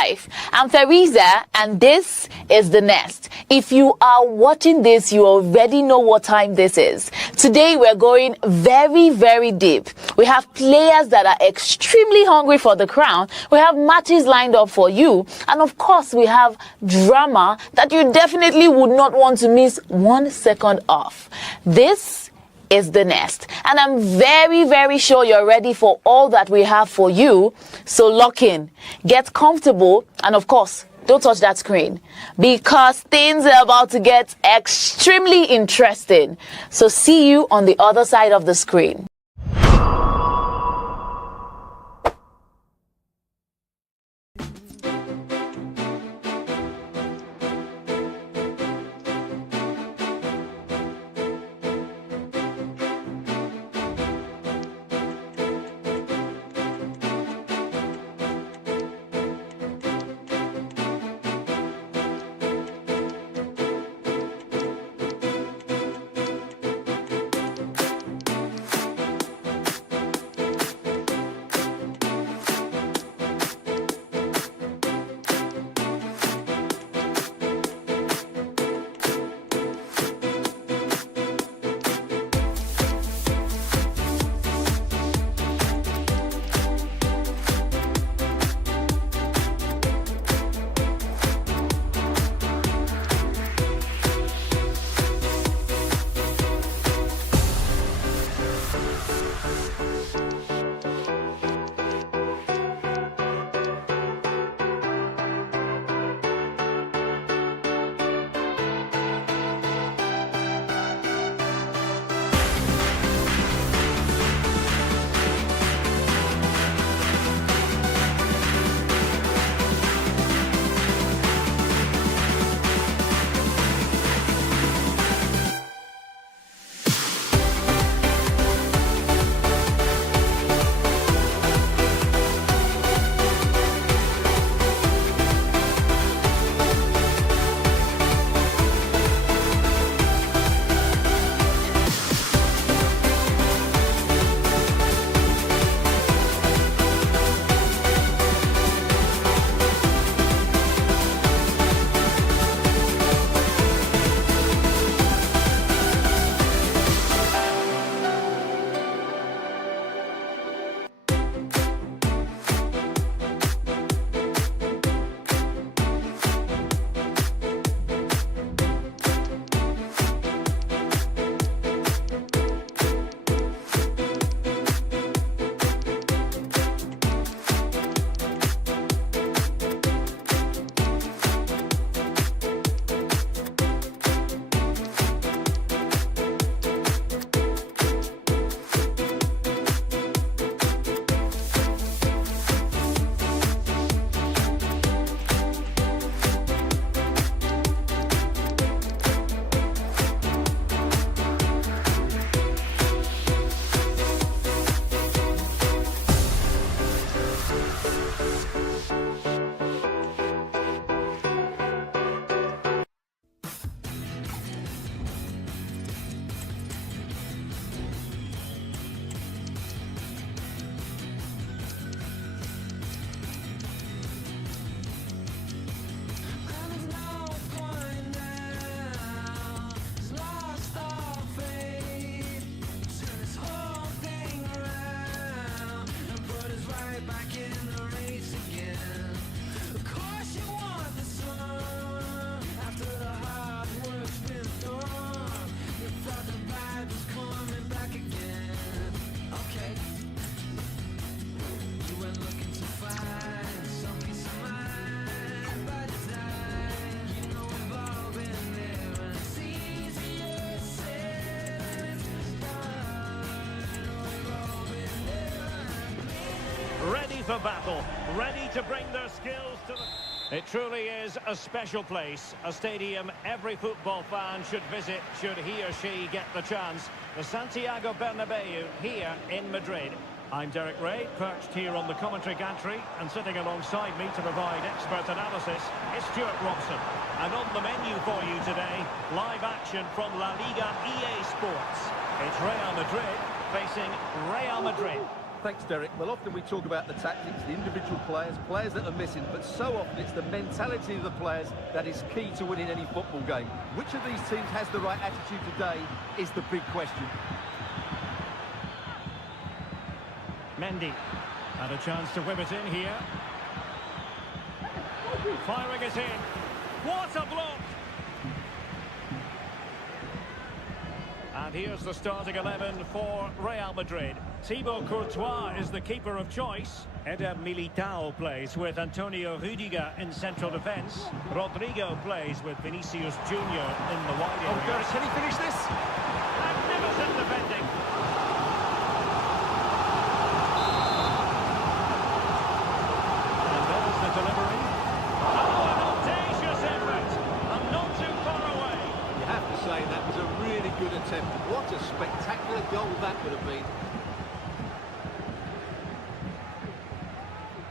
life. I'm Teresa, and this is The Nest. If you are watching this, you already know what time this is. Today, we're going very, very deep. We have players that are extremely hungry for the crown. We have matches lined up for you. And of course, we have drama that you definitely would not want to miss 1 second off. This is The Nest, and I'm very, very sure you're ready for all that we have for you. So lock in, get comfortable, and of course, don't touch that screen, because things are about to get extremely interesting. So see you on the other side of the screen. Ready for battle, ready to bring their skills to the... It truly is a special place, a stadium every football fan should visit should he or she get the chance. The Santiago Bernabeu here in Madrid. I'm Derek Ray, perched here on the commentary gantry, and sitting alongside me to provide expert analysis is Stuart Robson. And on the menu for you today, live action from La Liga EA Sports. It's Real Madrid facing Real Madrid. Thanks, Derek. Well, often we talk about the tactics, the individual players that are missing, but so often it's the mentality of the players that is key to winning any football game. Which of these teams has the right attitude today is the big question. Mendy had a chance to whip it in here. Firing it in. What a block! And here's the starting 11 for Real Madrid. Thibaut Courtois is the keeper of choice. Eder Militao plays with Antonio Rüdiger in central defence. Rodrigo plays with Vinicius Junior in the wide area. Oh, Gareth, can he finish this? Magnificent defending. And there's the delivery. Oh, an audacious effort. And not too far away. You have to say that was a really good attempt. What a spectacular goal that would have been.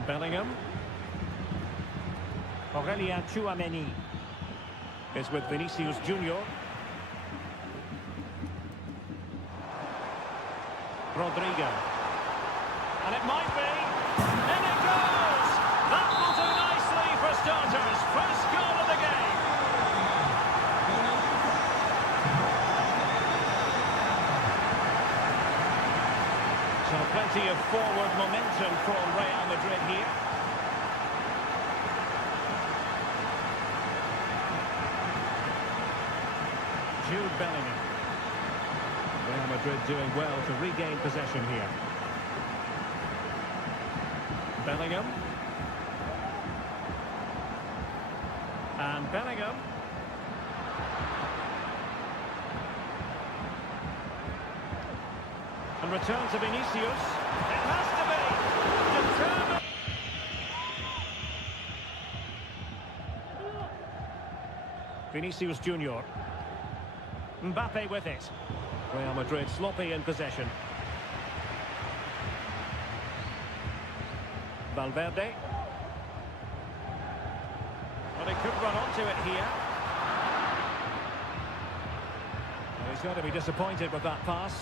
Bellingham. Aurelien Tchouameni is with Vinicius Junior. Rodrigo. And it might be. And it goes! That will do nicely for starters. First goal of the game. So plenty of forward momentum for Real Madrid here. Jude Bellingham. Real Madrid doing well to regain possession here. Bellingham. And Bellingham. And return to Vinicius. It has to be. Determined. Vinicius Junior. Mbappe with it. Real Madrid sloppy in possession. Valverde. Well, he could run onto it here. Well, he's going to be disappointed with that pass.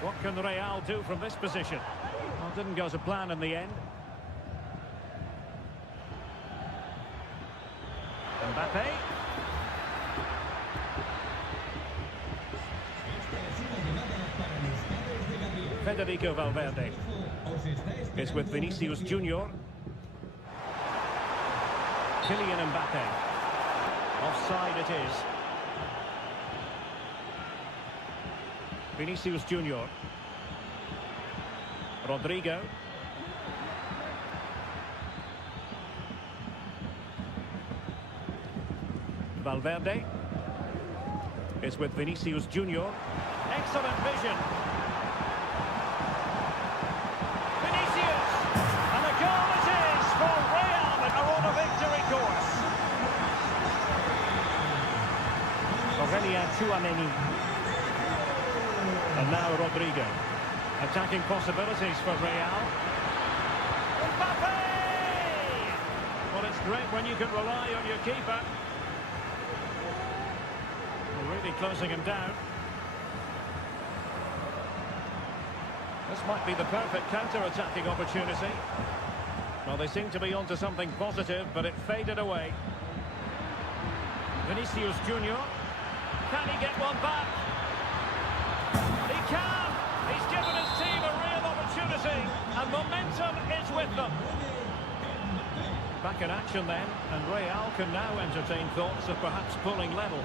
What can Real do from this position? Well, it didn't go to plan in the end. Mbappe. Federico Valverde is with Vinicius Junior. Kylian Mbappe. Offside it is. Vinicius Junior. Rodrigo. Valverde is with Vinicius Junior. Excellent vision. Vinicius! And a goal it is for Real that are on a victory course. Aurelien Tchouameni. And now Rodrigo. Attacking possibilities for Real. Mbappe! Well, it's great when you can rely on your keeper. Really closing him down. This might be the perfect counter-attacking opportunity. Well, they seem to be onto something positive, but it faded away. Vinicius Junior. Can he get one back? He can! He's given his team a real opportunity, and momentum is with them. Back in action then, and Real can now entertain thoughts of perhaps pulling level.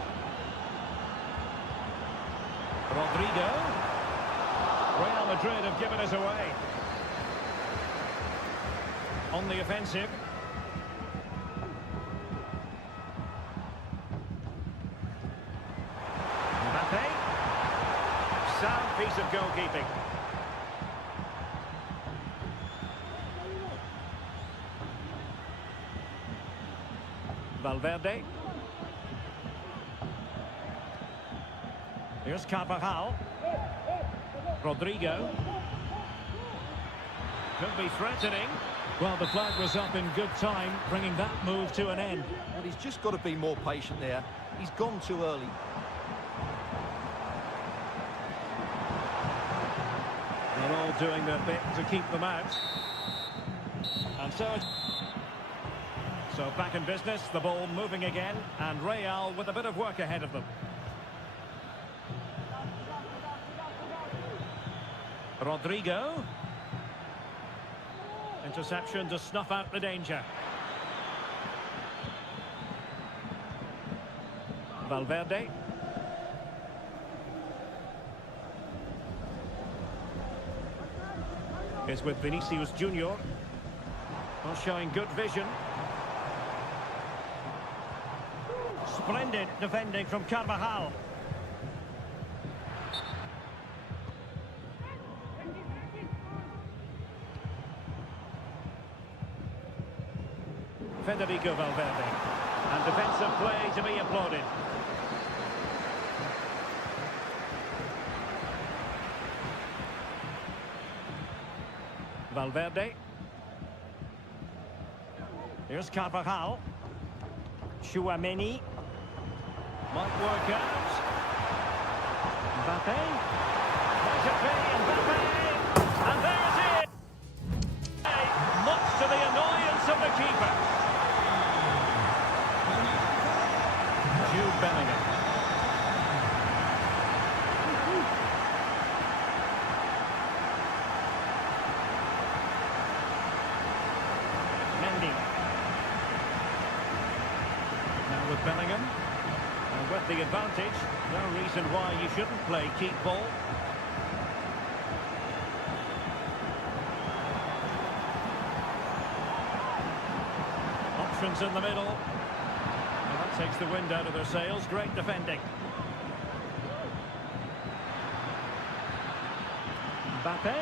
Rodrigo. Real Madrid have given us away. On the offensive. Mbappe. Sound piece of goalkeeping. Valverde. Here's Carvajal. Rodrigo. Could be threatening. Well, the flag was up in good time, bringing that move to an end. Well, he's just got to be more patient there. He's gone too early. They're all doing their bit to keep them out. And so back in business, the ball moving again, and Real with a bit of work ahead of them. Rodrigo. Interception to snuff out the danger. Valverde. Is with Vinicius Junior. Well, showing good vision. Splendid defending from Carvajal. Federico Valverde. And defensive play to be applauded. Valverde. Here's Carvajal. Chouameni. Might work out. Mbappe. Mbappe. And there it is. Much to the annoyance of the keeper. Jude Bellingham. Mendy. Now with Bellingham. And with the advantage, no reason why you shouldn't play keep ball. Options in the middle. And that takes the wind out of their sails. Great defending. Mbappe.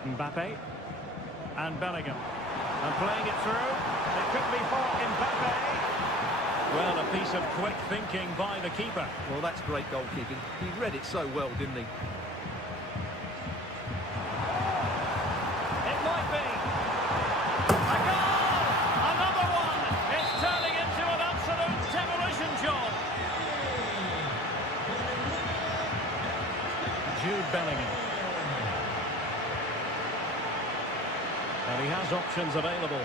Mbappe and Bellingham, and playing it through. It could be for Mbappe. Well, a piece of quick thinking by the keeper. Well, that's great goalkeeping. He read it so well, didn't he? It might be a goal. Another one. It's turning into an absolute demolition job. Jude Bellingham. And he has options available.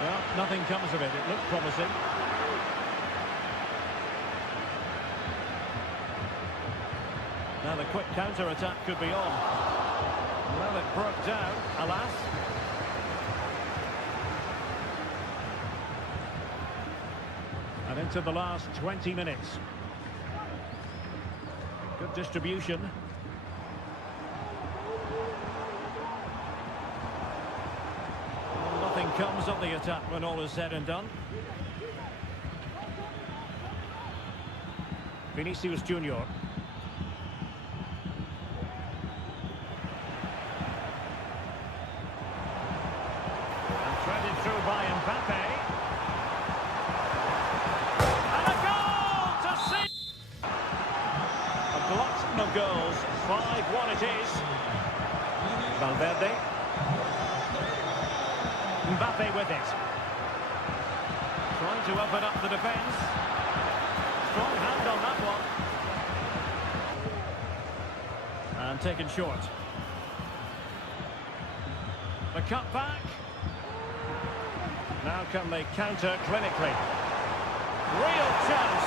Well, nothing comes of it. It looked promising. Now the quick counter-attack could be on. Well, it broke down, alas. And into the last 20 minutes. Good distribution. Nothing comes of the attack when all is said and done. Vinicius Junior. And threaded through by Mbappe. And a goal to see! A glut of goals. 5-1 it is. Valverde. Mbappe with it. Trying to open up the defence. Strong hand on that one. And taken short. The cut back. Now can they counter clinically. Real chance.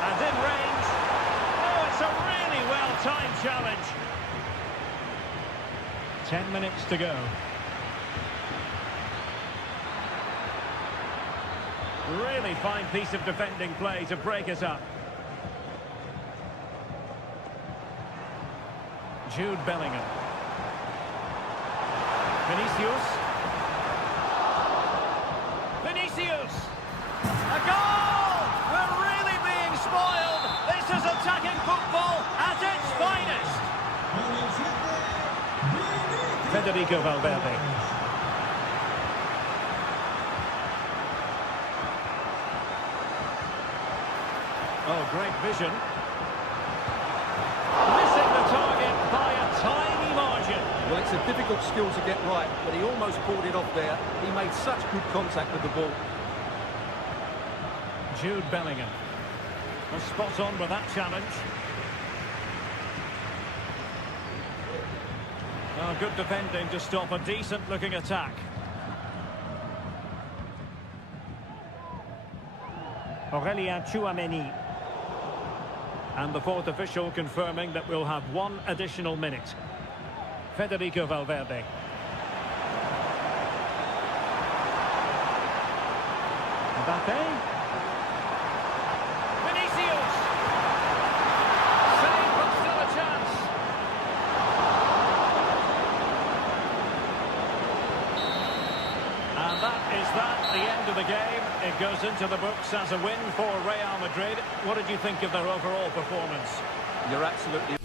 And in range. Oh, it's a really well-timed challenge. 10 minutes to go. Really fine piece of defending play to break us up. Jude Bellingham. Vinicius. Vinicius! A goal! We're really being spoiled! This is attacking football at its finest! Federico Valverde. Oh, great vision. it's a difficult skill to get right, but he almost pulled it off there. He made such good contact with the ball. Jude Bellingham was spot on with that challenge. Oh, good defending to stop a decent-looking attack. Aurélien Tchouameni. And the fourth official confirming that we'll have one additional minute. Federico Valverde. Mbappe. Vinicius. Save, but still a chance. And that is the end of the game. It goes into the books as a win for Real Madrid. What did you think of their overall performance? You're absolutely...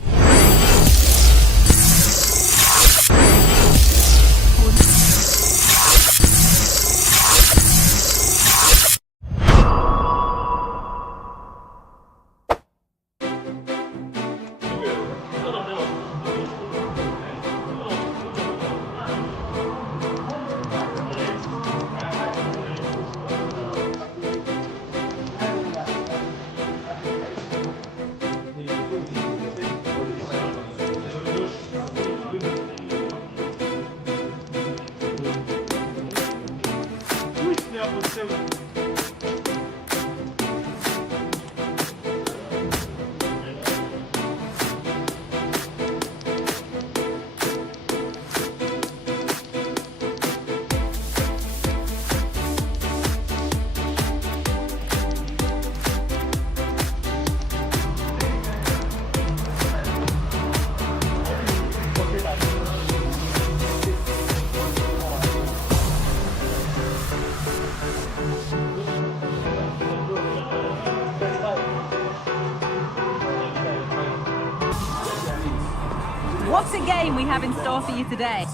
What a game we have in store for you today. It's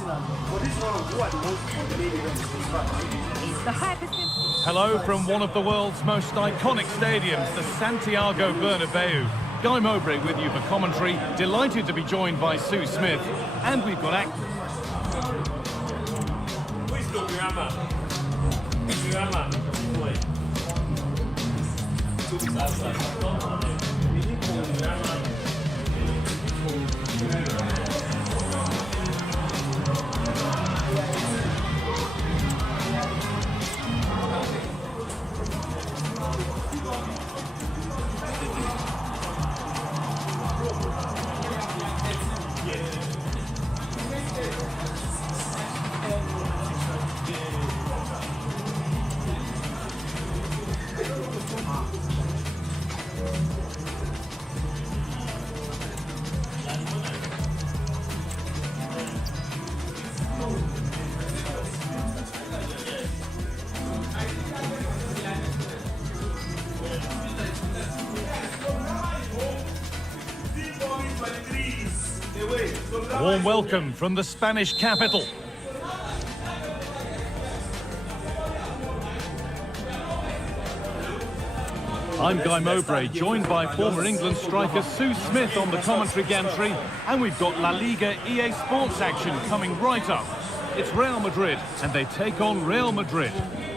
the hyper-simple. Hello from one of the world's most iconic stadiums, the Santiago Bernabeu. Guy Mowbray with you for commentary. Delighted to be joined by Sue Smith. And we've got actors. A warm welcome from the Spanish capital. I'm Guy Mowbray, joined by former England striker Sue Smith on the commentary gantry, and we've got La Liga EA Sports action coming right up. It's Real Madrid, and they take on Real Madrid.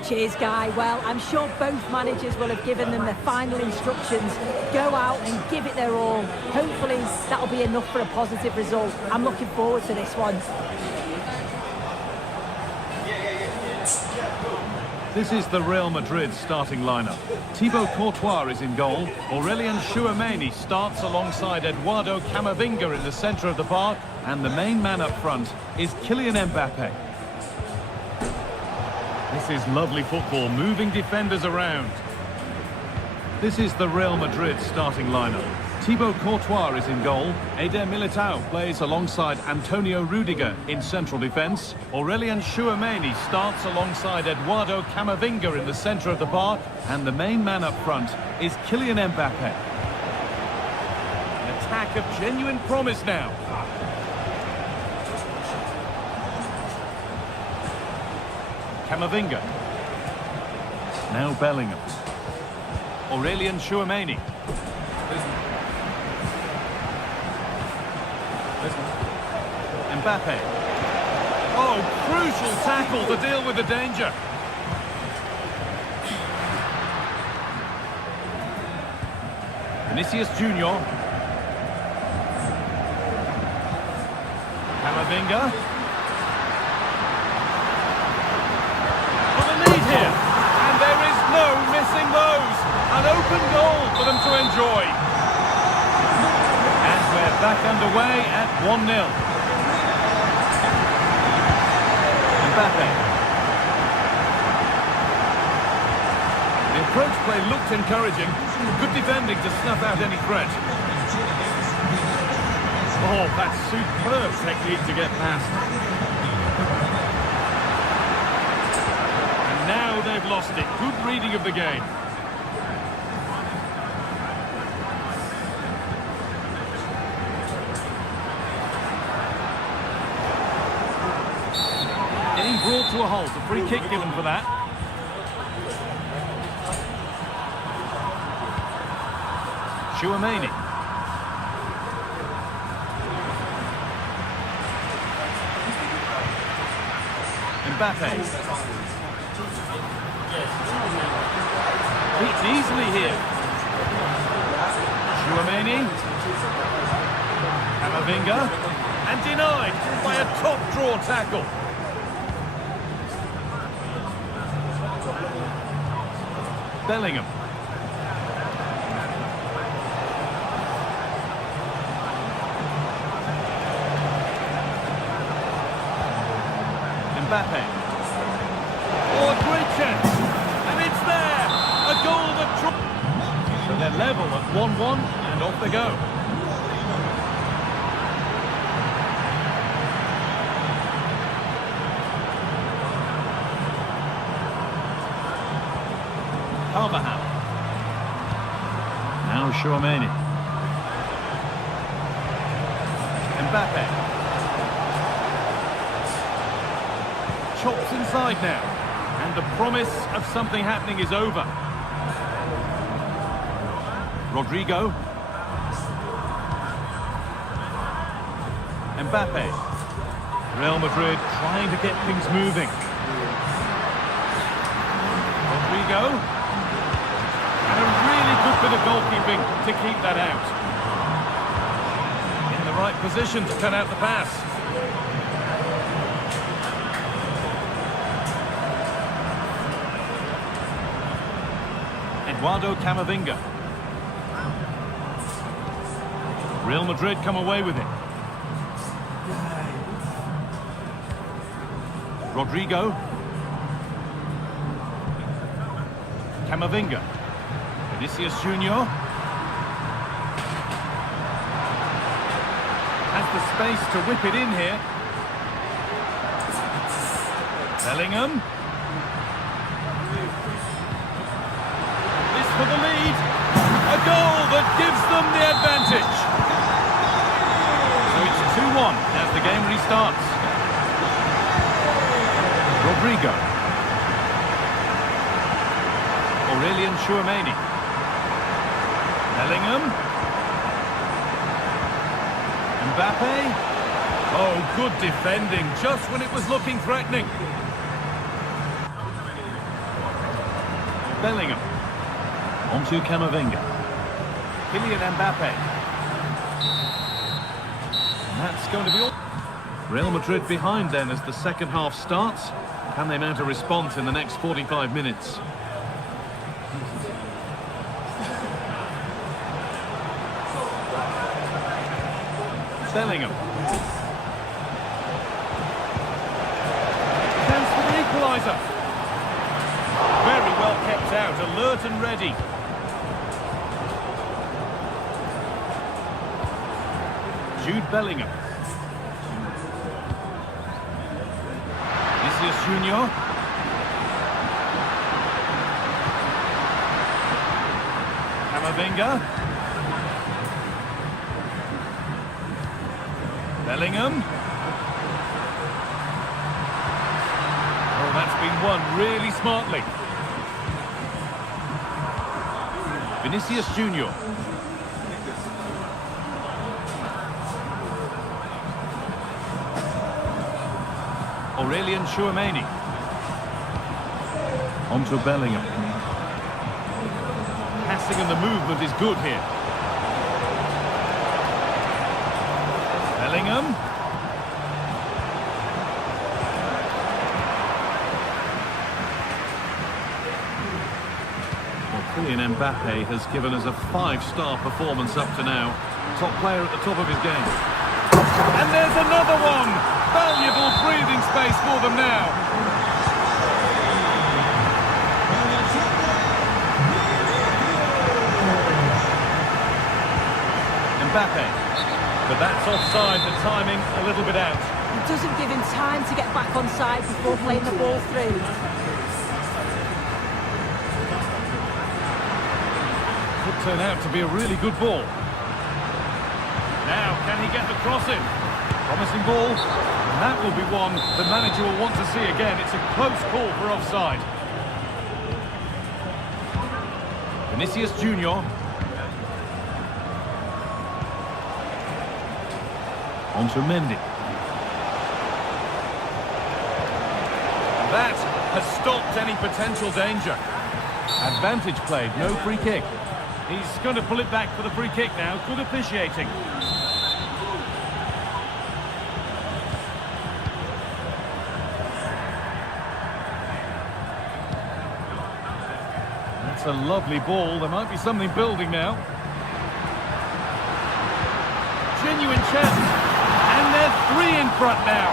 Cheers, Guy. Well, I'm sure both managers will have given them their final instructions. Go out and give it their all. Hopefully, that'll be enough for a positive result. I'm looking forward to this one. This is the Real Madrid starting lineup. Thibaut Courtois is in goal. Aurélien Tchouameni starts alongside Eduardo Camavinga in the centre of the park. And the main man up front is Kylian Mbappe. This is lovely football, moving defenders around. This is the Real Madrid starting lineup. Thibaut Courtois is in goal. Eder Militao plays alongside Antonio Rudiger in central defence. Aurélien Tchouameni starts alongside Eduardo Camavinga in the centre of the park. And the main man up front is Kylian Mbappe. An attack of genuine promise now. Camavinga. Now Bellingham. Aurélien Tchouameni. Mbappe. Oh, crucial tackle to deal with the danger. Vinicius Junior. Camavinga. For the lead here. And there is no missing those. An open goal for them to enjoy. And we're back underway at 1-0. Mbappe. The approach play looked encouraging. Good defending to snuff out any threat. Oh, that's superb technique to get past. And now they've lost it. Good reading of the game. Getting brought to a halt. A free kick given for that. Tchouaméni. Mbappe. Beats easily here. Tchouaméni. Camavinga. And denied by a top draw tackle. Bellingham. Mbappe. Oh, a great chance. And it's there. A goal that... So they're level at 1-1 and off they go. Carvajal. Now Tchouaméni. Mbappe. Chops inside now. And the promise of something happening is over. Rodrigo. Mbappe. Real Madrid trying to get things moving. Rodrigo. And a really good bit of goalkeeping to keep that out. In the right position to cut out the pass. Eduardo Camavinga. Real Madrid come away with it. Rodrigo. Camavinga. Vinicius Junior. Has the space to whip it in here. Bellingham. This for the lead. A goal that gives them the advantage. So it's 2-1 as the game restarts. Rodrigo. Aurelian Tchouaméni. Bellingham. Mbappe. Oh, good defending, just when it was looking threatening. Bellingham. Onto Camavinga. Kylian Mbappe. And that's going to be all. Real Madrid behind then as the second half starts. Can they mount a response in the next 45 minutes? Bellingham. Chance for the equaliser. Very well kept out, alert and ready. Jude Bellingham. Vinicius Junior. Camavinga. Bellingham. Oh, that's been won really smartly. Vinicius Junior. Aurelian Chouameni. On to Bellingham. Passing and the movement is good here. Bellingham. Kylian Mbappe has given us a 5-star performance up to now. Top player at the top of his game. And there's another one! Valuable breathing space for them now. Mbappe. But that's offside, the timing a little bit out. It doesn't give him time to get back on side before playing the ball through. Could turn out to be a really good ball. Now, can he get the cross in? Promising ball. And that will be one the manager will want to see again. It's a close call for offside. Vinicius Junior. On to Mendy. That has stopped any potential danger. Advantage played, no free kick. He's going to pull it back for the free kick now. Good officiating. That's a lovely ball. There might be something building now. Genuine chance. And they're 3 in front now.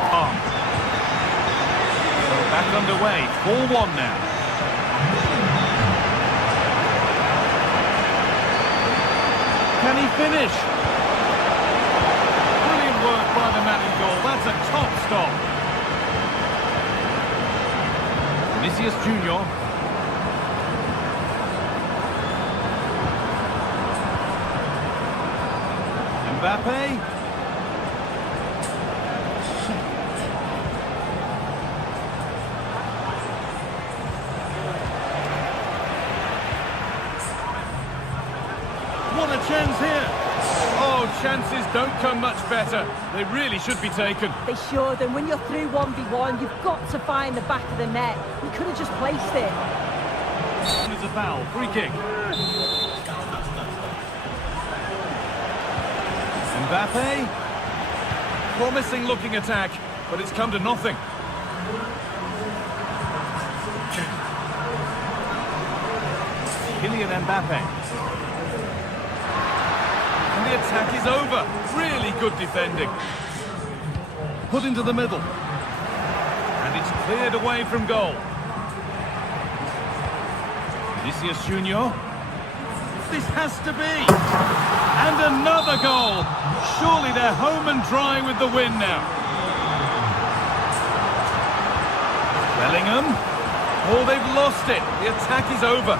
So back underway. 4-1 now. Can he finish? Brilliant work by the man in goal. That's a top stop. Vinicius Junior. Mbappe. What a chance here. Oh, chances don't come much better. They really should be taken. They should, and when you're through 1v1, you've got to find the back of the net. You could have just placed it. It's a foul. Free kick. Mbappe. Promising looking attack, but it's come to nothing. Kylian Mbappe. And the attack is over. Really good defending. Put into the middle. And it's cleared away from goal. Vinicius Junior. This has to be. And another goal. Surely they're home and dry with the win now. Bellingham. Oh, they've lost it. The attack is over.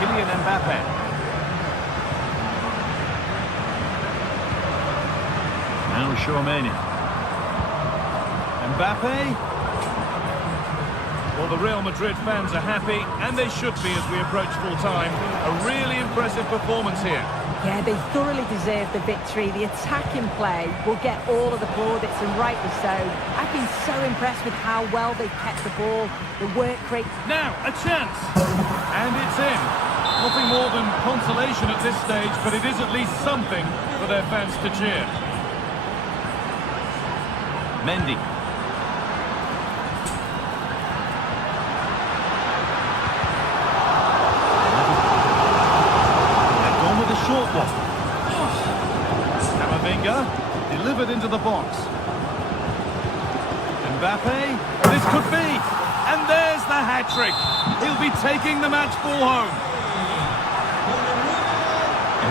Kylian Mbappe. Now Chouameni. Mbappe. Well, the Real Madrid fans are happy, and they should be as we approach full time. A really impressive performance here. Yeah, they thoroughly deserve the victory. The attacking play will get all of the plaudits, and rightly so. I've been so impressed with how well they've kept the ball, the work rate. Now, a chance! And it's in. Nothing more than consolation at this stage, but it is at least something for their fans to cheer. Mendy. Short one. Camavinga delivered into the box. Mbappe, this could be, and there's the hat-trick. He'll be taking the match ball home.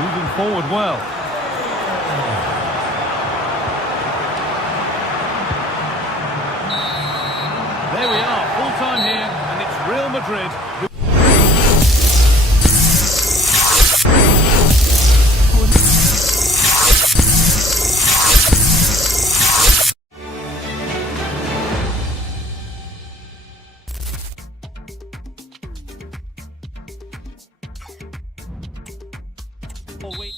Moving forward well. There we are, full time here, and it's Real Madrid who all week.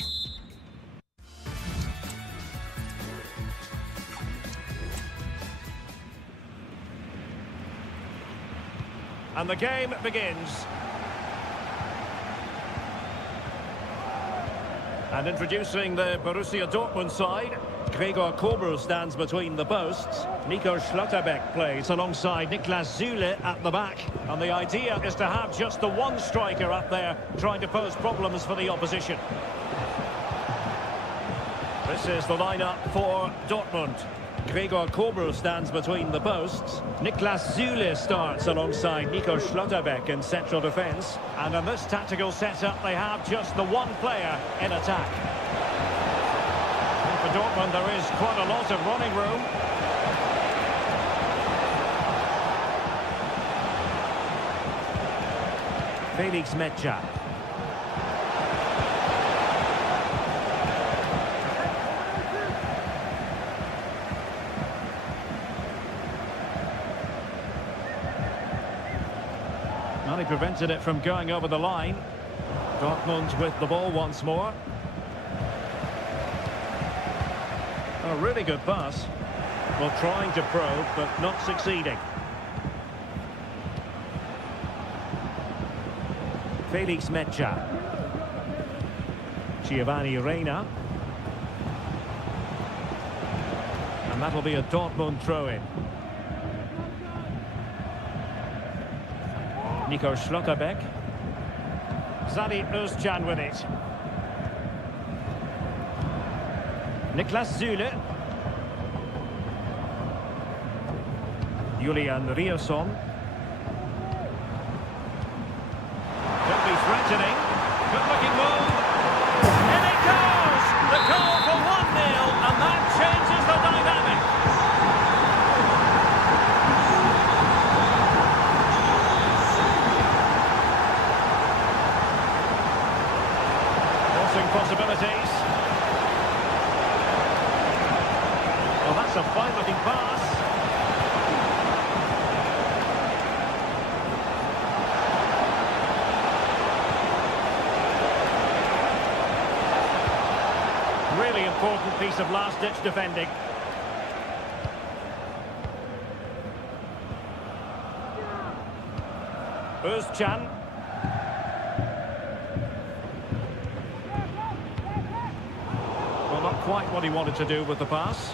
And the game begins. And introducing the Borussia Dortmund side, Gregor Kobel stands between the posts. Nico Schlotterbeck plays alongside Niklas Süle at the back. And the idea is to have just the one striker up there trying to pose problems for the opposition. This is the lineup for Dortmund. Gregor Kobel stands between the posts. Niklas Süle starts alongside Nico Schlotterbeck in central defence. And in this tactical setup, they have just the one player in attack. And for Dortmund, there is quite a lot of running room. Felix Metscher. Well, he prevented it from going over the line. Dortmund with the ball once more. A really good pass. Well, trying to probe, but not succeeding. Felix Metscher. Giovanni Reina. And that'll be a Dortmund throw-in. Nico Schlotterbeck. Zali Özcan with it. Niklas Süle. Julian Riosson. Could be threatening. Good looking move. In it goes! The goal for 1-0, and that changes the dynamic. Possibilities. Well, that's a fine-looking pass. Really important piece of last-ditch defending. Özcan. Not quite what he wanted to do with the pass.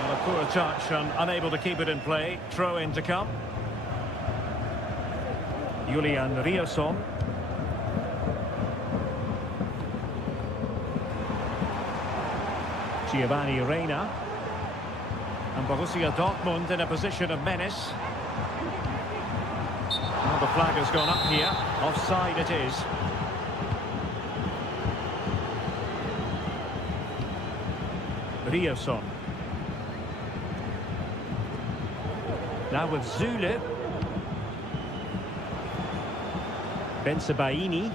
Well, a poor touch and unable to keep it in play. Throw in to come. Julian Riosson. Giovanni Reina. And Borussia Dortmund in a position of menace. Well, the flag has gone up here. Offside it is. Riosson. Now with Süle. Bensebaini.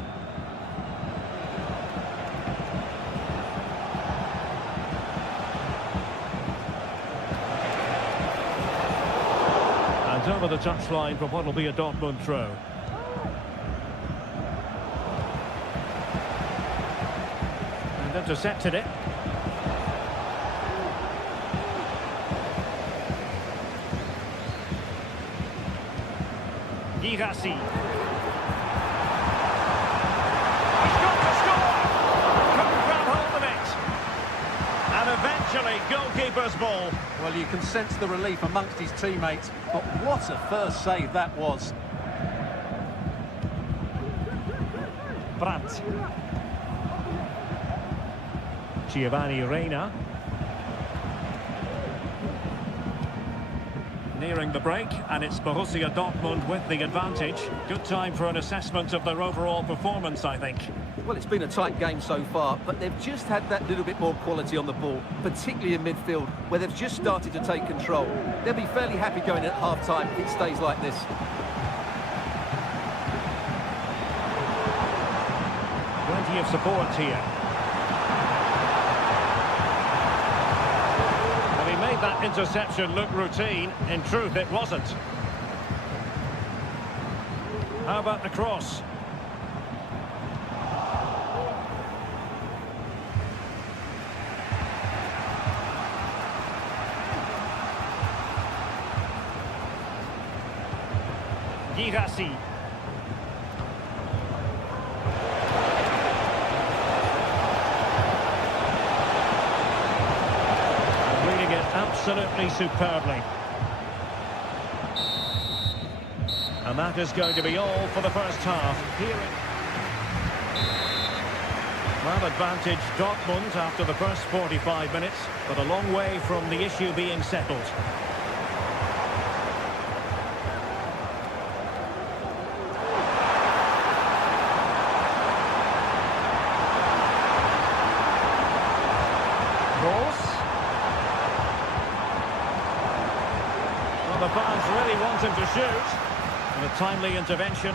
And over the touchline for what will be a Dortmund throw. And intercepted it. Girassi. He's got to score! Couldn't grab hold of it. And eventually, goalkeeper's ball. Well, you can sense the relief amongst his teammates, but what a first save that was. Brandt. Giovanni Reina. Nearing the break, and it's Borussia Dortmund with the advantage. Good time for an assessment of their overall performance, I think. Well, it's been a tight game so far, but they've just had that little bit more quality on the ball, particularly in midfield, where they've just started to take control. They'll be fairly happy going at half-time if it stays like this. Plenty of support here. And he made that interception look routine. In truth, it wasn't. How about the cross? Girassi. Reading it absolutely superbly. And that is going to be all for the first half. Well, advantage Dortmund after the first 45 minutes, but a long way from the issue being settled. Well, the fans really want him to shoot. And a timely intervention.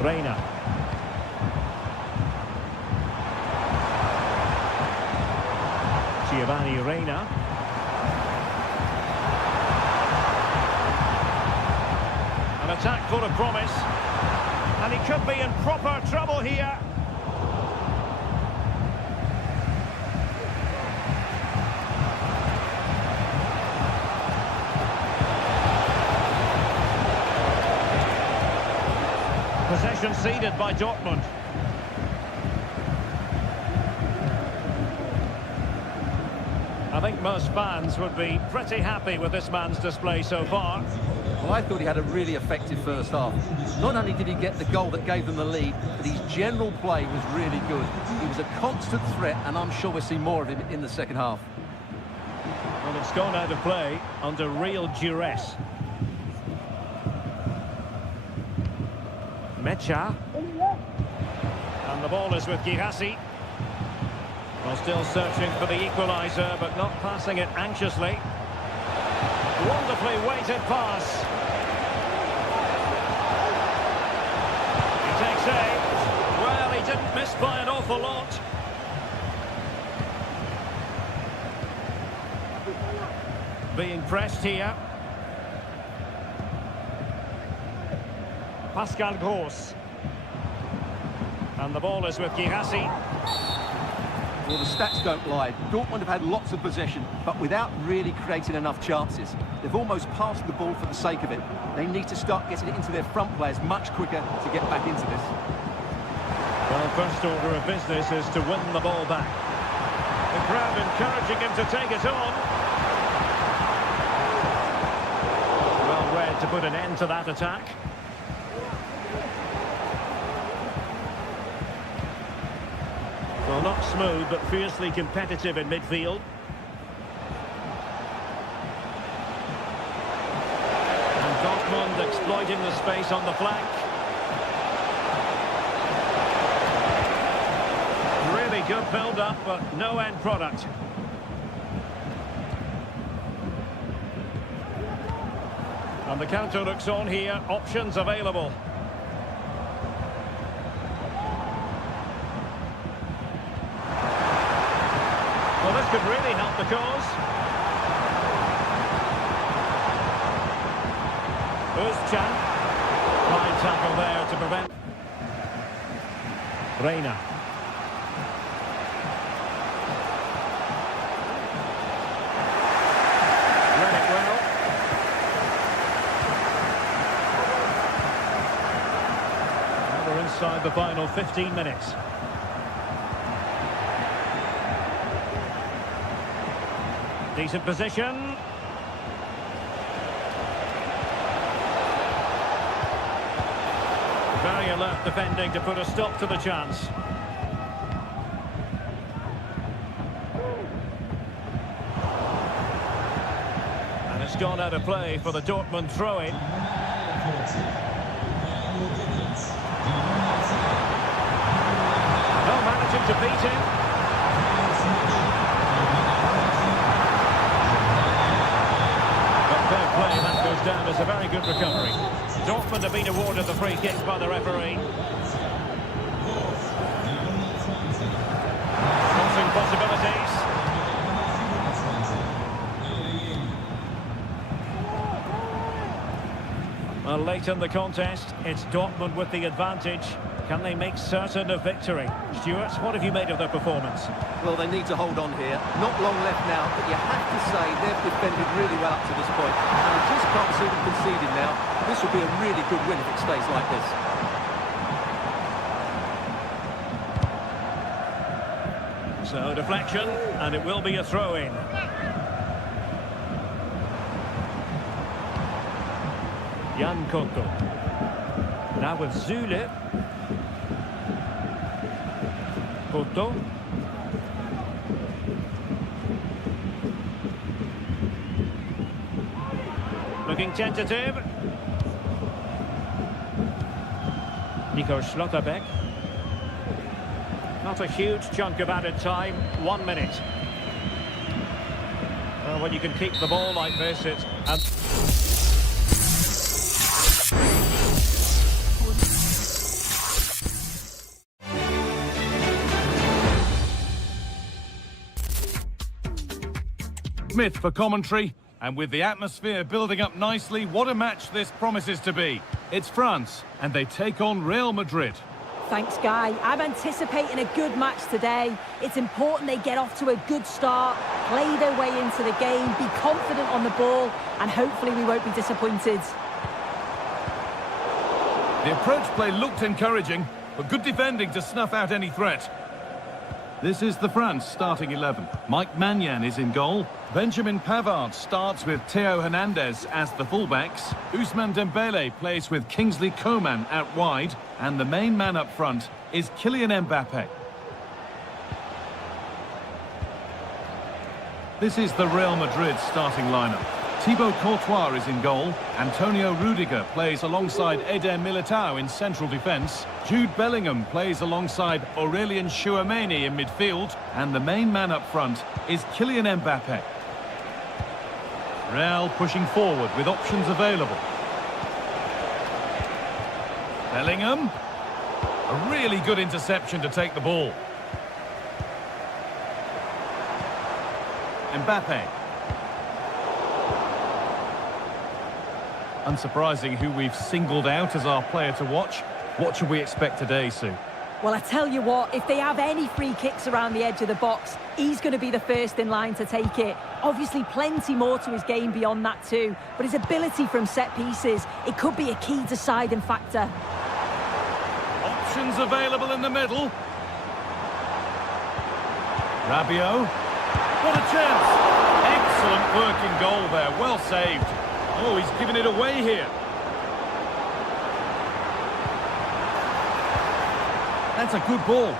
Reina. Giovanni Reina. An attack full of promise. And he could be in proper trouble here. Possession ceded by Dortmund. I think most fans would be pretty happy with this man's display so far. Well, I thought he had a really effective first half. Not only did he get the goal that gave them the lead, but his general play was really good. He was a constant threat, and I'm sure we'll see more of him in the second half. Well, it's gone out of play under real duress. Mecha. And the ball is with Girassi. Well, still searching for the equaliser, but not passing it anxiously. Wonderfully weighted pass. He takes aim. Well, he didn't miss by an awful lot. Being pressed here. Pascal Gross. And the ball is with Girassi. Well, the stats don't lie. Dortmund have had lots of possession, but without really creating enough chances. They've almost passed the ball for the sake of it. They need to start getting it into their front players much quicker to get back into this. Well, first order of business is to win the ball back. The crowd encouraging him to take it on. Well read to put an end to that attack. Well, not smooth, but fiercely competitive in midfield. And Dortmund exploiting the space on the flank. Really good build-up, but no end product. And the counter looks on here, options available. Well, this could really help the cause. Özcan. Fine tackle there to prevent. Reina. Read it well. Now we're inside the final 15 minutes. Decent position. Very alert defending to put a stop to the chance. And it's gone out of play for the Dortmund throw-in. No, managing to beat him. That goes down as a very good recovery. Dortmund have been awarded the free kick by the referee. Crossing possibilities. Well, late in the contest, it's Dortmund with the advantage. Can they make certain of victory? Stuart, what have you made of their performance? Well, they need to hold on here. Not long left now, but you have to say they've defended really well up to this point. And I just can't see them conceding now. This will be a really good win if it stays like this. So, deflection, and it will be a throw-in. Jan Koto. Now with Zule. Koto. Looking tentative. Nico Schlotterbeck. Not a huge chunk of added time, 1 minute. Well, when you can keep the ball like this, it's... Smith for commentary, and with the atmosphere building up nicely, what a match this promises to be. It's France, and they take on Real Madrid. Thanks, Guy. I'm anticipating a good match today. It's important they get off to a good start, play their way into the game, be confident on the ball, and hopefully we won't be disappointed. The approach play looked encouraging, but good defending to snuff out any threat. This is the France starting 11. Mike Maignan is in goal. Benjamin Pavard starts with Theo Hernandez as the fullbacks. Ousmane Dembele plays with Kingsley Coman out wide. And the main man up front is Kylian Mbappe. This is the Real Madrid starting lineup. Thibaut Courtois is in goal. Antonio Rudiger plays alongside Eder Militao in central defence. Jude Bellingham plays alongside Aurélien Tchouameni in midfield. And the main man up front is Kylian Mbappe. Real pushing forward with options available. Bellingham. A really good interception to take the ball. Mbappe. Unsurprising who we've singled out as our player to watch. What should we expect today, Sue? Well, I tell you what, if they have any free kicks around the edge of the box, he's going to be the first in line to take it. Obviously, plenty more to his game beyond that too, but his ability from set pieces, it could be a key deciding factor. Options available in the middle. Rabiot. What a chance! Excellent work in goal there, well saved. Oh, he's given it away here. That's a good ball.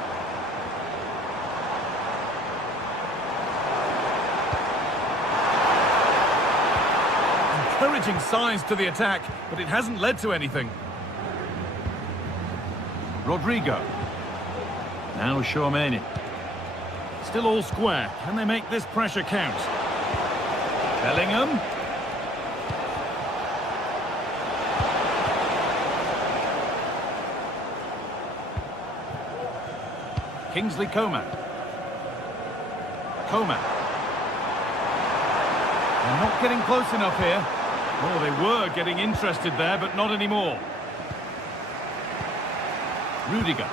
Encouraging signs to the attack, but it hasn't led to anything. Rodrigo. Now Tchouameni. Still all square. Can they make this pressure count? Bellingham. Kingsley Coman. Coman. They're not getting close enough here. Oh, they were getting interested there, but not anymore. Rudiger.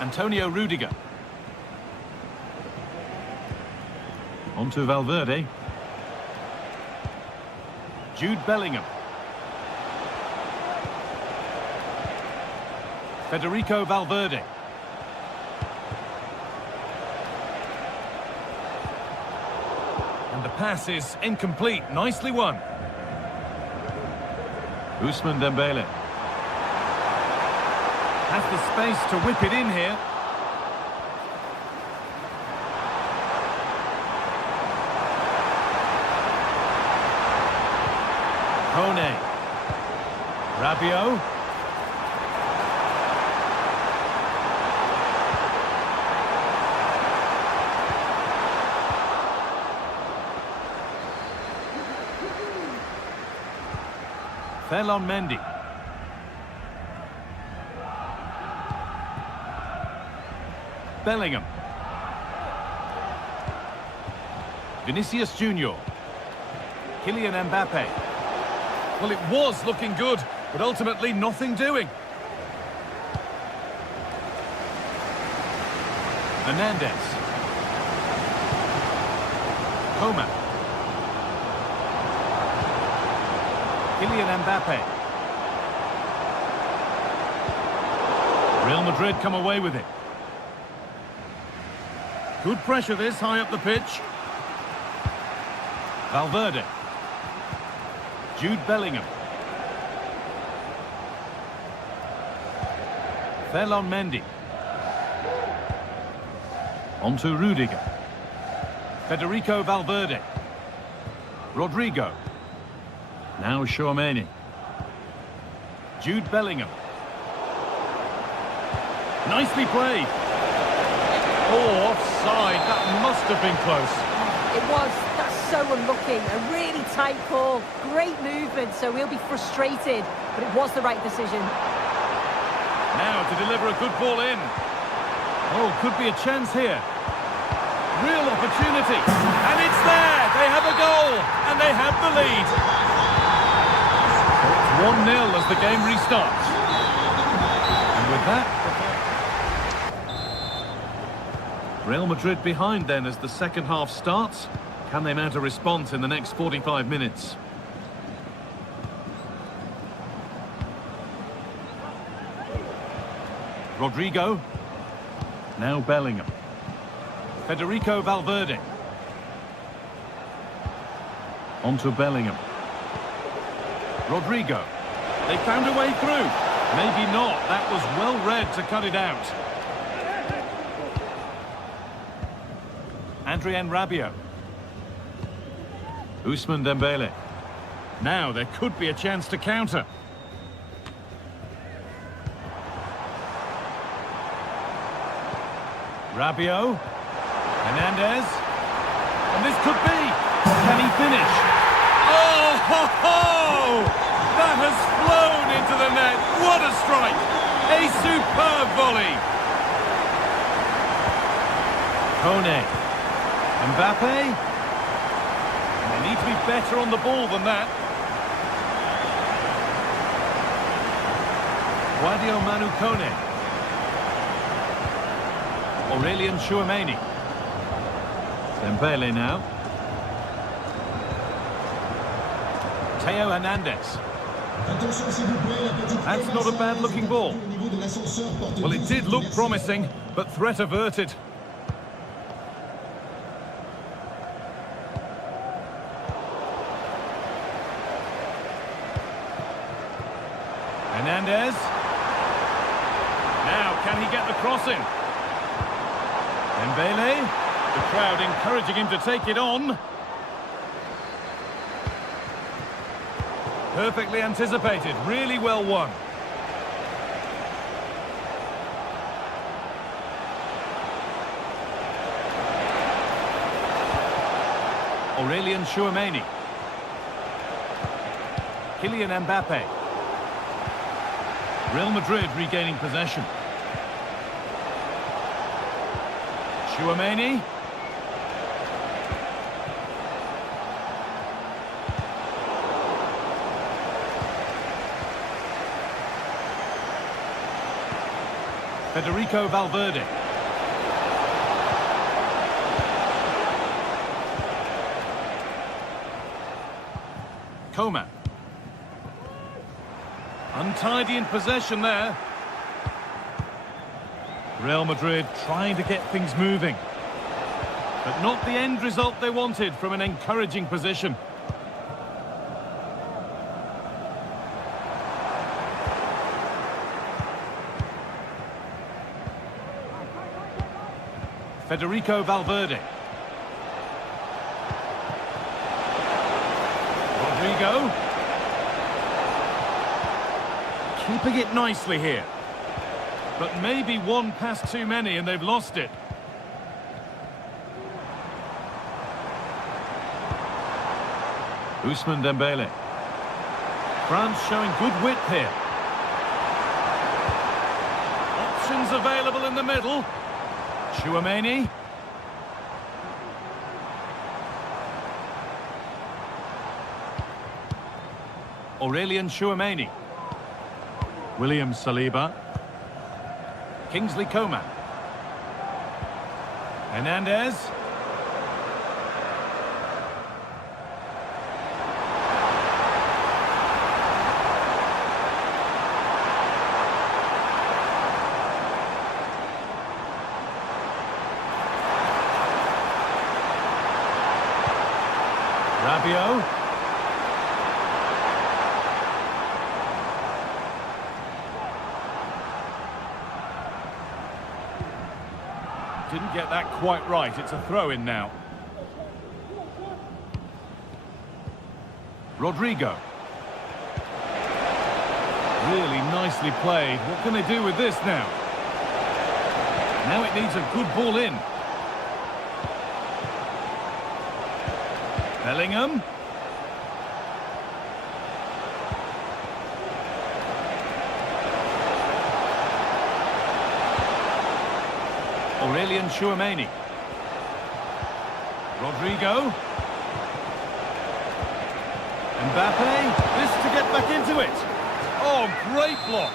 Antonio Rudiger. On to Valverde. Jude Bellingham. Federico Valverde. And the pass is incomplete. Nicely won. Ousmane Dembele. Has the space to whip it in here. Kone. Rabiot. Ferland Mendy. Bellingham. Vinicius Junior. Kylian Mbappe. Well, it was looking good, but ultimately nothing doing. Hernandez. Coman. Kylian Mbappe. Real Madrid come away with it. Good pressure this, high up the pitch. Valverde. Jude Bellingham. Ferland Mendy. On to Rudiger. Federico Valverde. Rodrigo. Now Tchouaméni. Jude Bellingham. Nicely played. Oh, offside. That must have been close. It was. That's so unlucky. A really tight call. Great movement, so he'll be frustrated. But it was the right decision. Now to deliver a good ball in. Oh, could be a chance here. Real opportunity. And it's there. They have a goal. And they have the lead. So it's 1-0 as the game restarts. And with that, Real Madrid behind then as the second half starts. Can they mount a response in the next 45 minutes? Rodrigo. Now Bellingham. Federico Valverde. On to Bellingham. Rodrigo. They found a way through. Maybe not. That was well read to cut it out. Adrien Rabiot. Ousmane Dembele. Now there could be a chance to counter. Rabiot. Hernandez. And this could be. Can he finish? Oh, ho, ho! That has flown into the net. What a strike! A superb volley. Kone. Mbappe. And they need to be better on the ball than that. Sadio Manu Kone. Aurelien Tchouaméni. Dembele now. Theo Hernandez. That's not a bad looking ball. Well, it did look promising, but threat averted. Hernandez. Now, can he get the crossing? Dembele. The crowd encouraging him to take it on. Perfectly anticipated, really well won. Aurelien Tchouaméni. Kylian Mbappe. Real Madrid regaining possession. Tchouaméni. Federico Valverde. Coman. Untidy in possession there. Real Madrid trying to get things moving. But not the end result they wanted from an encouraging position. Federico Valverde. Rodrigo. Keeping it nicely here. But maybe one pass too many and they've lost it. Ousmane Dembele. France showing good width here. Options available in the middle. Tchouaméni. Aurelien Chouameni. William Saliba. Kingsley Coman. Hernandez. Rabiot. Didn't get that quite right. It's a throw-in now. Rodrigo. Really nicely played. What can they do with this now? Now it needs a good ball in. Bellingham. Aurelien Chouameni. Rodrigo. Mbappe. This to get back into it. Oh, great block.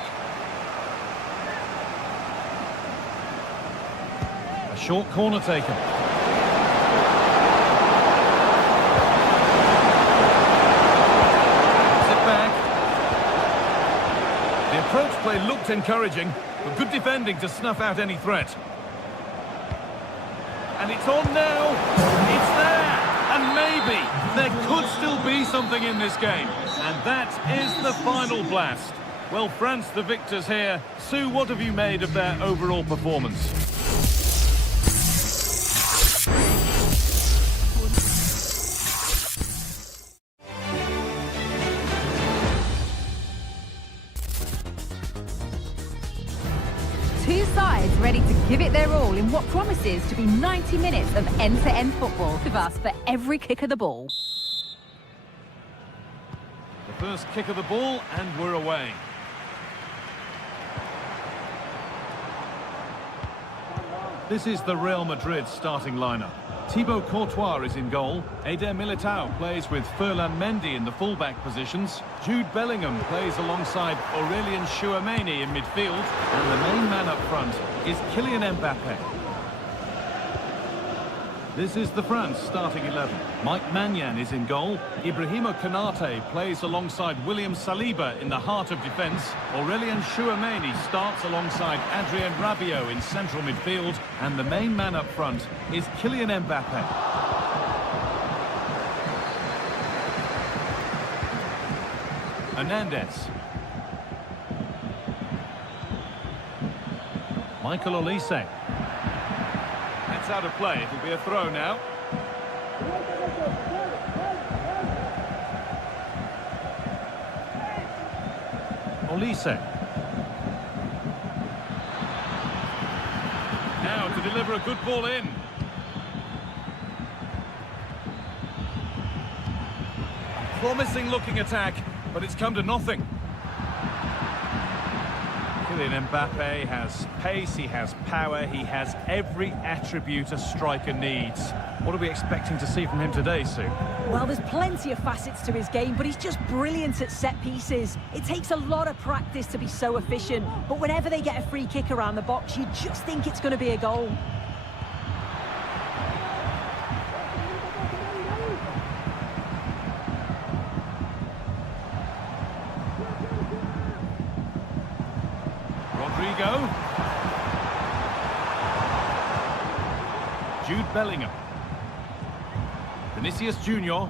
A short corner taken. The approach play looked encouraging, but good defending to snuff out any threat. And it's on now. It's there. And maybe there could still be something in this game. And that is the final blast. Well, France the victors here. Sue, what have you made of their overall performance? Two sides ready to give it their all in what promises to be 90 minutes of end-to-end football with us for every kick of the ball. The first kick of the ball and we're away. This is the Real Madrid starting lineup. Thibaut Courtois is in goal. Eder Militao plays with Ferland Mendy in the fullback positions. Jude Bellingham plays alongside Aurelien Chouameni in midfield. And the main man up front is Kylian Mbappe. This is the France starting 11. Mike Maignan is in goal. Ibrahima Konate plays alongside William Saliba in the heart of defence. Aurelien Chouameni starts alongside Adrien Rabiot in central midfield. And the main man up front is Kylian Mbappe. Hernandez. Michael Olise. That's out of play. It'll be a throw now. Olise. Now to deliver a good ball in. Promising looking attack, but it's come to nothing. Kylian Mbappe has pace, he has power, he has every attribute a striker needs. What are we expecting to see from him today, Sue? Well, there's plenty of facets to his game, but he's just brilliant at set pieces. It takes a lot of practice to be so efficient, but whenever they get a free kick around the box, you just think it's going to be a goal. Rodrigo. Jude Bellingham. Vinicius Junior.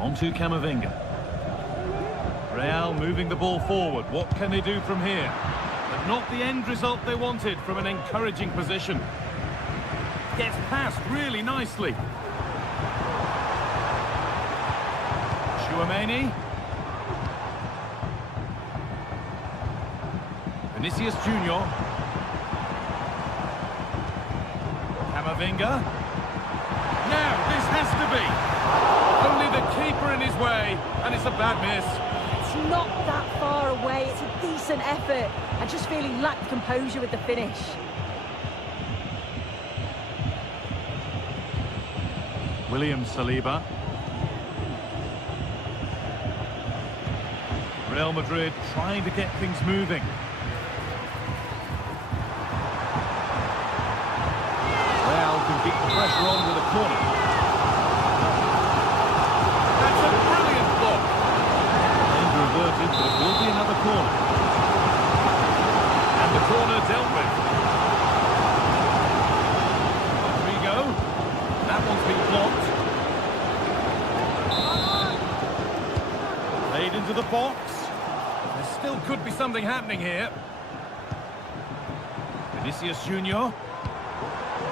On to Camavinga. Real moving the ball forward. What can they do from here? But not the end result they wanted from an encouraging position. Gets past really nicely. Chouameni. Vinicius Junior. Camavinga. Now, this has to be. Only the keeper in his way, and it's a bad miss. It's not that far away. It's a decent effort. I just feel he lacked composure with the finish. William Saliba. Real Madrid trying to get things moving. Real can keep the pressure on with a corner. That's a brilliant block. Danger averted, but it will be another corner. And the corner dealt with. Rodrigo. That one's been blocked. Played into the box. There still could be something happening here. Vinicius Junior.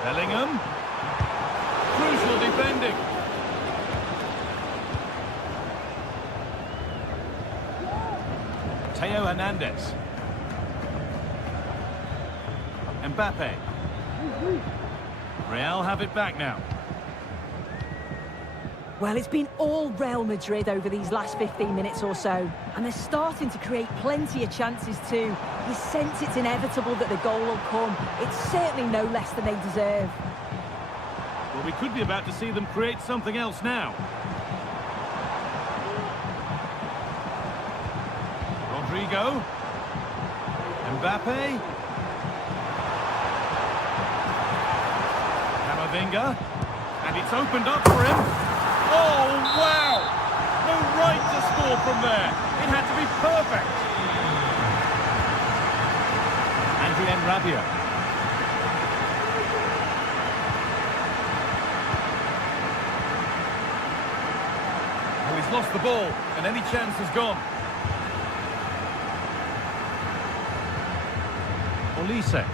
Bellingham. Crucial defending. Theo Hernandez. Mbappe. Real have it back now. Well, it's been all Real Madrid over these last 15 minutes or so, and they're starting to create plenty of chances too. You sense it's inevitable that the goal will come. It's certainly no less than they deserve. Well, we could be about to see them create something else now. Rodrigo. Mbappe. Camavinga. And it's opened up for him. Oh, wow! No right to score from there. It had to be perfect. Adrien Rabiot. Oh, he's lost the ball, and any chance has gone. Olise.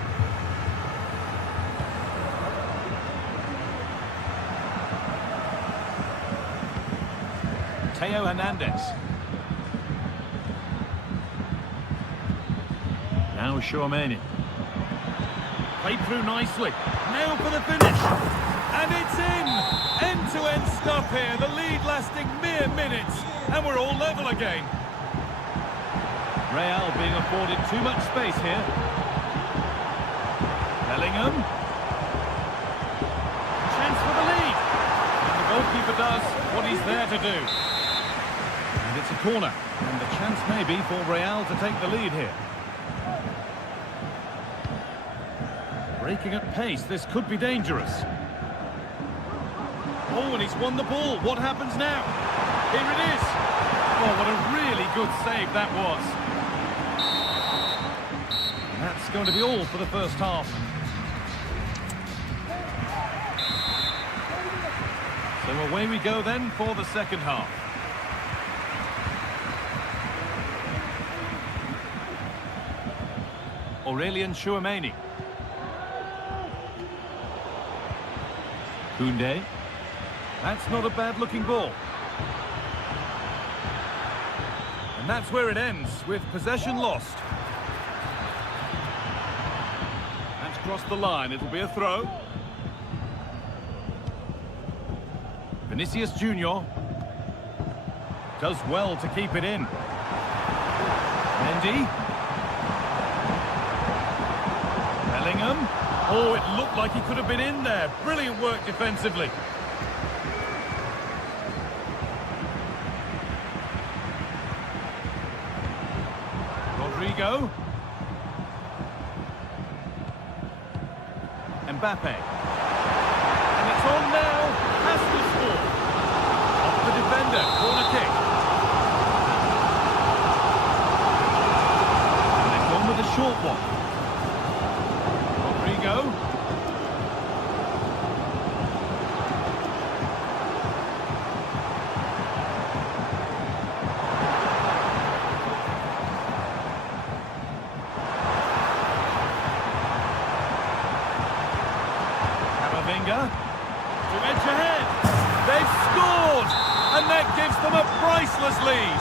Theo Hernandez. Now Tchouameni. Played through nicely. Now for the finish. And it's in! End-to-end stuff here. The lead lasting mere minutes. And we're all level again. Real being afforded too much space here. Bellingham. Chance for the lead. And the goalkeeper does what he's there to do. And it's a corner, and the chance may be for Real to take the lead here. Breaking at pace, this could be dangerous. Oh, and he's won the ball. What happens now? Here it is. Oh, what a really good save that was. And that's going to be all for the first half. So away we go then for the second half. Aurelien Tchouameni. Koundé. That's not a bad-looking ball. And that's where it ends, with possession lost. That's crossed the line. It'll be a throw. Vinicius Junior does well to keep it in. Mendy. Bellingham. Oh, it looked like he could have been in there. Brilliant work defensively. Rodrigo. Mbappe. And it's on now. Has to score. Off the defender. Corner kick. And they've gone with a short one. Rodrigo. Camavinga to edge ahead. They've scored, and that gives them a priceless lead.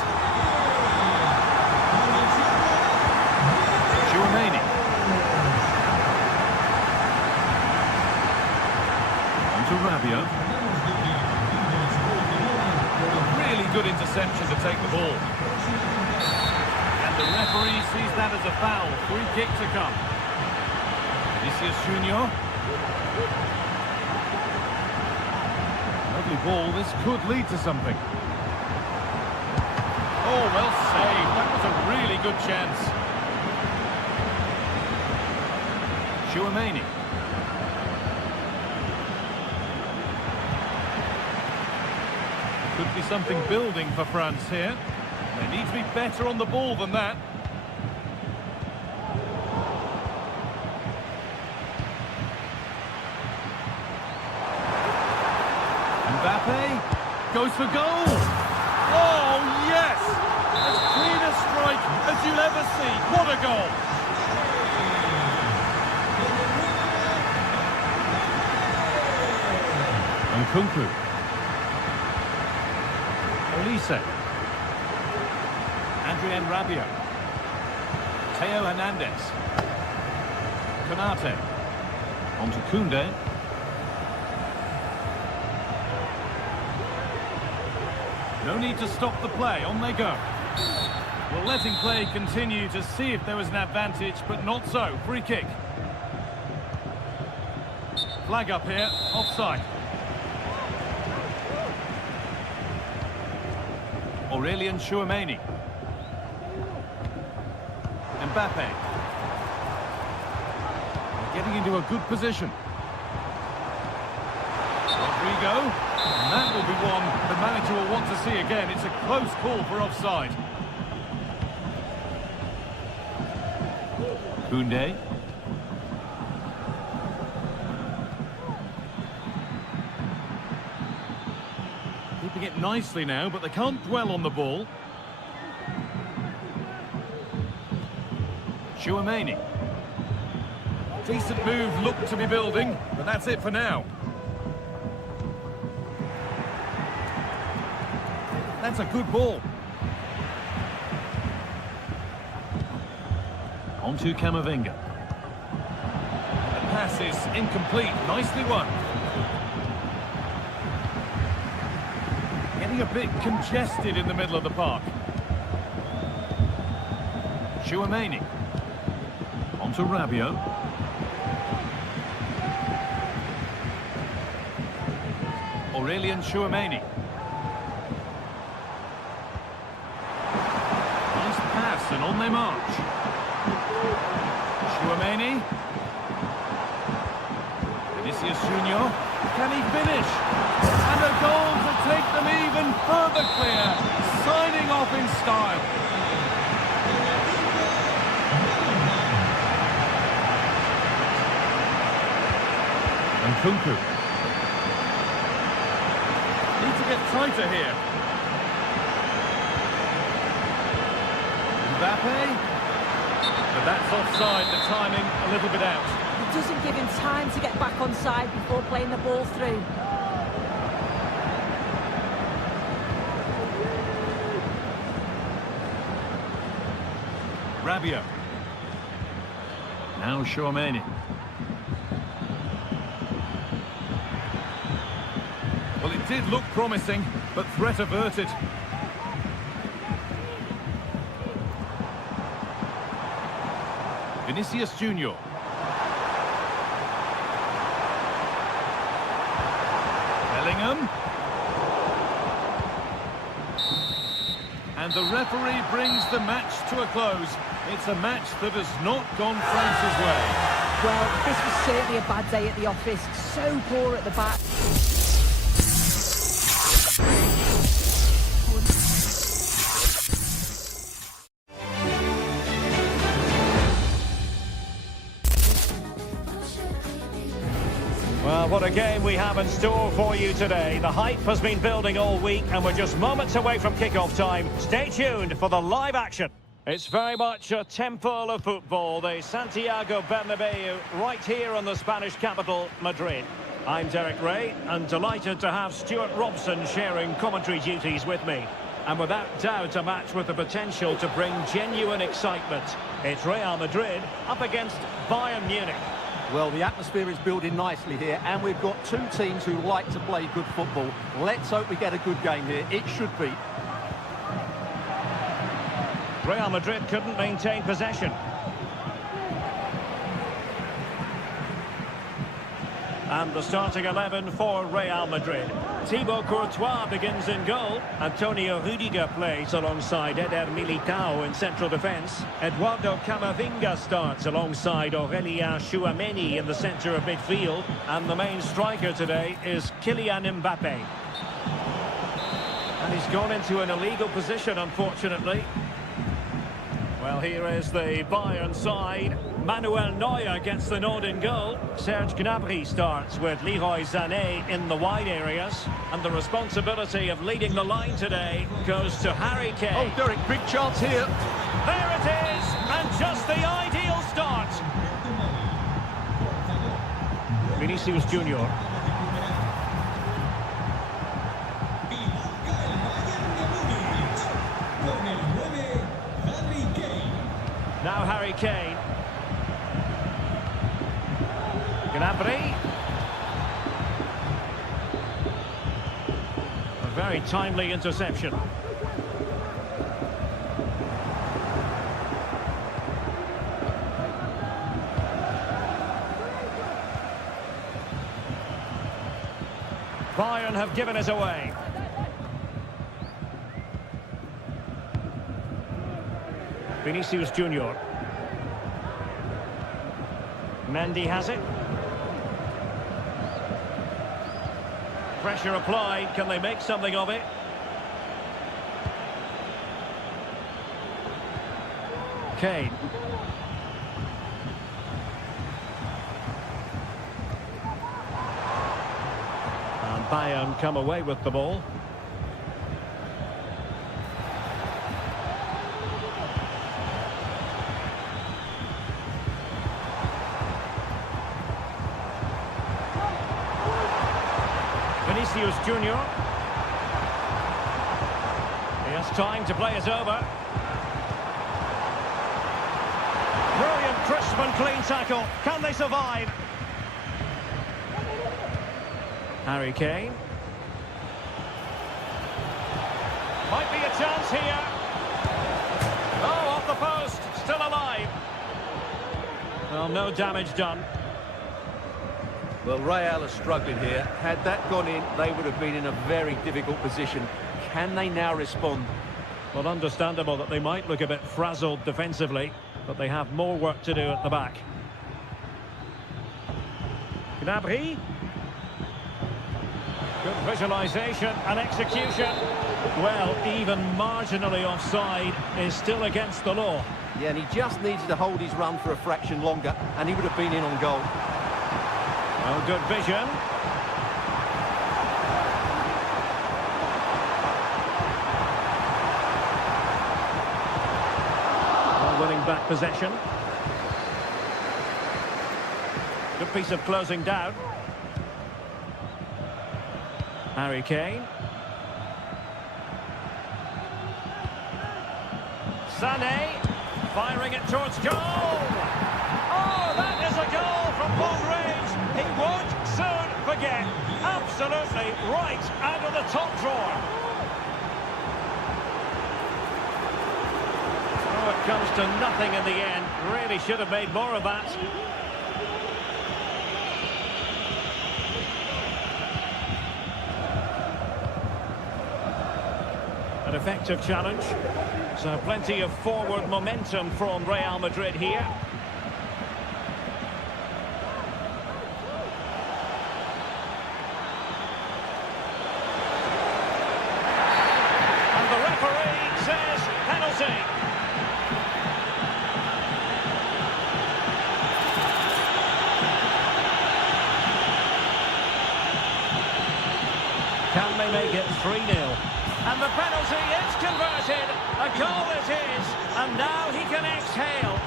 Tchouameni. To Rabiot. A really good interception to take the ball. And the referee sees that as a foul. Free kick to come. Vinicius Junior. No Lovely ball, this could lead to something. Oh, well saved. That was a really good chance. Chouameni. Could be something building for France here. They need to be better on the ball than that. Mbappe goes for goal. Oh, yes! As clean a strike as you'll ever see. What a goal! Nkunku. Olise. Adrien Rabiot. Theo Hernandez. Konate. On to Koundé. No need to stop the play, on they go. Well, letting play continue to see if there was an advantage, but not so. Free kick. Flag up here, offside. Aurelien Chouameni. Mbappe. Getting into a good position. Rodrigo. And that will be one the manager will want to see again. It's a close call for offside. Koundé. Keeping it nicely now, but they can't dwell on the ball. Chouameni. Decent move, looked to be building, but that's it for now. That's a good ball. On to Camavinga. The pass is incomplete. Nicely won. Getting a bit congested in the middle of the park. Chouameni. On to Rabiot. Aurelien Chouameni. And on they march. Chouameni. Vinicius Junior. Can he finish? And a goal to take them even further clear. Signing off in style. Nkunku. Need to get tighter here. Mbappe, but that's offside, the timing a little bit out. It doesn't give him time to get back on side before playing the ball through. Rabiot. Now Chouameni. Well, it did look promising, but threat averted. Vinicius Junior. Bellingham. And the referee brings the match to a close. It's a match that has not gone France's way. Well, this was certainly a bad day at the office. So poor at the back. Well, what a game we have in store for you today. The hype has been building all week and we're just moments away from kick-off time. Stay tuned for the live action. It's very much a temple of football, the Santiago Bernabeu, right here in the Spanish capital, Madrid. I'm Derek Ray and delighted to have Stuart Robson sharing commentary duties with me. And without doubt a match with the potential to bring genuine excitement. It's Real Madrid up against Bayern Munich. Well, the atmosphere is building nicely here, and we've got two teams who like to play good football. Let's hope we get a good game here. It should be. Real Madrid couldn't maintain possession. And the starting 11 for Real Madrid. Thibaut Courtois begins in goal. Antonio Rudiger plays alongside Eder Militao in central defence. Eduardo Camavinga starts alongside Aurelien Chouameni in the centre of midfield. And the main striker today is Kylian Mbappe. And he's gone into an illegal position, unfortunately. Well, here is the Bayern side. Manuel Neuer gets the nod in goal. Serge Gnabry starts with Leroy Sané in the wide areas. And the responsibility of leading the line today goes to Harry Kane. Oh, Derek, big chance here. There it is, and just the ideal start. Vinicius Junior. Now Harry Kane. Gnabry. A very timely interception. Bayern have given us away. Vinicius Junior. Mendy has it. Pressure applied. Can they make something of it? Kane. And Bayern come away with the ball. Vinicius Junior. He has time to play it over. Brilliant, crisp and clean tackle. Can they survive? Harry Kane. Might be a chance here. Oh, off the post. Still alive. Well, no damage done. Well, Real are struggling here. Had that gone in, they would have been in a very difficult position. Can they now respond? Well, understandable that they might look a bit frazzled defensively, but they have more work to do at the back. Gnabry. Good visualisation and execution. Well, even marginally offside is still against the law. Yeah, and he just needed to hold his run for a fraction longer, and he would have been in on goal. Well, good vision. Well, winning back possession. Good piece of closing down. Harry Kane. Sané firing it towards goal. Oh, that is a goal from long range. He won't soon forget. Absolutely right out of the top drawer. Oh, it comes to nothing in the end. Really should have made more of that. An effective challenge. So plenty of forward momentum from Real Madrid here. And the referee says penalty. Can they make it 3-0? And the penalty is converted. A goal is his. And now he can exhale.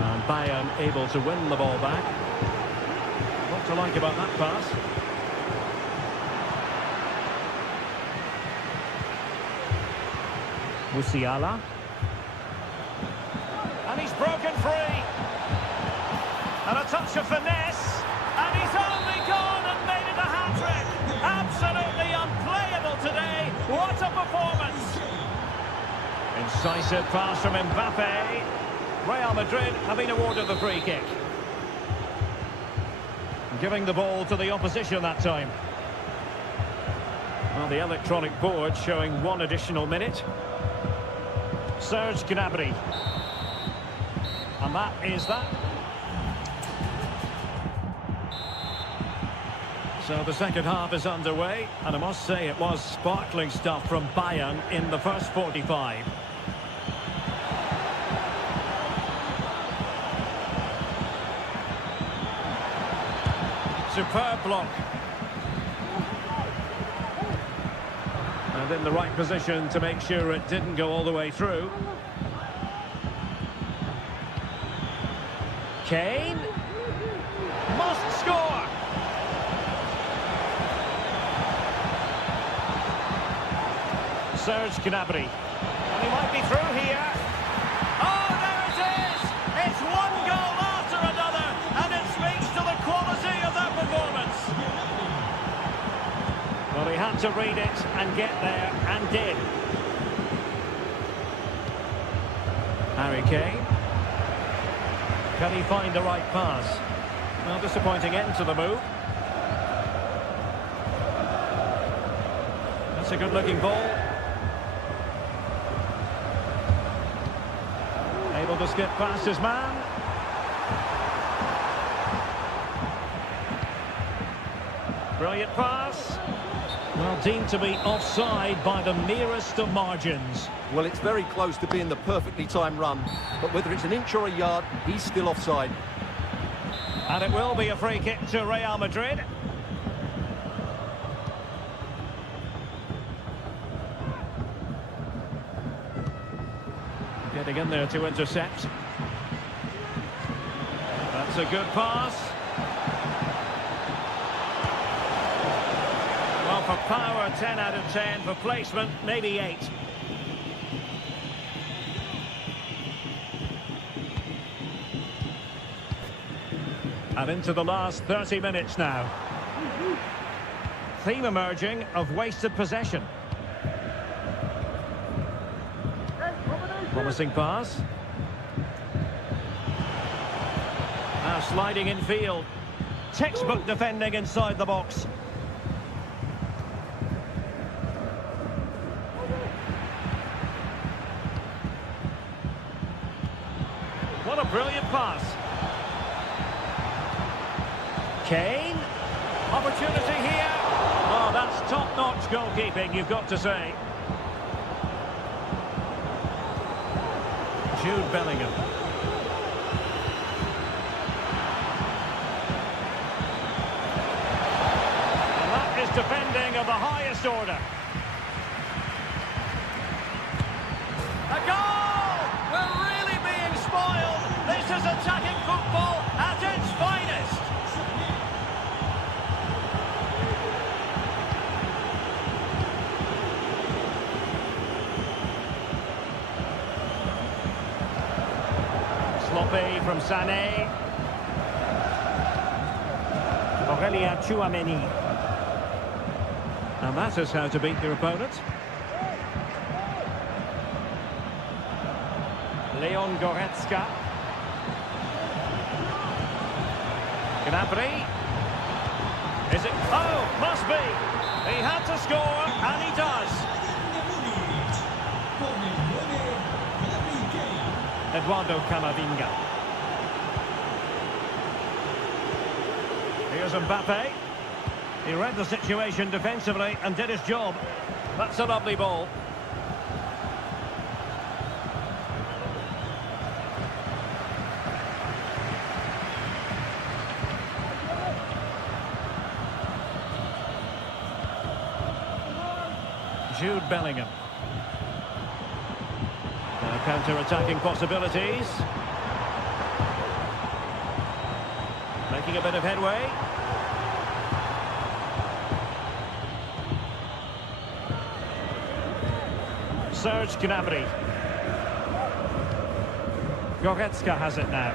And Bayern able to win the ball back. What to like about that pass? Musiala. And he's broken free. And a touch of finesse. And he's only gone and made it a hat-trick. Absolutely unplayable today. What a performance. Incisive pass from Mbappe. Real Madrid have been awarded the free kick. Giving the ball to the opposition that time. Well, the electronic board showing 1 additional minute. Serge Gnabry. And that is that. So the second half is underway, and I must say it was sparkling stuff from Bayern in the first 45. Superb block. And in the right position to make sure it didn't go all the way through. Kane must score. Serge Gnabry. And he might be through here. Oh, there it is! It's one goal after another, and it speaks to the quality of their performance. Well, he had to read it and get there, and did. Harry Kane. Can he find the right pass? Well, disappointing end to the move. That's a good-looking ball. Able to skip past his man. Brilliant pass. Well, deemed to be offside by the merest of margins. Well, it's very close to being the perfectly timed run, but whether it's an inch or a yard, he's still offside. And it will be a free kick to Real Madrid. Getting in there to intercept. That's a good pass. Well, for power, 10 out of 10. For placement, maybe 8. And into the last 30 minutes now. Theme emerging of wasted possession. Promising pass. Now sliding in field. Textbook defending inside the box. What a brilliant pass. Kane. Opportunity here. Oh, that's top-notch goalkeeping, you've got to say. Jude Bellingham. And that is defending of the highest order. A goal! We're really being spoiled. This is attacking football at its finest. Sloppy from Sané. Aurélien Tchouameni. And that is how to beat your opponent. Leon Goretzka. Gnabry. Is it? Oh, must be. He had to score, and he does. Eduardo Camavinga. Here's Mbappe. He read the situation defensively and did his job. That's a lovely ball. Jude Bellingham. Counter-attacking possibilities. Making a bit of headway. Serge Gnabry. Goretzka has it now.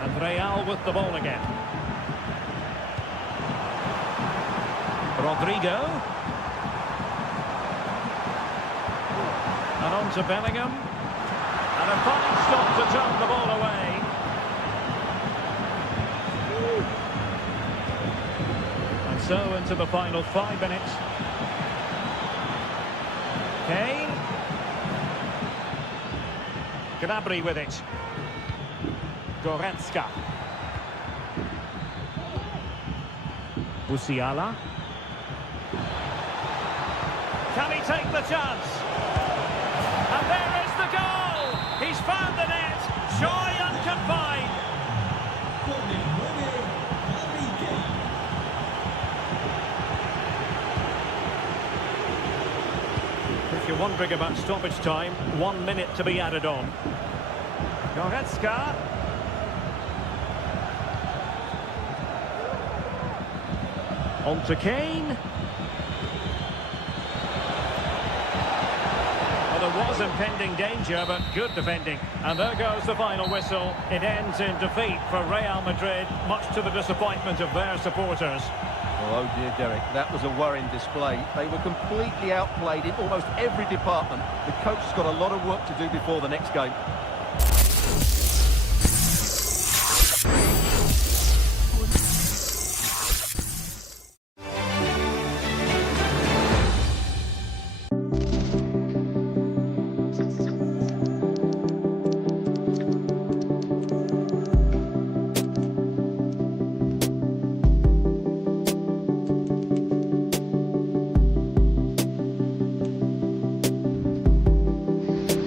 And Real with the ball again. Rodrigo. And on to Bellingham. And a fine stop to turn the ball away. into the final 5 minutes. Kane. Gnabry with it. Goretzka. Musiala. Can he take the chance? And there is the goal! He's found the net! Joy unconfined! If you're wondering about stoppage time, 1 minute to be added on. Goretzka. On to Kane. Well, there was impending danger, but good defending. And there goes the final whistle. It ends in defeat for Real Madrid, much to the disappointment of their supporters. Oh dear, Derek, that was a worrying display. They were completely outplayed in almost every department. The coach has got a lot of work to do before the next game.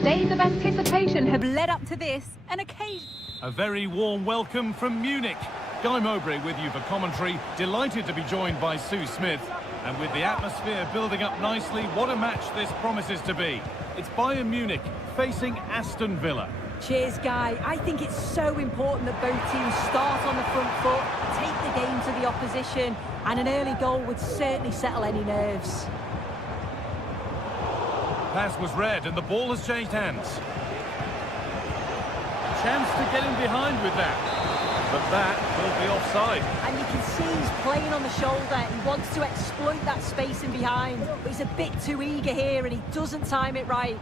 Days of anticipation have led up to this, an occasion. A very warm welcome from Munich. Guy Mowbray with you for commentary. Delighted to be joined by Sue Smith. And with the atmosphere building up nicely, what a match this promises to be. It's Bayern Munich facing Aston Villa. Cheers, Guy. I think it's so important that both teams start on the front foot, take the game to the opposition, and an early goal would certainly settle any nerves. Pass was red and the ball has changed hands. Chance to get in behind with that. But that will be offside. And you can see he's playing on the shoulder. He wants to exploit that space in behind. But he's a bit too eager here and he doesn't time it right.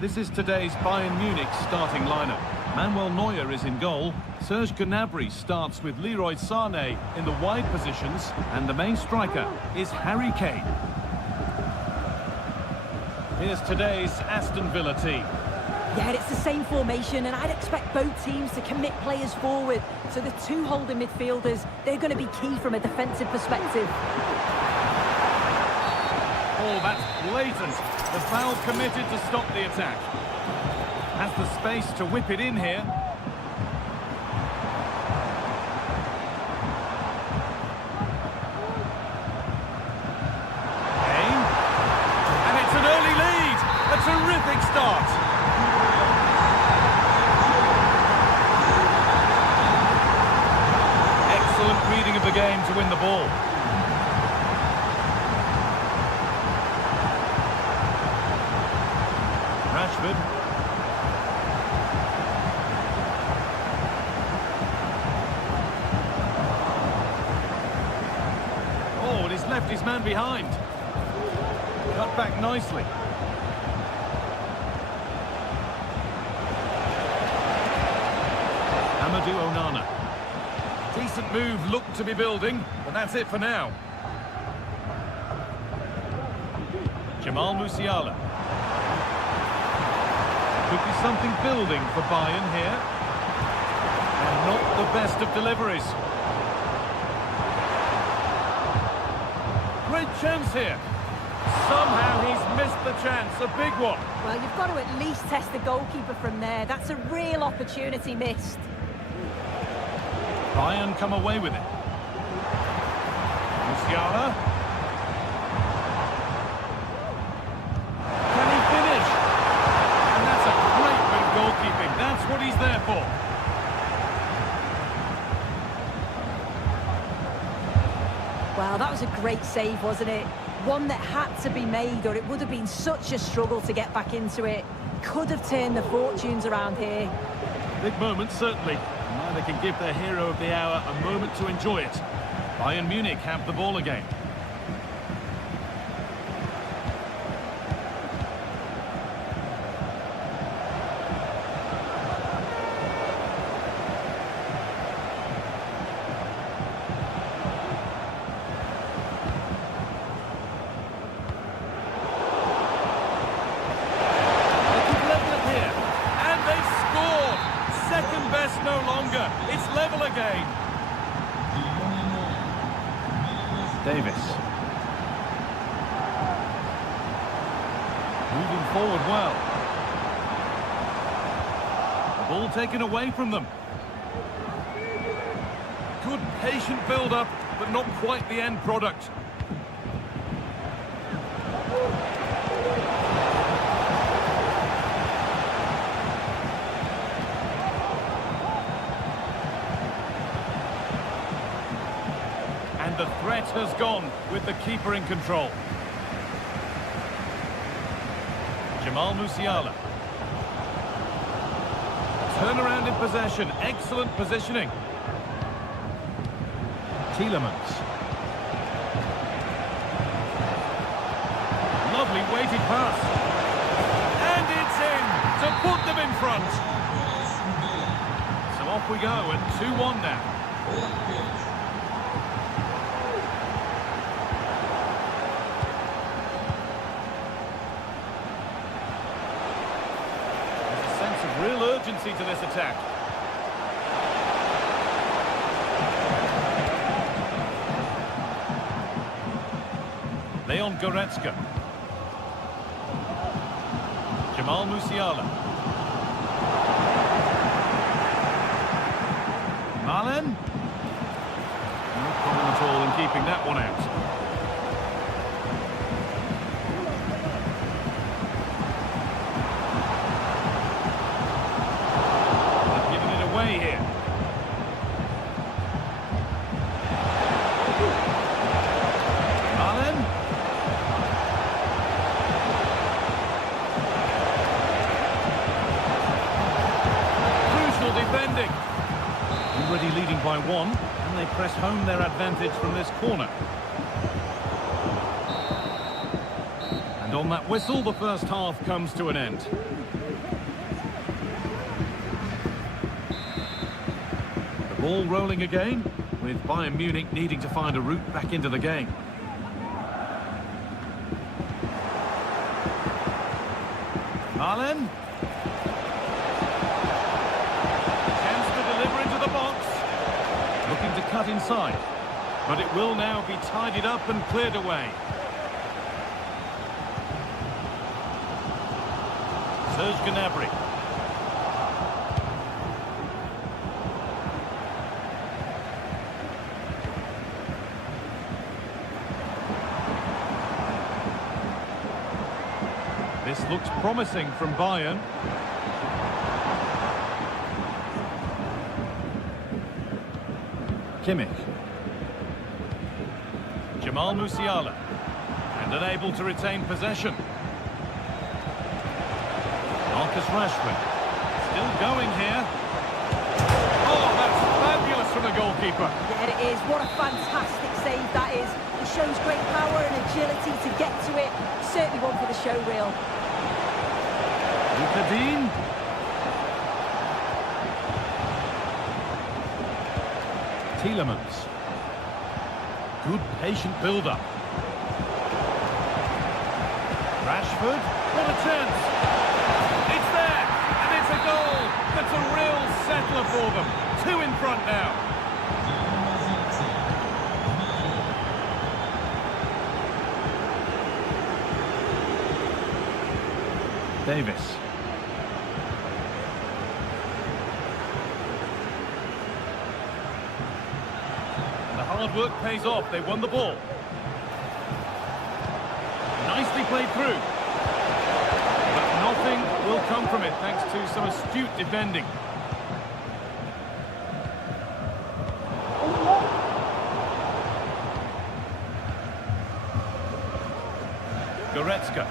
This is today's Bayern Munich starting lineup. Manuel Neuer is in goal. Serge Gnabry starts with Leroy Sané in the wide positions. And the main striker is Harry Kane. Here's today's Aston Villa team. Yeah, it's the same formation, and I'd expect both teams to commit players forward. So the two holding midfielders, they're going to be key from a defensive perspective. Oh, that's blatant. The foul committed to stop the attack. Has the space to whip it in here. Kane. And it's an early lead. A terrific start. Excellent reading of the game to win the ball. Rashford. Oh, and he's left his man behind. Cut back nicely. Amadou Onana. Decent move, looked to be building, but that's it for now. Jamal Musiala. Could be something building for Bayern here. And not the best of deliveries. Great chance here. Somehow he's missed the chance, a big one. Well, you've got to at least test the goalkeeper from there. That's a real opportunity missed. Bayern come away with it. Musiala. Can he finish? And that's a great bit of goalkeeping. That's what he's there for. Well, that was a great save, wasn't it? One that had to be made, or it would have been such a struggle to get back into it. Could have turned the fortunes around here. Big moment, certainly. Now they can give their hero of the hour a moment to enjoy it. Bayern Munich have the ball again. Davis. Moving forward well. The ball taken away from them. Good patient build-up, but not quite the end product. And the threat has gone with the keeper in control. Jamal Musiala. Turnaround in possession, excellent positioning. Tielemans. Lovely weighted pass. And it's in to put them in front. So off we go at 2-1 now. Real urgency to this attack. Leon Goretzka. Jamal Musiala. Malen. No problem at all in keeping that one out. Here. Malen. Crucial defending. Already leading by one, and they press home their advantage from this corner. And on that whistle, the first half comes to an end. Ball rolling again, with Bayern Munich needing to find a route back into the game. Malen. Chance to deliver into the box. Looking to cut inside. But it will now be tidied up and cleared away. Serge Gnabry. This looks promising from Bayern. Kimmich. Jamal Musiala. And unable to retain possession. Marcus Rashford. Still going here. Oh, that's fabulous from the goalkeeper. Yeah, it is. What a fantastic save that is. It shows great power and agility to get to it. Certainly one for the show reel. Dean. Tielemans. Good patient build-up. Rashford. What a chance. It's there. And it's a goal. That's a real settler for them. 2 in front now. Davis. Hard work pays off. They won the ball. Nicely played through. But nothing will come from it thanks to some astute defending. Goretzka.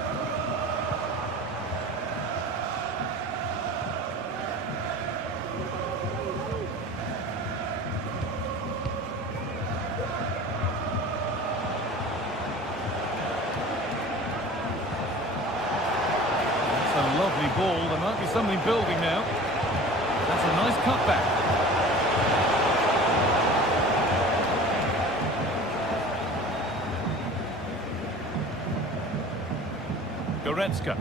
Lovely ball. There might be something building now. That's a nice cutback. Goretzka.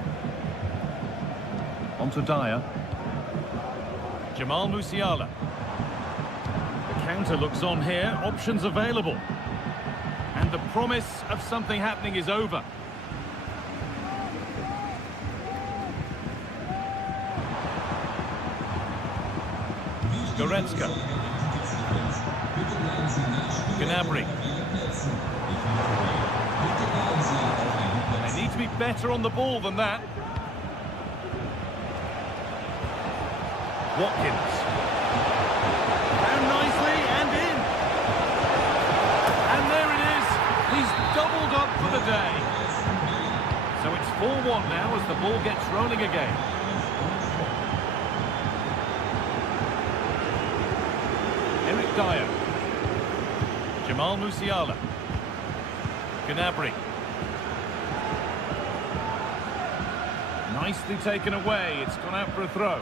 On to Dyer. Jamal Musiala. The counter looks on here. Options available. And the promise of something happening is over. Goretzka. Gnabry. They need to be better on the ball than that. Watkins. Down nicely and in. And there it is. He's doubled up for the day. So it's 4-1 now as the ball gets rolling again. Eric Dyer. Jamal Musiala. Gnabry. Nicely taken away. It's gone out for a throw.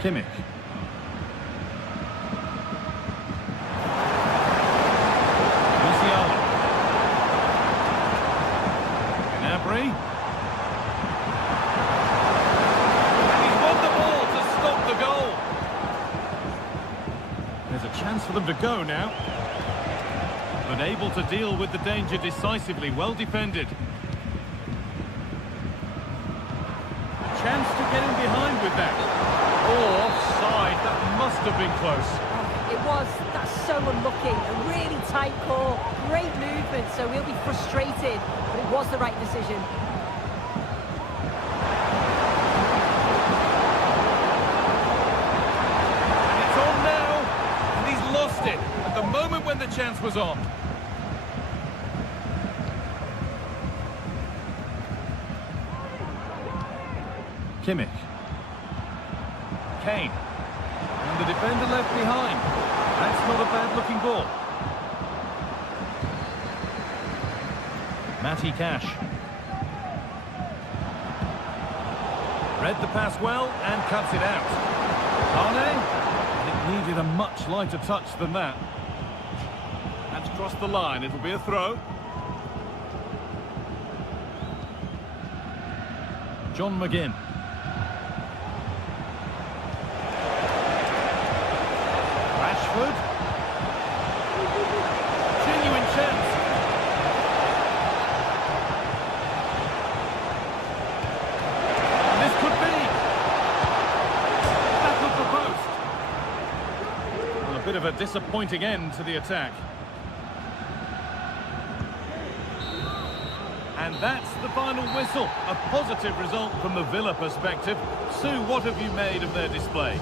Kimmich. Musiala. Gnabry. And he's won the ball to stop the goal. There's a chance for them to go now. But able to deal with the danger decisively. Well defended. Chance to get in behind with that. Oh, offside. That must have been close. It was. That's so unlucky. A really tight call. Great movement, so he'll be frustrated. But it was the right decision. And it's on now. And he's lost it at the moment when the chance was on. Kimmich. Kane. And the defender left behind. That's not a bad-looking ball. Matty Cash. Read the pass well and cuts it out. Arne. It needed a much lighter touch than that. That's crossed the line. It'll be a throw. John McGinn. Rashford. Genuine chance. And this could be. Back of the post. Well, a bit of a disappointing end to the attack. And that's the final whistle. A positive result from the Villa perspective. Sue, what have you made of their display?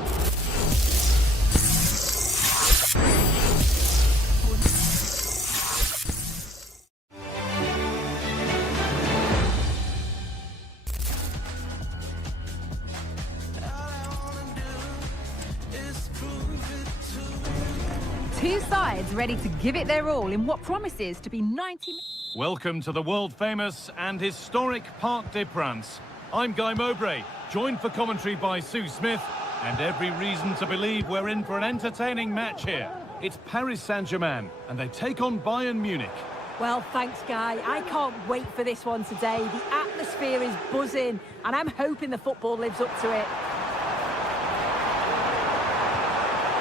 Two sides ready to give it their all in what promises to be 90 minutes. Welcome to the world-famous and historic Parc des Princes. I'm Guy Mowbray, joined for commentary by Sue Smith, and every reason to believe we're in for an entertaining match here. It's Paris Saint-Germain, and they take on Bayern Munich. Well, thanks, Guy. I can't wait for this one today. The atmosphere is buzzing, and I'm hoping the football lives up to it.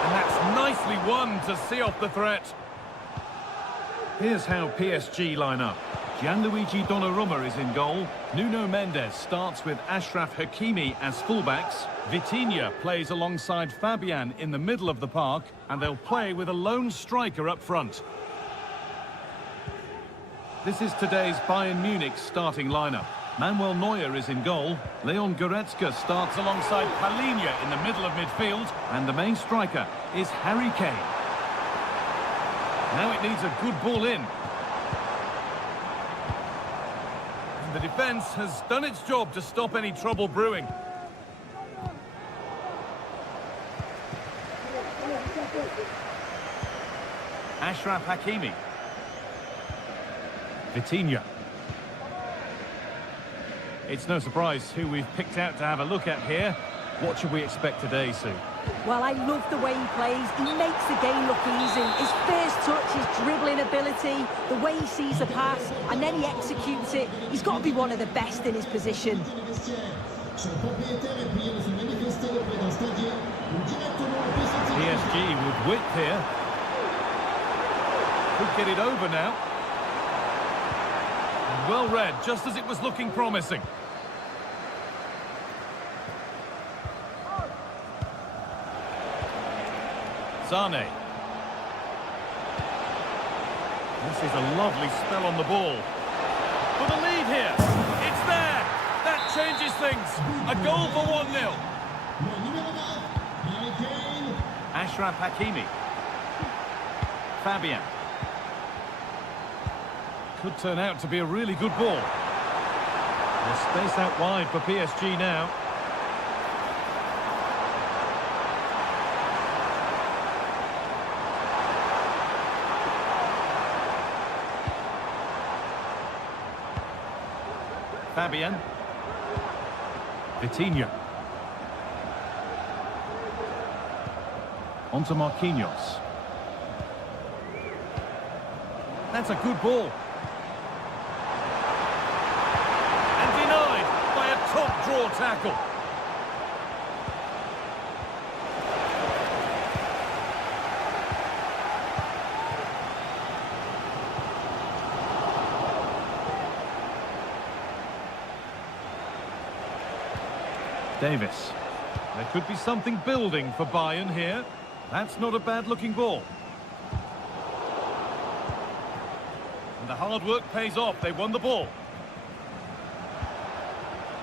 And that's nicely won to see off the threat. Here's how PSG line up. Gianluigi Donnarumma is in goal. Nuno Mendes starts with Achraf Hakimi as fullbacks. Vitinha plays alongside Fabian in the middle of the park, and they'll play with a lone striker up front. This is today's Bayern Munich starting lineup. Manuel Neuer is in goal. Leon Goretzka starts alongside Palhinha in the middle of midfield, and the main striker is Harry Kane. Now it needs a good ball in. And the defence has done its job to stop any trouble brewing. Achraf Hakimi. Vitinha. It's no surprise who we've picked out to have a look at here. What should we expect today, Sue? Well, I love the way he plays. He makes the game look easy. His first touch, his dribbling ability, the way he sees the pass, and then he executes it. He's got to be one of the best in his position. PSG with width here. Could get it over now. And well read, just as it was looking promising. Sane. This is a lovely spell on the ball. For the lead here. It's there. That changes things. A goal for 1-0. Ashraf Hakimi. Fabian. Could turn out to be a really good ball. There's space out wide for PSG now. Fabian. Vitinha. Onto Marquinhos. That's a good ball. And denied by a top draw tackle. Davis. There could be something building for Bayern here. That's not a bad-looking ball. And the hard work pays off. They won the ball.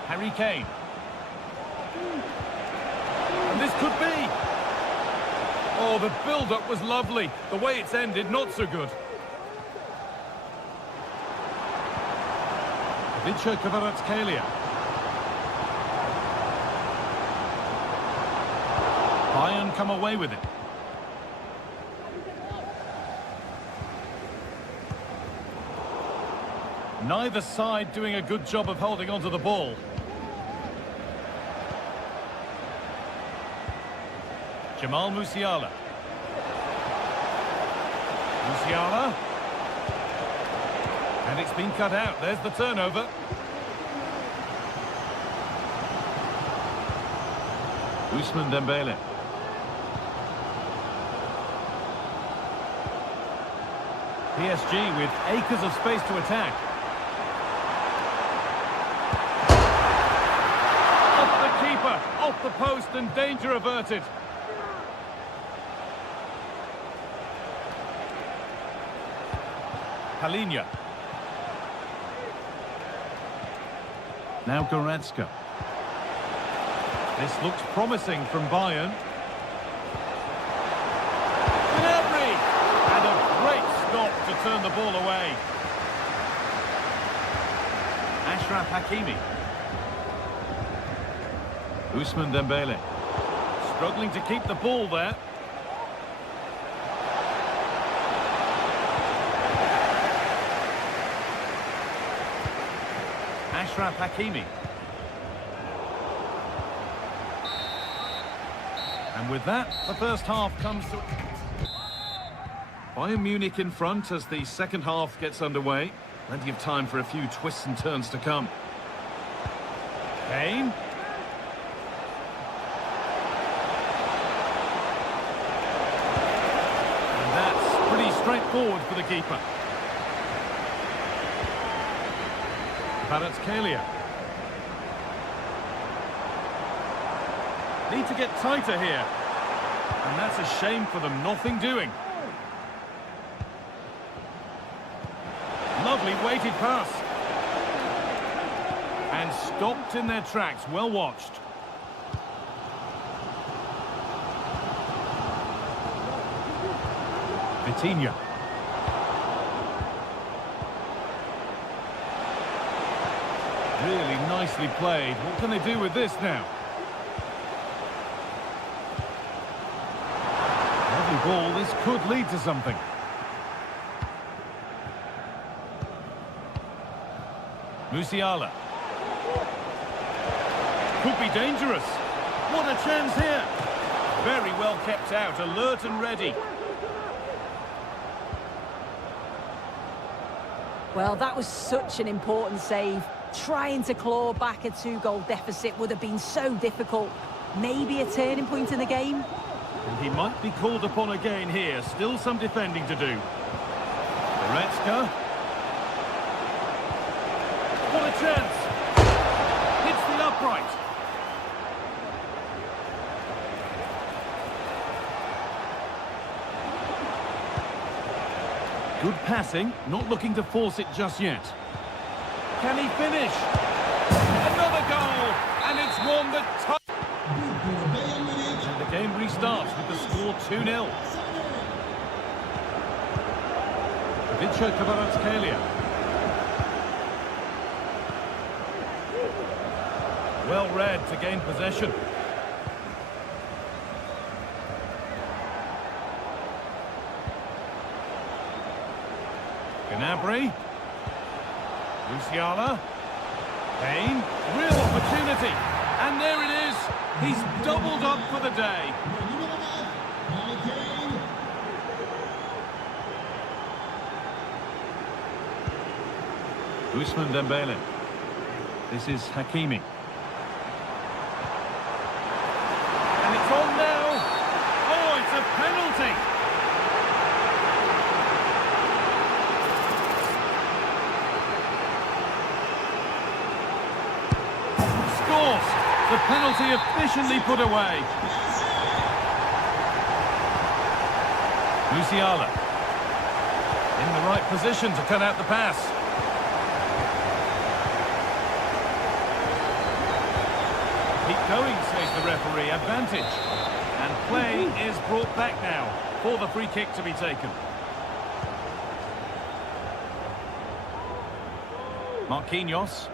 Harry Kane. And this could be. Oh, the build-up was lovely. The way it's ended, not so good. Vicha Kvaratskhelia. Bayern come away with it. Neither side doing a good job of holding onto the ball. Jamal Musiala. Musiala. And it's been cut out. There's the turnover. Ousmane Dembele. PSG with acres of space to attack. Off the keeper, off the post, and danger averted. Palhinha. Now Goretzka. This looks promising from Bayern. And a great stop to turn the ball away. Ashraf Hakimi. Ousmane Dembele. Struggling to keep the ball there. Ashraf Hakimi. And with that, the first half comes to... Bayern Munich in front as the second half gets underway. Plenty of time for a few twists and turns to come. Kane. And that's pretty straightforward for the keeper. Kvaratskhelia. Need to get tighter here. And that's a shame for them, nothing doing. Lovely weighted pass. And stopped in their tracks, well watched. Vitinha. Really nicely played. What can they do with this now? Lovely ball. This could lead to something. Musiala. Could be dangerous. What a chance here. Very well kept out, alert and ready. Well, that was such an important save. Trying to claw back a 2-goal deficit would have been so difficult. Maybe a turning point in the game. And he might be called upon again here. Still some defending to do. Goretzka. What a chance! Hits the upright. Good passing, not looking to force it just yet. Can he finish? Another goal, and it's one that... And the game restarts with the score 2-0. Kvaratskhelia. Well read to gain possession. Gnabry. Musiala. Kane. Real opportunity. And there it is. He's doubled up for the day. Ousmane Dembele. This is Hakimi. And it's on now. Oh, it's a penalty. Scores. The penalty efficiently put away. Musiala. In the right position to cut out the pass. Keep going, says the referee. Advantage. And play is brought back now for the free kick to be taken. Marquinhos.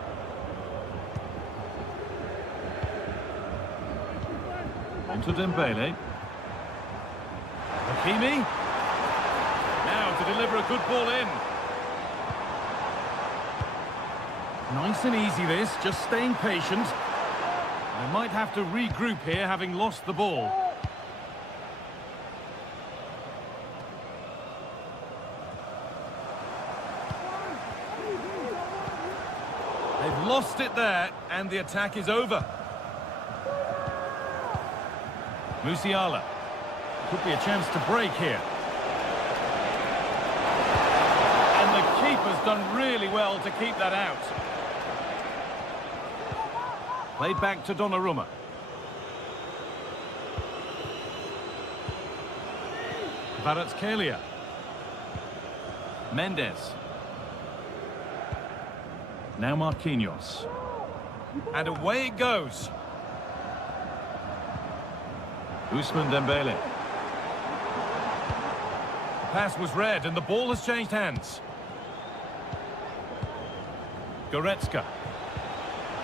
Onto Dembele. Hakimi. Now to deliver a good ball in. Nice and easy this, just staying patient. They might have to regroup here, having lost the ball. They've lost it there, and the attack is over. Musiala. Could be a chance to break here. And the keeper's done really well to keep that out. Played back to Donnarumma. Kvaratskhelia. Mendes. Now Marquinhos. And away it goes. Ousmane Dembele. The pass was read and the ball has changed hands. Goretzka.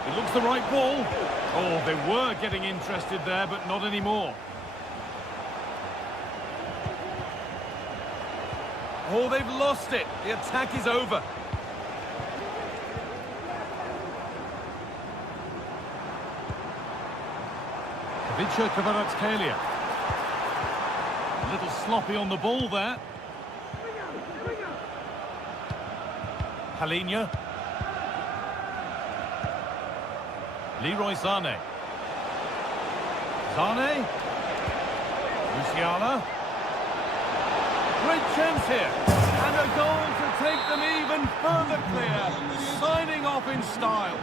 It looks the right ball. Oh, they were getting interested there, but not anymore. Oh, they've lost it. The attack is over. Kvaratskhelia. A little sloppy on the ball there. Halinho. Leroy Sané. Sané. Musiala. Great chance here. And a goal to take them even further clear. Signing off in style.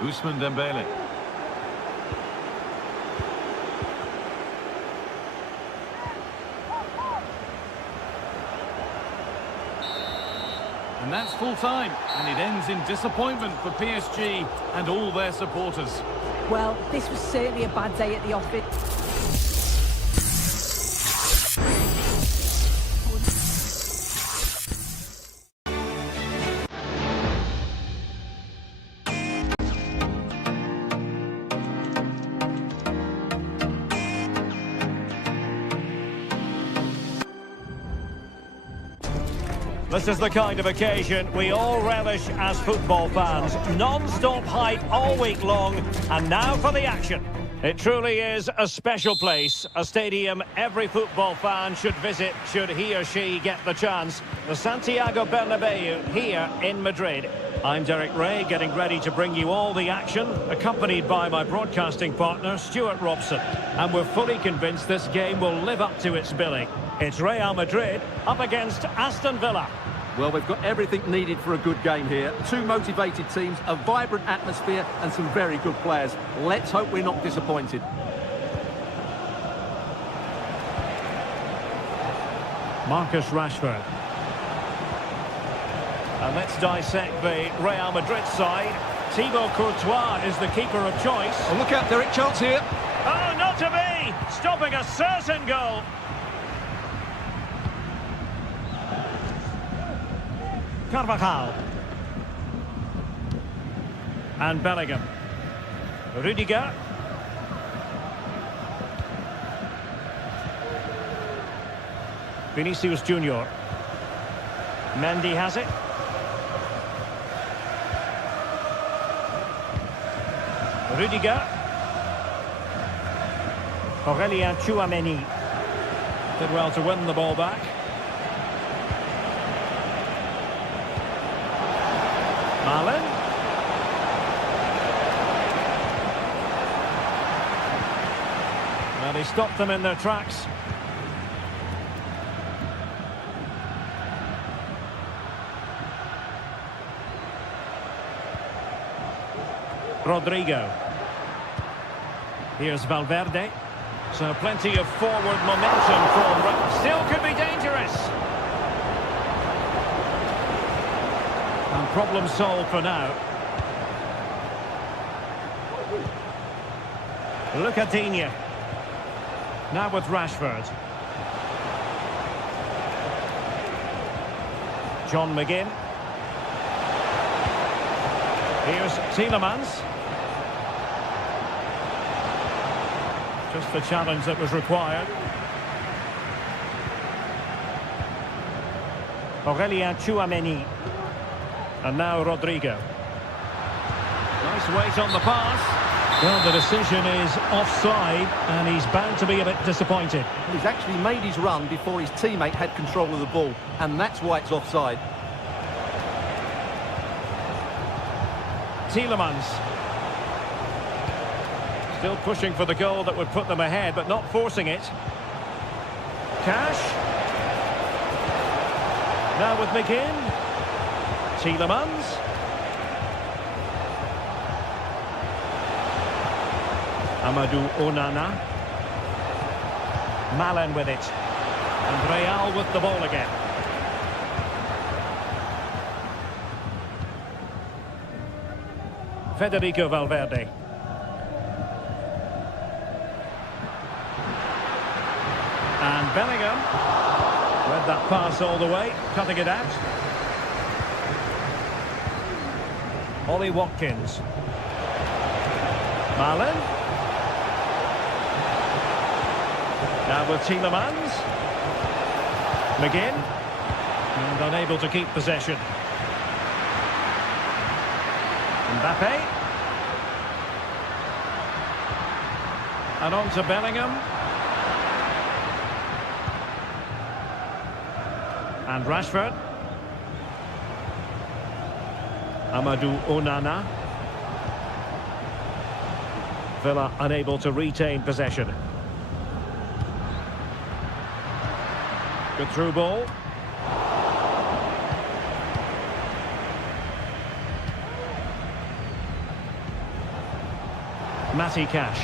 Ousmane Dembele. And that's full time, and it ends in disappointment for PSG and all their supporters. Well, this was certainly a bad day at the office. This is the kind of occasion we all relish as football fans. Non-stop hype all week long, and now for the action. It truly is a special place, a stadium every football fan should visit should he or she get the chance. The Santiago Bernabeu here in Madrid. I'm Derek Ray, getting ready to bring you all the action, accompanied by my broadcasting partner, Stuart Robson. And we're fully convinced this game will live up to its billing. It's Real Madrid up against Aston Villa. Well, we've got everything needed for a good game here. Two motivated teams, a vibrant atmosphere and some very good players. Let's hope we're not disappointed. Marcus Rashford. And let's dissect the Real Madrid side. Thibaut Courtois is the keeper of choice. Oh, look out, Derek, chance here. Oh, not to be! Stopping a certain goal. Carvajal. And Bellingham. Rudiger. Vinicius Junior. Mendy has it. Rudiger. Aurelien Tchouameni. Did well to win the ball back. Malen. Well, he stopped them in their tracks. Rodrigo. Here's Valverde. So plenty of forward momentum from... Still could be dangerous. And problem solved for now. Lucadinha. Now with Rashford. John McGinn. Here's Tielemans. Just the challenge that was required. Aurelien Tchouameni. And now Rodrigo. Nice weight on the pass. Well, the decision is offside, and he's bound to be a bit disappointed. He's actually made his run before his teammate had control of the ball, and that's why it's offside. Tielemans. Still pushing for the goal that would put them ahead, but not forcing it. Cash. Now with McGinn. Tielemans. Amadou Onana. Malen with it. And Real with the ball again. Federico Valverde. And Bellingham. Read that pass all the way, cutting it out. Ollie Watkins. Malen. Now with Tielemans. McGinn. And unable to keep possession. Mbappe. And on to Bellingham. And Rashford. Amadou Onana. Villa unable to retain possession. Good through ball. Matty Cash.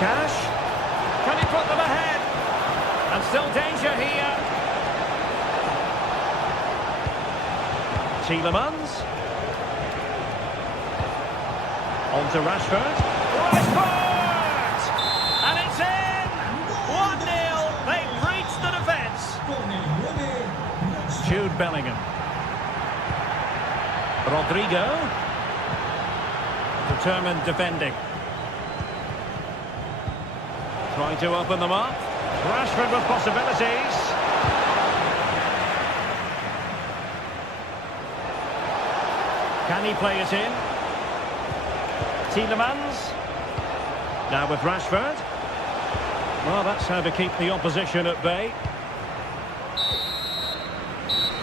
Cash. Can he put them ahead? And still danger here. Tielemans. On to Rashford. Rashford! And it's in! 1-0. They breached the defence. Jude Bellingham. Rodrigo. Determined defending. Trying to open them up. Rashford with possibilities. Can he play it in? Tielemans. Now with Rashford. Well, that's how to keep the opposition at bay.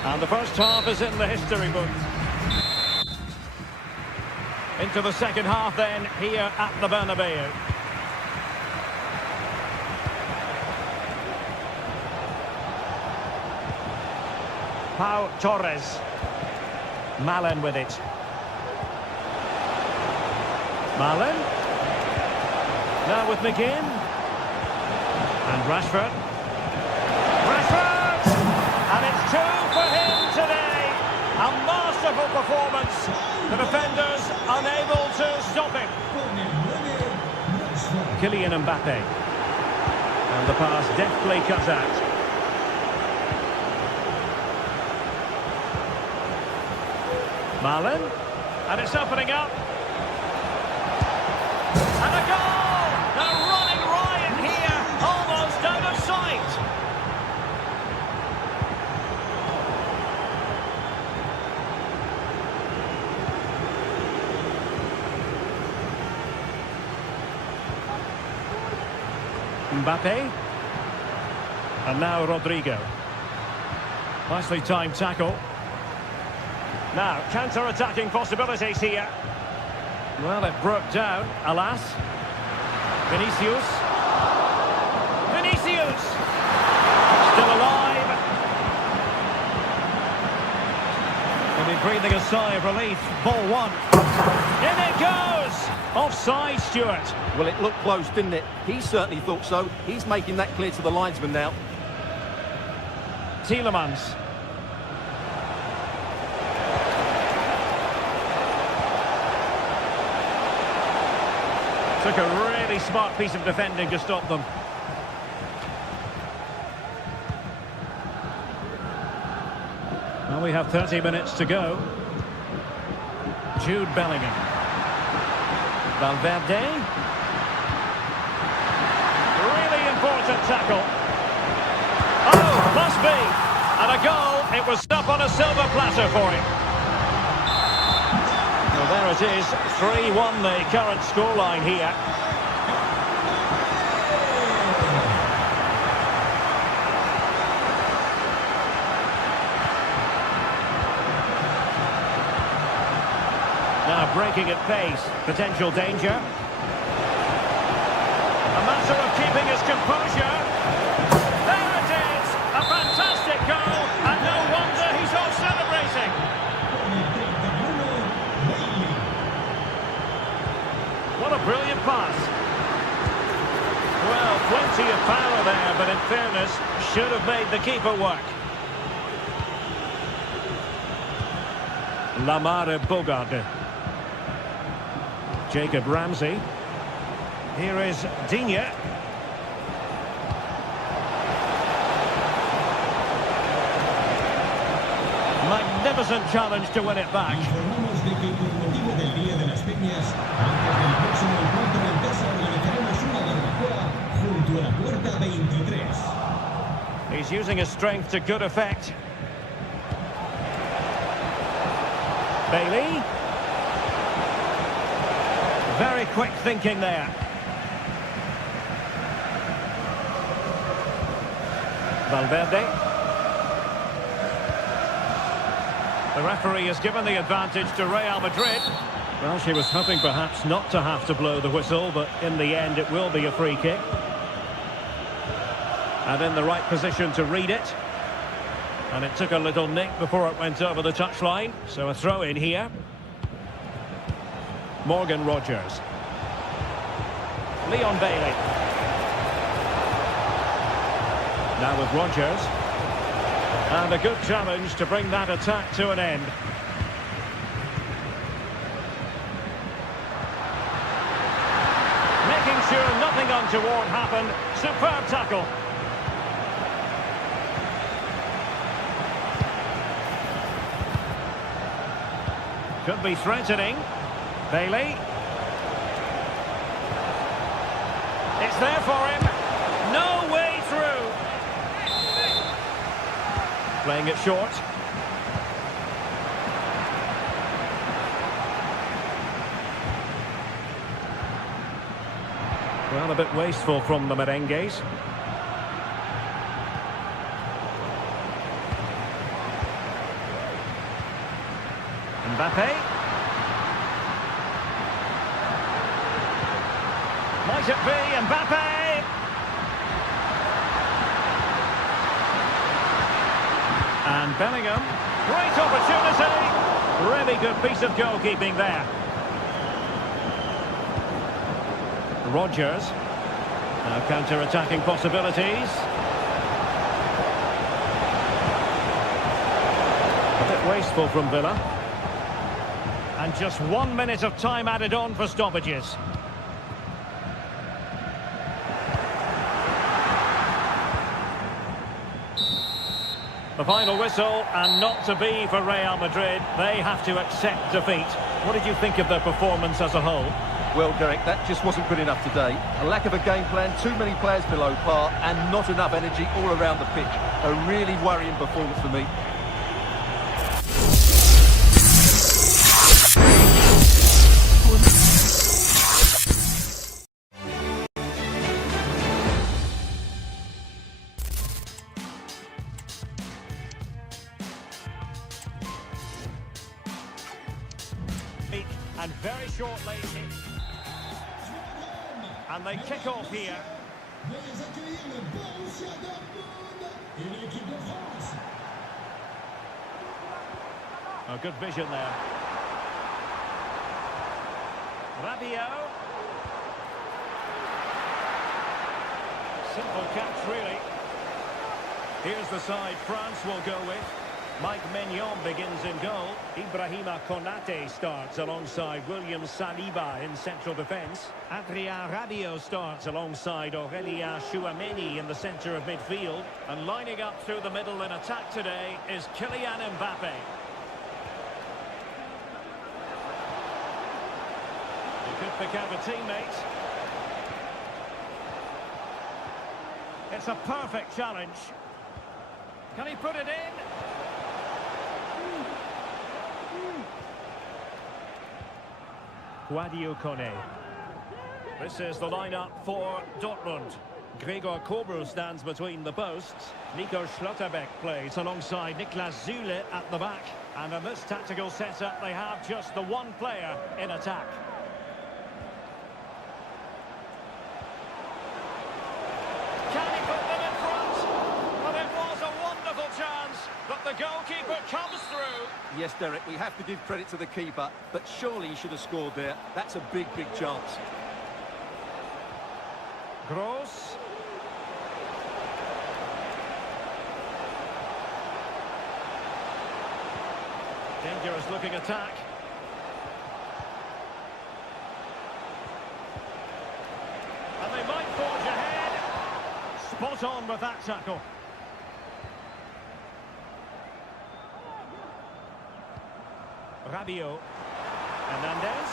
And the first half is in the history book. Into the second half then, here at the Bernabeu. Pau Torres. Malen with it. Malen. Now with McGinn. And Rashford. Rashford! And it's 2 for him today. A masterful performance. The defenders unable to stop him. Kylian Mbappe. And the pass deftly cut out. Malen. And it's opening up. And a goal! They're running riot here. Almost out of sight. Mbappe. And now Rodrigo. Nicely timed tackle. Now, counter-attacking possibilities here. Well, it broke down, alas. Vinicius. Vinicius! Still alive. He'll be breathing a sigh of relief. Ball one. In it goes! Offside, Stuart. Well, it looked close, didn't it? He certainly thought so. He's making that clear to the linesman now. Tielemans. Took a really smart piece of defending to stop them. Well, we have 30 minutes to go. Jude Bellingham. Valverde. Really important tackle. Oh, must be. And a goal. It was up on a silver platter for him. Well, there it is. 3-1 the current scoreline here. Now breaking at pace. Potential danger. A matter of keeping his composure. There it is! A fantastic goal, and no wonder he's off celebrating. What a brilliant pass. Well, plenty of power there, but in fairness, should have made the keeper work. Lamare Bogarde. Jacob Ramsey. Here is Digne. Magnificent challenge to win it back. He's using his strength to good effect. Bailey. Very quick thinking there. Valverde. The referee has given the advantage to Real Madrid. Well, she was hoping perhaps not to have to blow the whistle, but in the end it will be a free kick. And in the right position to read it. And it took a little nick before it went over the touchline. So a throw in here. Morgan Rogers. Leon Bailey. Now with Rogers. And a good challenge to bring that attack to an end. Making sure nothing untoward happened. Superb tackle. Could be threatening. Bailey. It's there for him. No way through. Playing it short. Well, a bit wasteful from the Merengues. Mbappe. Might it be Mbappe? And Bellingham, great opportunity. Really good piece of goalkeeping there. Rodgers. Now counter-attacking possibilities. A bit wasteful from Villa. And just 1 minute of time added on for stoppages. The final whistle, and not to be for Real Madrid. They have to accept defeat. What did you think of their performance as a whole? Well, Derek, that just wasn't good enough today. A lack of a game plan, too many players below par, and not enough energy all around the pitch. A really worrying performance for me. And very shortly, and they kick off here. A good vision there. Rabiot. Simple catch, really. Here's the side France will go with. Mike Maignan begins in goal. Ibrahima Konate starts alongside William Saliba in central defence. Adrien Rabiot starts alongside Aurélien Tchouameni in the centre of midfield. And lining up through the middle in attack today is Kylian Mbappe. He could pick out a teammate. It's a perfect challenge. Can he put it in? Guadio Kone. This is the lineup for Dortmund. Gregor Kobel stands between the posts. Nico Schlotterbeck plays alongside Niklas Süle at the back. And in this tactical setup, they have just the one player in attack. Can he put them in front? Well, it was a wonderful chance, but the goalkeeper comes through. Yes, Derek, we have to give credit to the keeper, but surely he should have scored there. That's a big, big chance. Gross. Dangerous looking attack. And they might forge ahead. Spot on with that tackle. Rabiot. Hernandez.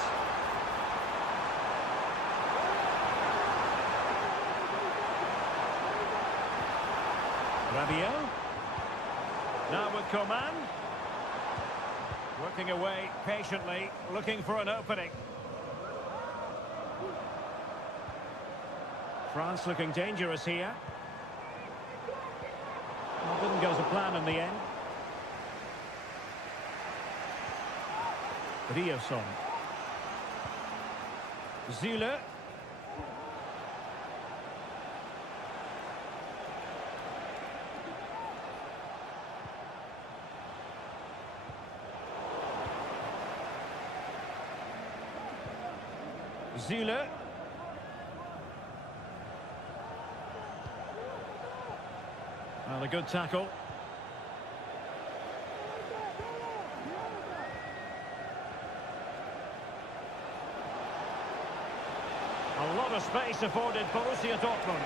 Rabiot. Now with Coman. Working away patiently, looking for an opening. France looking dangerous here. Well, didn't go to plan in the end. Riosson. Süle. Süle. Well, a good tackle. A lot of space afforded Borussia Dortmund.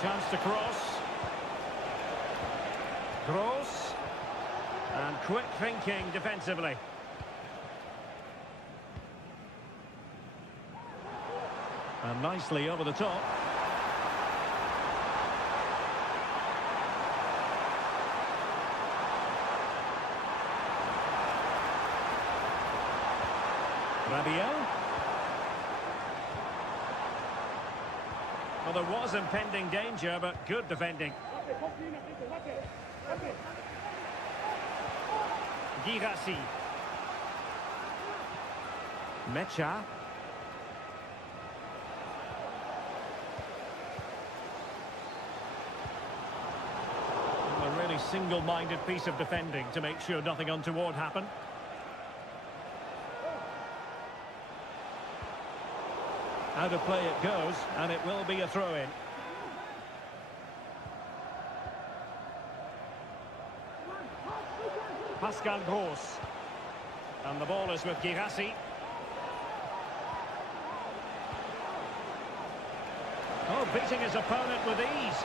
Chance to cross. Gross. And quick thinking defensively. And nicely over the top. Rabiot. Well, there was impending danger, but good defending. Girassi. Mecha. really single-minded piece of defending to make sure nothing untoward happened. Out of play it goes, and it will be a throw-in. Pascal Gross. And the ball is with Girassi. Oh, beating his opponent with ease.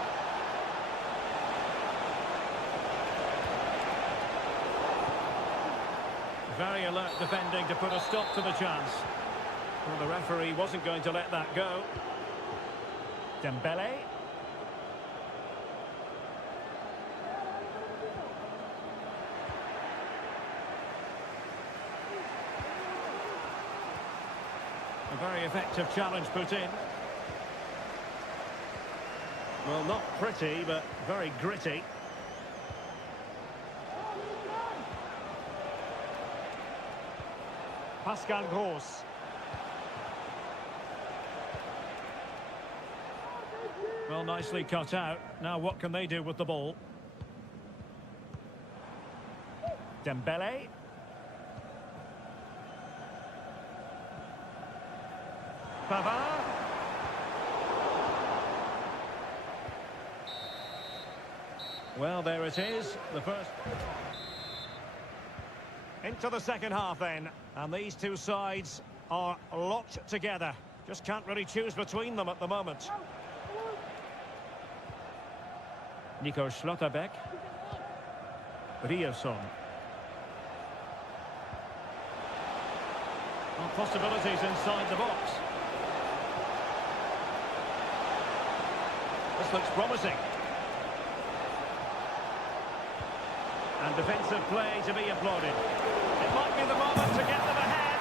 Very alert defending to put a stop to the chance. Well, the referee wasn't going to let that go. Dembele. A very effective challenge put in. Well, not pretty, but very gritty. Pascal Gross. Well, nicely cut out. Now what can they do with the ball? Dembele. Pavard. Well, there it is. The first... Into the second half then. And these two sides are locked together. Just can't really choose between them at the moment. Nico Schlotterbeck. Ryerson. Well, possibilities inside the box. This looks promising. And defensive play to be applauded. It might be the moment to get them ahead.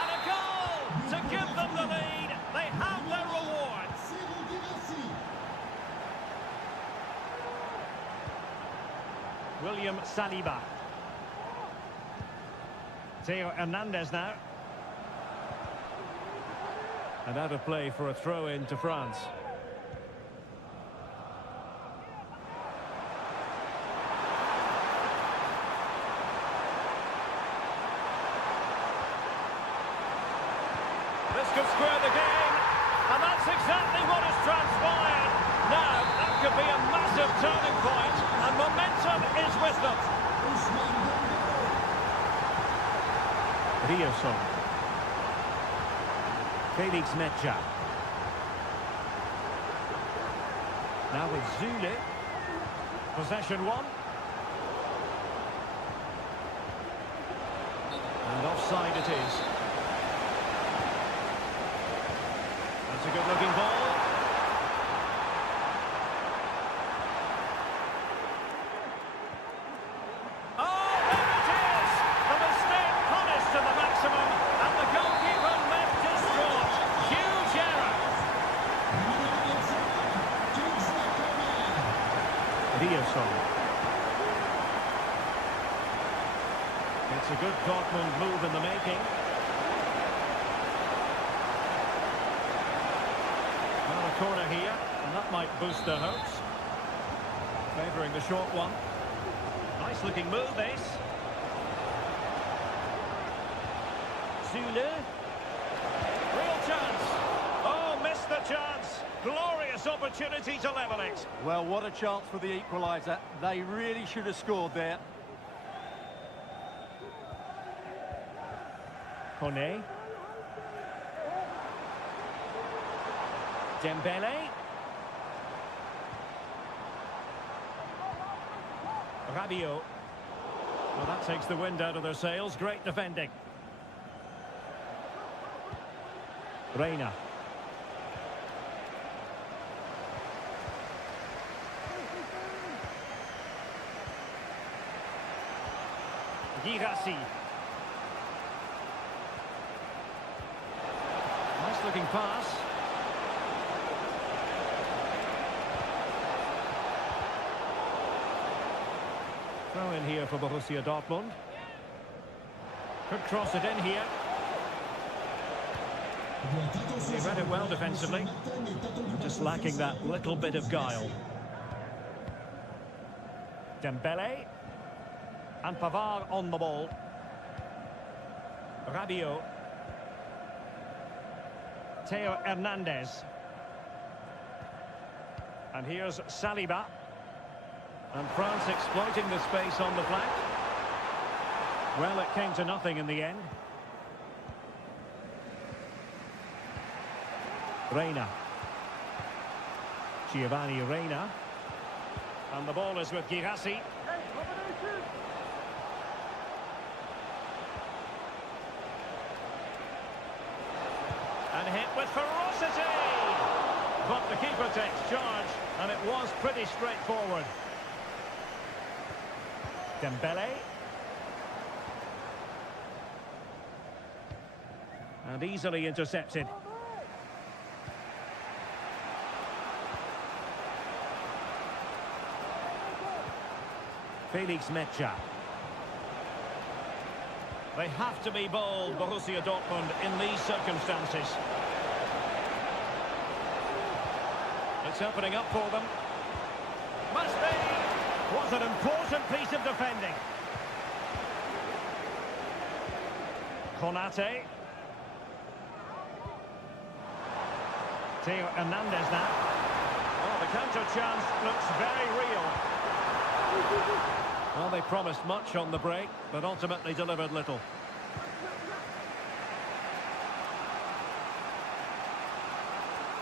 And a goal to give them the lead. They have their rewards. William Saliba. Theo Hernandez now. And out of play for a throw-in to France. This could square the game, and that's exactly what has transpired. Now, that could be a massive turning point, and momentum is with them. Ryerson. Felix Mecha. Now with Zule. Possession one. And offside it is. That's a good-looking ball. Oh, there it is! A mistake punished to the maximum, and the goalkeeper left distraught. Huge error. Ryerson. It's a good Dortmund move in the making. Corner here, and that might boost their hopes. Favouring the short one. Nice looking move, this. Zule. Real chance. Oh, missed the chance. Glorious opportunity to level it. Well, what a chance for the equaliser. They really should have scored there. Kone. Dembele. Rabiot. Well, that takes the wind out of their sails. Great defending. Reina. Girassi. Nice looking pass. Throw in here for Borussia Dortmund. Could cross it in here. He read it well defensively. Just lacking that little bit of guile. Dembele. And Pavard on the ball. Rabiot. Theo Hernandez. And here's Saliba. And France exploiting the space on the flank. Well, it came to nothing in the end. Reina. Giovanni Reina. And the ball is with Girassi. And hit with ferocity! But the keeper takes charge, and it was pretty straightforward. Dembele. And easily intercepted. Felix Mecha. They have to be bold, Borussia Dortmund, in these circumstances. It's opening up for them. Must be! Was an important piece of defending. Konate. Theo Hernandez now. Oh, the counter chance looks very real. Well, they promised much on the break, but ultimately delivered little.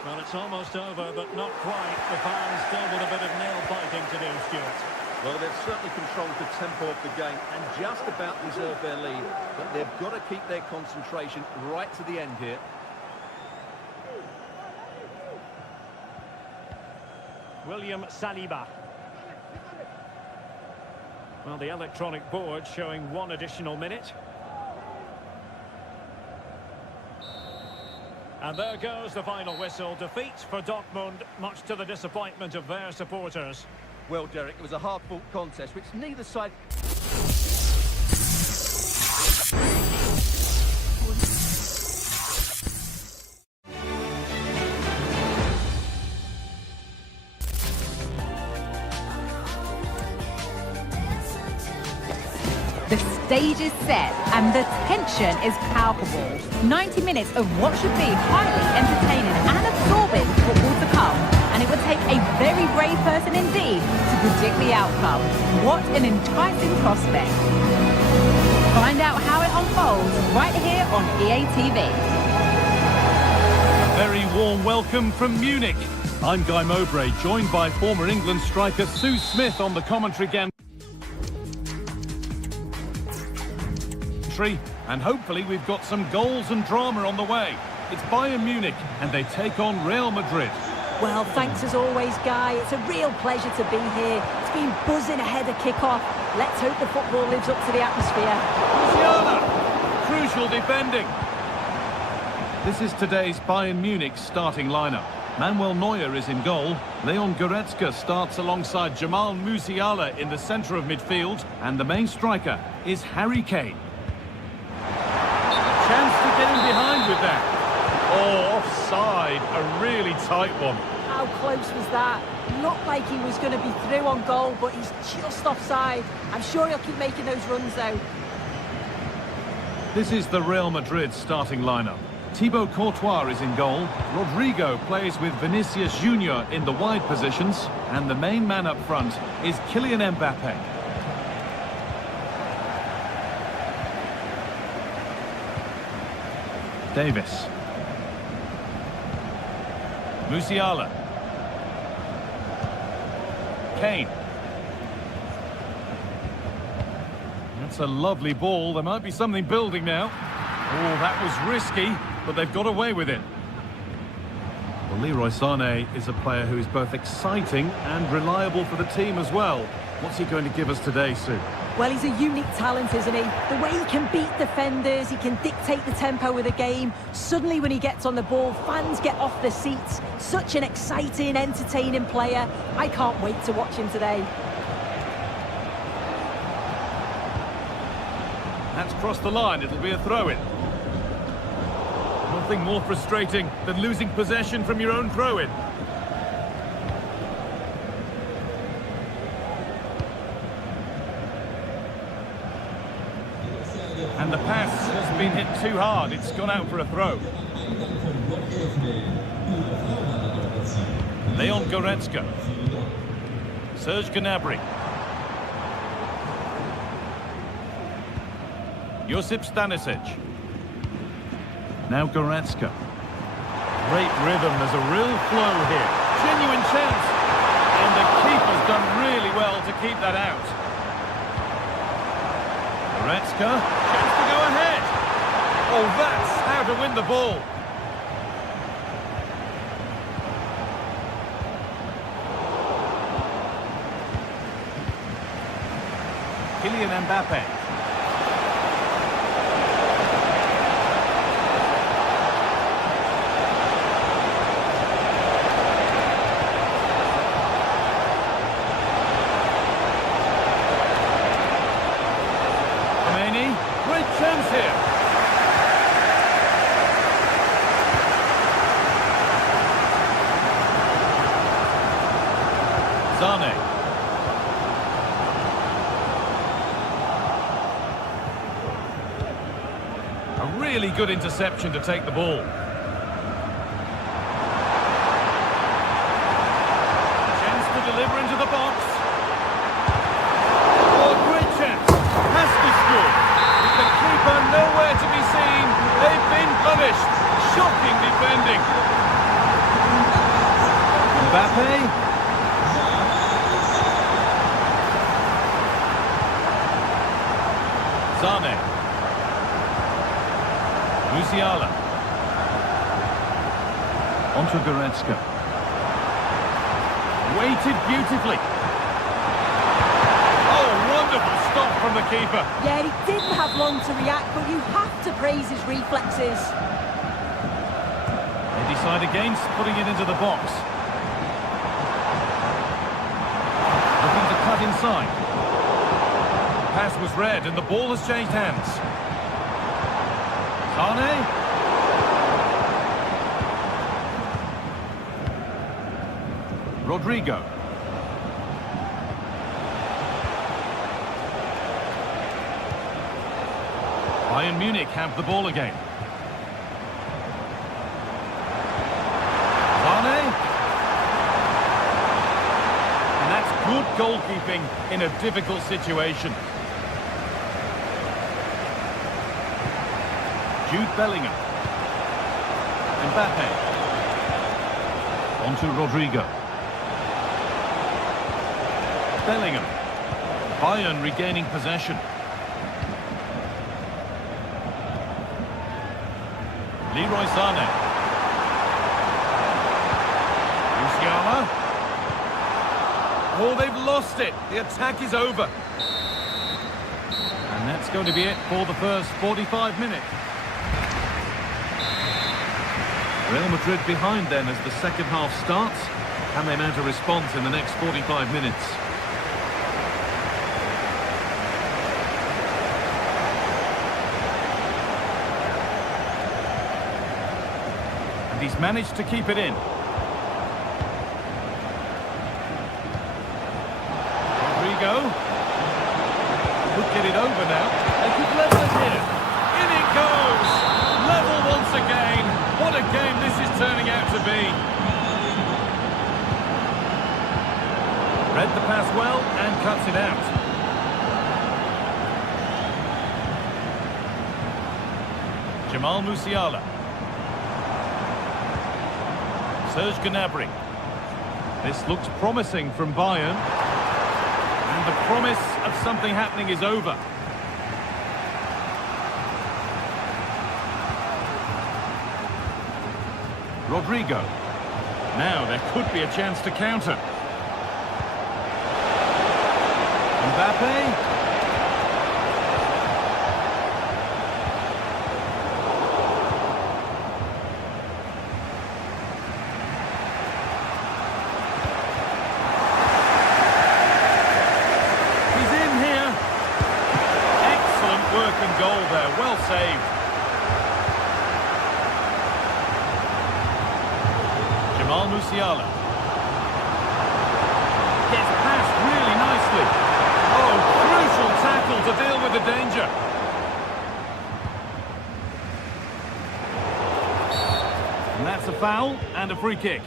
Well, it's almost over, but not quite. The fans still with a bit of nail biting to do, Stuart. Well, they've certainly controlled the tempo of the game and just about deserved their lead, but they've got to keep their concentration right to the end here. William Saliba. Well, the electronic board showing 1 additional minute. And there goes the final whistle. Defeat for Dortmund, much to the disappointment of their supporters. Well, Derek, it was a hard-fought contest, which neither side... The stage is set and the tension is palpable. 90 minutes of what should be highly entertaining and absorbing football to come. And it would take a very brave person indeed to predict the outcome. What an enticing prospect. Find out how it unfolds right here on EA TV. A very warm welcome from Munich. I'm Guy Mowbray, joined by former England striker Sue Smith on the commentary again. And hopefully we've got some goals and drama on the way. It's Bayern Munich and they take on Real Madrid. Well, thanks as always, Guy. It's a real pleasure to be here. It's been buzzing ahead of kick-off. Let's hope the football lives up to the atmosphere. Musiala! Crucial defending. This is today's Bayern Munich starting lineup. Manuel Neuer is in goal. Leon Goretzka starts alongside Jamal Musiala in the centre of midfield. And the main striker is Harry Kane. Chance to get in behind with that. Oh, offside. A really tight one. How close was that? Looked like he was going to be through on goal, but he's just offside. I'm sure he'll keep making those runs, though. This is the Real Madrid starting lineup. Thibaut Courtois is in goal. Rodrigo plays with Vinicius Junior in the wide positions. And the main man up front is Kylian Mbappe. Davis. Musiala. Kane. That's a lovely ball. There might be something building now. Oh, that was risky, but they've got away with it. Well, Leroy Sané is a player who is both exciting and reliable for the team as well. What's he going to give us today, Sue? Well, he's a unique talent, isn't he? The way he can beat defenders, he can dictate the tempo of the game. Suddenly, when he gets on the ball, fans get off their seats. Such an exciting, entertaining player. I can't wait to watch him today. That's crossed the line. It'll be a throw-in. Nothing more frustrating than losing possession from your own throw-in. And the pass has been hit too hard. It's gone out for a throw. Leon Goretzka. Serge Gnabry. Josip Stanisic. Now Goretzka. Great rhythm. There's a real flow here. Genuine chance. And the keeper's done really well to keep that out. Goretzka. Chance to go ahead. Oh, that's how to win the ball. Kylian Mbappe. Great chance here. Zane. A really good interception to take the ball. Chance to deliver into the box. Oh, great chance. Has to score. The keeper nowhere to be seen. They've been punished. Shocking defending. Mbappe. Zane. Musiala. Onto Goretzka. Weighted beautifully. Wonderful stop from the keeper. Yeah, he didn't have long to react, but you have to praise his reflexes. They decide against putting it into the box. Looking to cut inside. The pass was read and the ball has changed hands. Sane. Rodrigo. Bayern Munich have the ball again. Zane. And that's good goalkeeping in a difficult situation. Jude Bellingham. Mbappe. Onto Rodrigo. Bellingham. Bayern regaining possession. Leroy Sané. Musiala. Oh, they've lost it. The attack is over. And that's going to be it for the first 45 minutes. Real Madrid behind then as the second half starts. Can they mount a response in the next 45 minutes? He's managed to keep it in. Rodrigo. Could get it over now. They could level it here. In it goes! Level once again. What a game this is turning out to be. Read the pass well and cuts it out. Jamal Musiala. Serge Gnabry. This looks promising from Bayern. And the promise of something happening is over. Rodrigo. Now there could be a chance to counter. Mbappe. Goal there, well saved. Jamal Musiala. Gets past really nicely. Oh, crucial tackle to deal with the danger. And that's a foul and a free kick.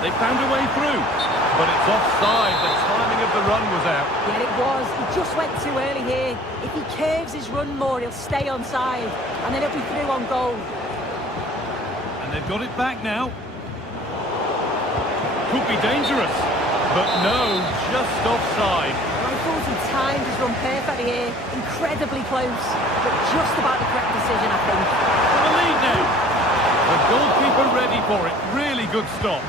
They found a way through, but it's offside. The timing of the run was out. Yeah, it was. He just went too early here. If he curves his run more, he'll stay onside, and then he'll be through on goal. And they've got it back now. Could be dangerous, but no, just offside. I thought he timed his run perfectly here. Incredibly close, but just about the correct decision, I think. For the lead now. The goalkeeper ready for it. Really good stop.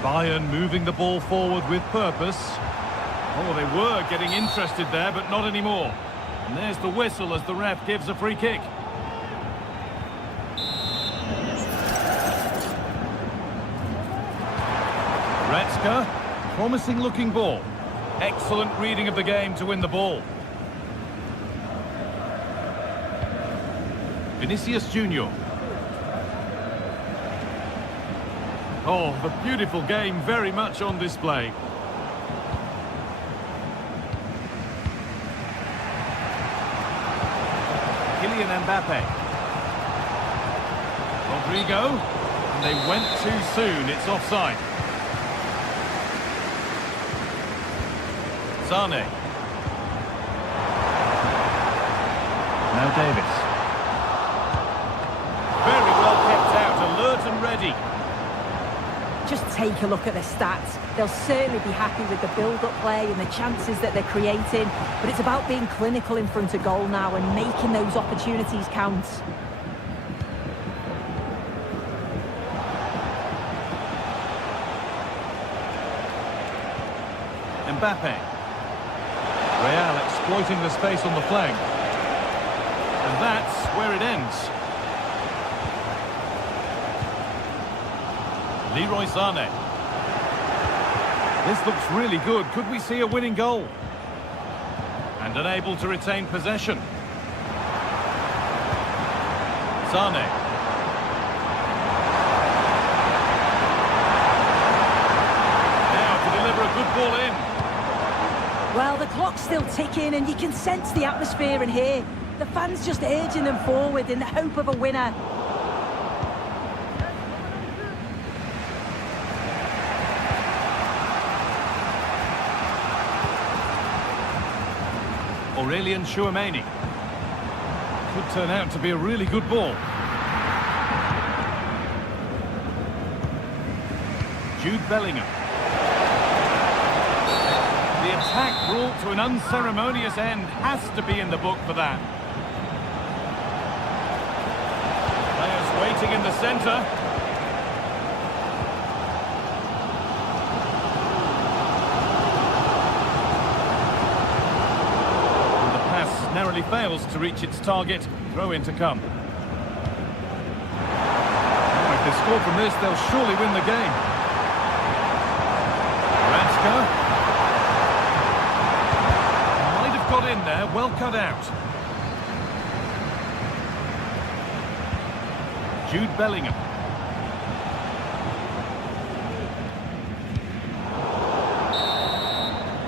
Bayern moving the ball forward with purpose. Oh, they were getting interested there, but not anymore. And there's the whistle as the ref gives a free kick. Goretzka, promising looking ball. Excellent reading of the game to win the ball. Vinicius Junior. Oh, the beautiful game very much on display. Kylian Mbappe. Rodrigo. And they went too soon. It's offside. Sane. Now Davis. Very well kept out, alert and ready. Just take a look at the stats. They'll certainly be happy with the build-up play and the chances that they're creating, but it's about being clinical in front of goal now and making those opportunities count. Mbappe. Real exploiting the space on the flank. And that's where it ends. Leroy Sane. This looks really good. Could we see a winning goal? And unable to retain possession. Sane. Now to deliver a good ball in. Well, the clock's still ticking and you can sense the atmosphere in here. The fans just urging them forward in the hope of a winner. Aurelien Chouameni. Could turn out to be a really good ball. Jude Bellingham. The attack brought to an unceremonious end. Has to be in the book for that. Players waiting in the centre. Narrowly fails to reach its target. Throw in to come. Oh, if they score from this, they'll surely win the game. Goretzka. Might have got in there. Well cut out. Jude Bellingham.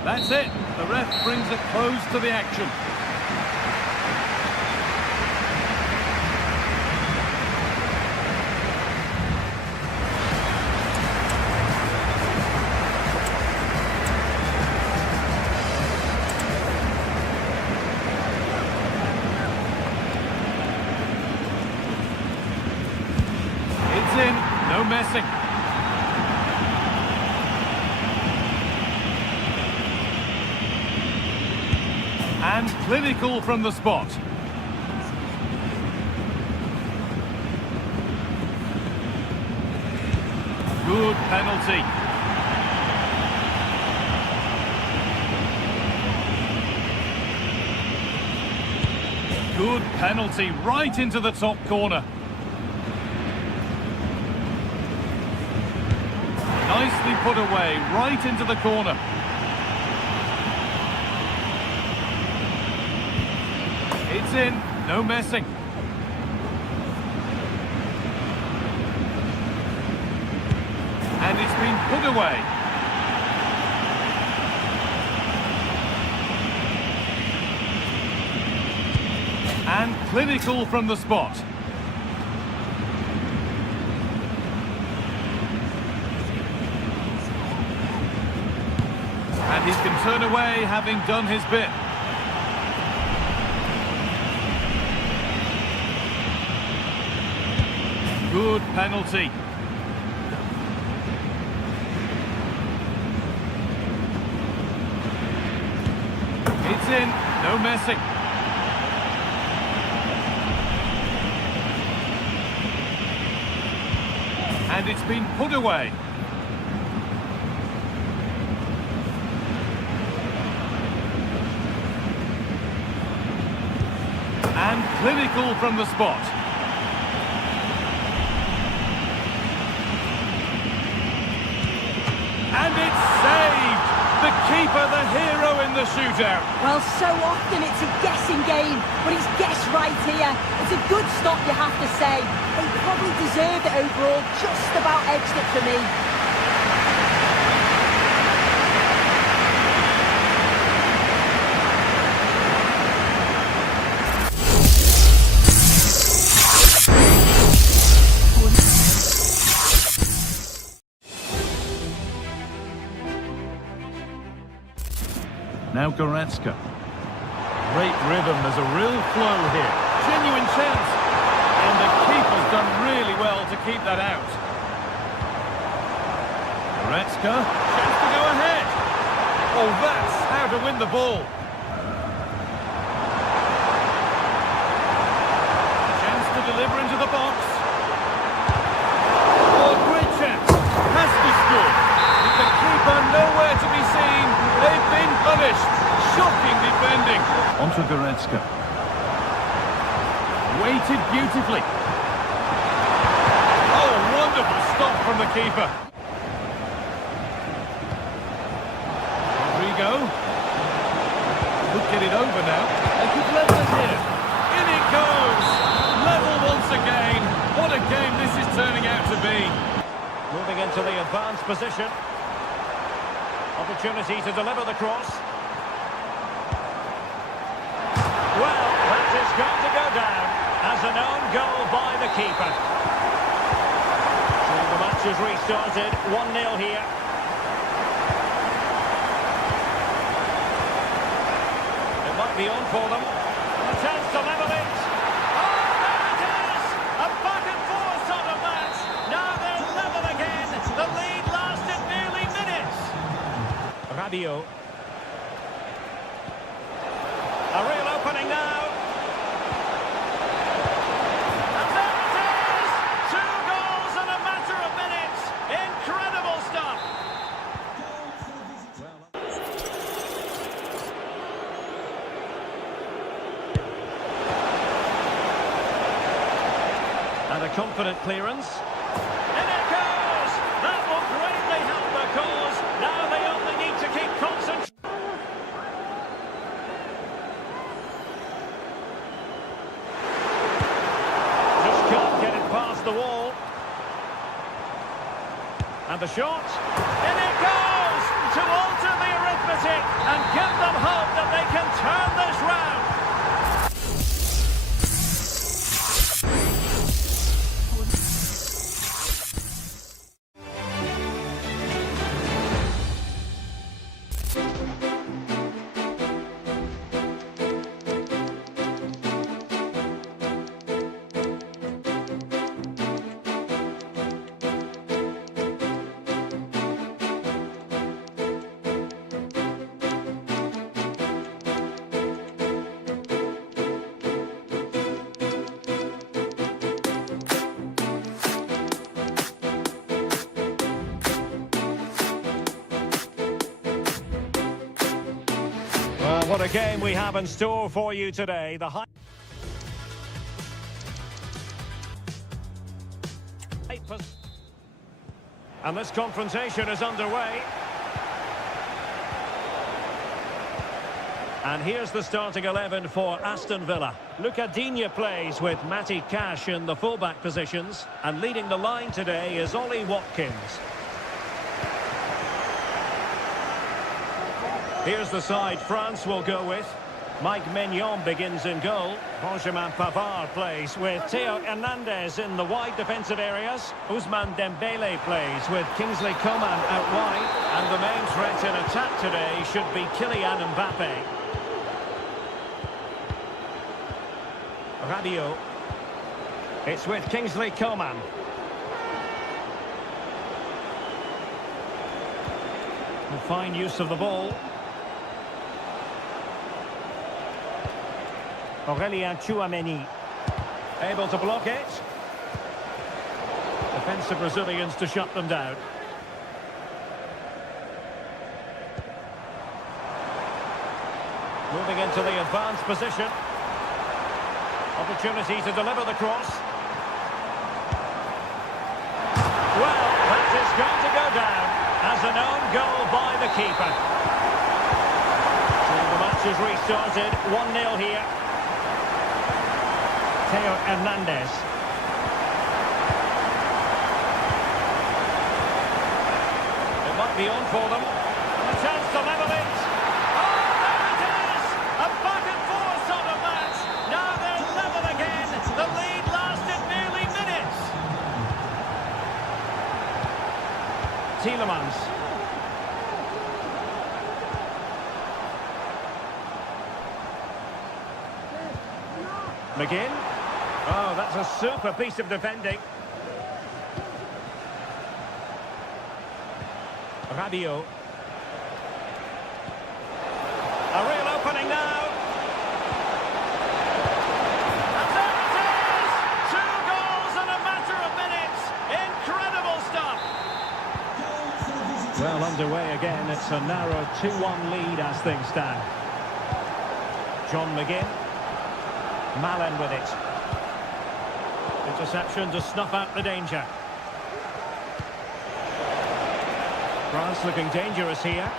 That's it. The ref brings a close to the action. In, no messing. And clinical from the spot. Good penalty. Good penalty right into the top corner. Nicely put away, right into the corner. It's in, no messing. put away. And clinical from the spot. And he can turn away, having done his bit. Good penalty. It's in, no messing. And it's been put away. And clinical from the spot. And it's saved! The keeper, the hero in the shootout. Well, so often it's a guessing game, but he's guessed right here. It's a good stop, you have to say. They probably deserved it overall, just about edged it for me. Now Goretzka. Great rhythm, there's a real flow here. Genuine chance. And the keeper's done really well to keep that out. Goretzka, chance to go ahead. Oh, that's how to win the ball. Chance to deliver into the box. Oh, great chance. Has to score. With the keeper nowhere to be seen. They've been punished. Shocking defending. Onto Goretzka. Weighted beautifully. Oh, wonderful stop from the keeper. Rodrigo. Could get it over now. They could level it here. In it goes. Level once again. What a game this is turning out to be. Moving into the advanced position. Opportunity to deliver the cross. Well, that is going to go down as an own goal by the keeper. So the match has restarted, 1-0 here. It might be on for them. A chance to level it. Oh, there it is! A back and forth sort of match. Now they're level again. The lead lasted nearly minutes. Radio. A real opening now. And there it is! 2 goals in a matter of minutes. Incredible stuff. And a confident clearance. In it goes! That will greatly help the cause. Now they only need to keep concentrating. Just can't get it past the wall. And the shot. In it goes! To alter the arithmetic and give them hope that they can turn this round. Well, what a game we have in store for you today. The high... And this confrontation is underway. And here's the starting 11 for Aston Villa. Luca Digne plays with Matty Cash in the fullback positions. And leading the line today is Ollie Watkins. Here's the side France will go with. Mike Maignan begins in goal. Benjamin Pavard plays with Theo Hernandez in the wide defensive areas. Ousmane Dembele plays with Kingsley Coman out wide. And the main threat in attack today should be Kylian Mbappe. Rabiot. It's with Kingsley Coman. And fine use of the ball. Aurélien Tchouameni able to block it. Defensive Brazilians to shut them down. Moving into the advanced position. Opportunity to deliver the cross. Well, that is going to go down as an own goal by the keeper. So the match is restarted. 1-0 here. Theo Hernandez. It might be on for them. A chance to level it. Oh, there it is! A back and forth sort of match. Now they're level again. The lead lasted nearly minutes. Tielemans. McGinn. Oh, that's a super piece of defending. Rabiot. A real opening now. And there it is! 2 goals in a matter of minutes. Incredible stuff. Well, underway again. It's a narrow 2-1 lead as things stand. John McGinn. Malen with it. Interception to snuff out the danger. France looking dangerous here.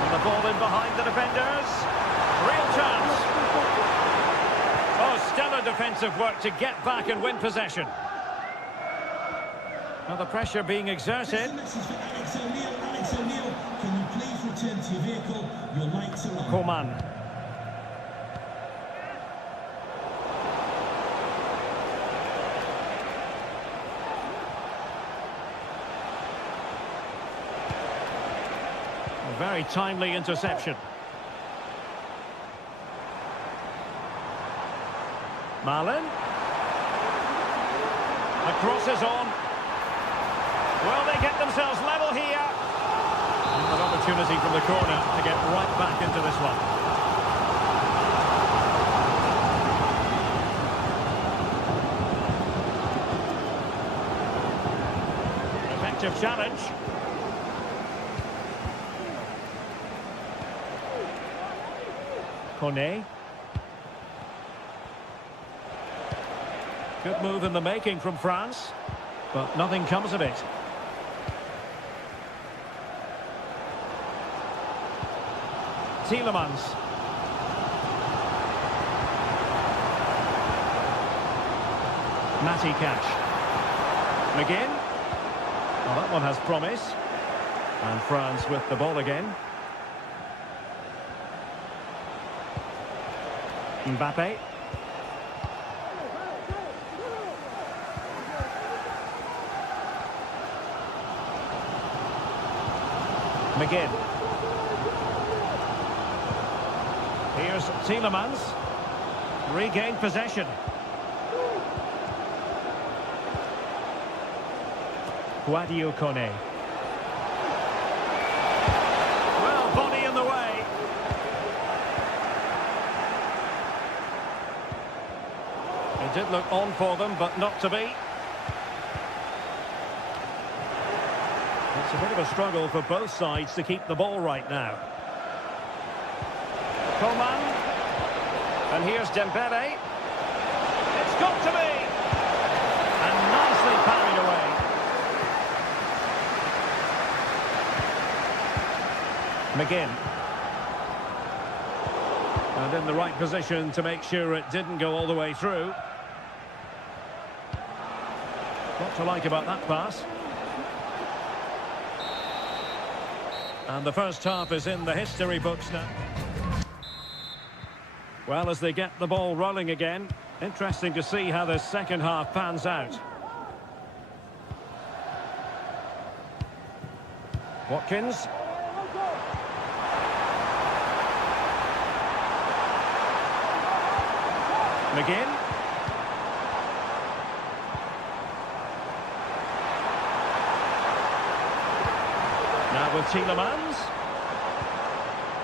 And the ball in behind the defenders. Real chance. Oh, stellar defensive work to get back and win possession. Now the pressure being exerted. Alex O'Neill, can you please return to your vehicle? Your lights are on. Coman. A very timely interception. Malen. The cross is on. Well, they get themselves level here. An opportunity from the corner to get right back into this one. Effective challenge. Kone. Good move in the making from France, but nothing comes of it. Tielemans. Matty catch. McGinn. Well, that one has promise. And France with the ball again. Mbappe. McGinn. Here's Tielemans. Regained possession. Guadio Kone. Well, body in the way. It did look on for them, but not to be. It's a bit of a struggle for both sides to keep the ball right now. Coman. And here's Dembele. It's got to be. And nicely parried away. McGinn. And in the right position to make sure it didn't go all the way through. What to like about that pass. And the first half is in the history books now. Well, as they get the ball rolling again, interesting to see how the second half pans out. Watkins. McGinn. Now with Tielemans.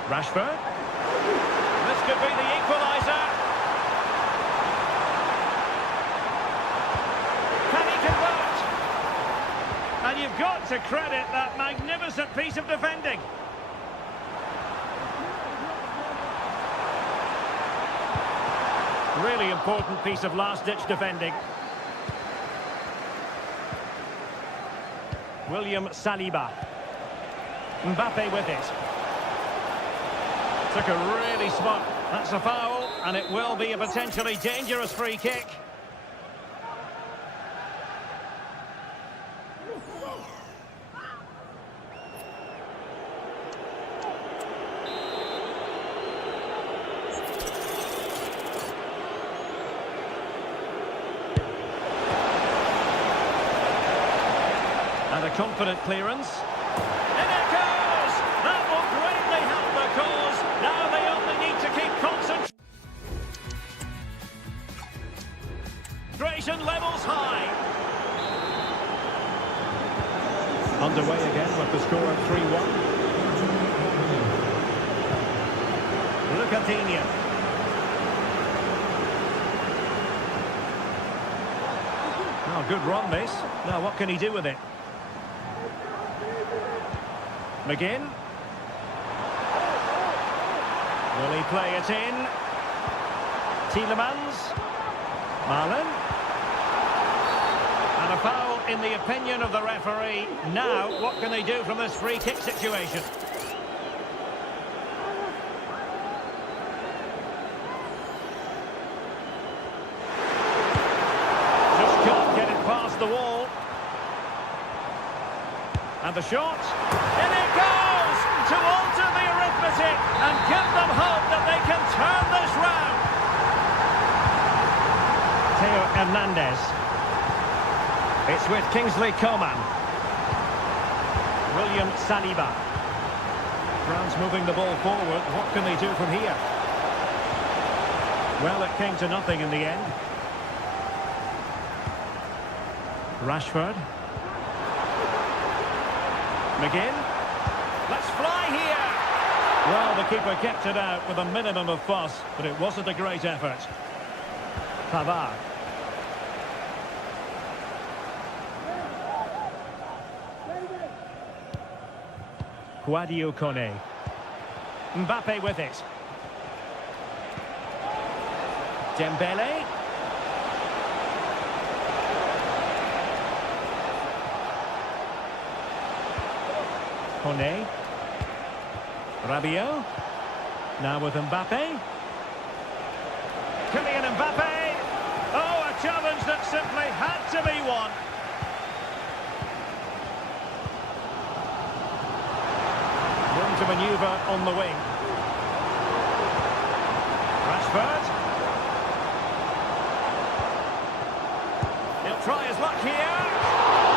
Rashford. This could be the equaliser. Can he convert? And you've got to credit that magnificent piece of defending. Really important piece of last-ditch defending. William Saliba. Mbappe with it. Took a really smart... That's a foul, and it will be a potentially dangerous free kick. And a confident clearance. In it goes! That will greatly help the cause. Now they only need to keep concentration levels high. Underway again with the score of 3-1. Lucadinho. Oh, good run this. Now what can he do with it? McGinn. Will he play it in? Tielemans. Marlon. And a foul in the opinion of the referee. Now, what can they do from this free kick situation? Just can't get it past the wall. And the shot. In it goes! To alter the arithmetic and give them hope that they can turn this round. Theo Hernandez. It's with Kingsley Coman. William Saliba. France moving the ball forward. What can they do from here? Well, it came to nothing in the end. Rashford. McGinn. Let's fly here! Well, the keeper kept it out with a minimum of fuss, but it wasn't a great effort. Pavard. Guadio Kone. Mbappe with it. Dembele. Kone. Rabiot. Now with Mbappe. Kylian Mbappe. Oh, a challenge that simply had to be won. Room to manoeuvre on the wing. Rashford. He'll try his luck here.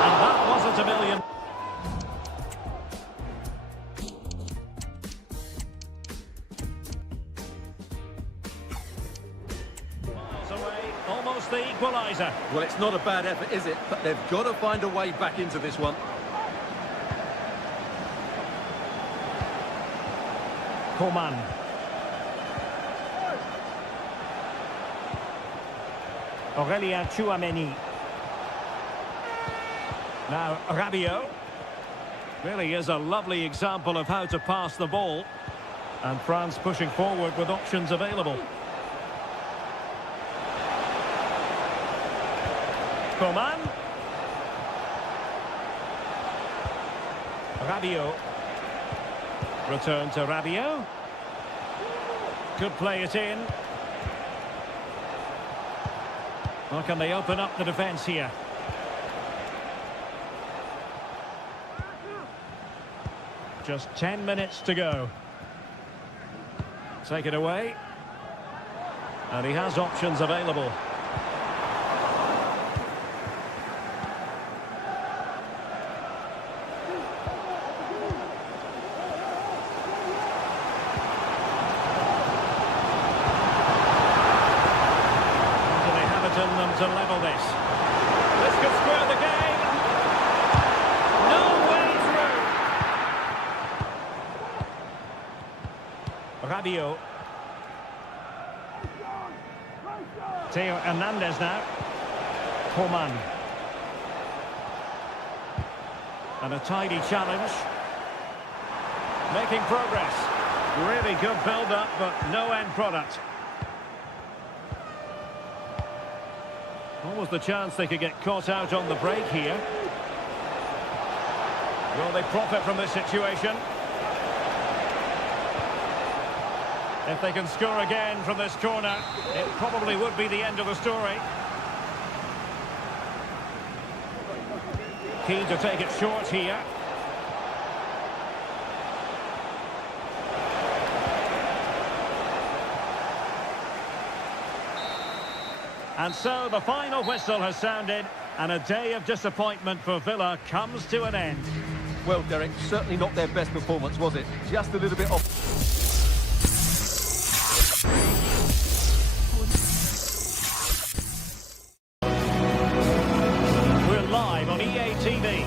And that wasn't a million. Almost the equaliser. Well, it's not a bad effort, is it? But they've got to find a way back into this one. Coman. Aurélien Tchouameni. Now Rabiot. Really is a lovely example of how to pass the ball. And France pushing forward with options available. Coman. Rabiot. Return to Rabiot. Could play it in. Or can they open up the defence here? Just 10 minutes to go. Take it away. And he has options available. To level this. This could square the game. No way through. Rabiot. Theo Hernandez now. Coman. And a tidy challenge. Making progress. Really good build-up, but no end product. What was the chance they could get caught out on the break here? Will they profit from this situation? If they can score again from this corner, it probably would be the end of the story. Keen to take it short here. And so the final whistle has sounded, and a day of disappointment for Villa comes to an end. Well, Derek, certainly not their best performance, was it? Just a little bit off. We're live on EA TV.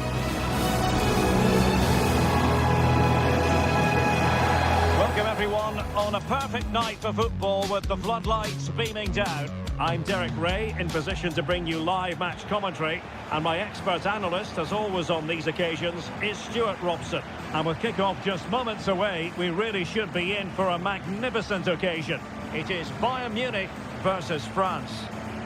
Welcome everyone on a perfect night for football with the floodlights beaming down. I'm Derek Ray, in position to bring you live match commentary, and my expert analyst, as always on these occasions, is Stuart Robson. And with kick-off just moments away, we really should be in for a magnificent occasion. It is Bayern Munich versus France.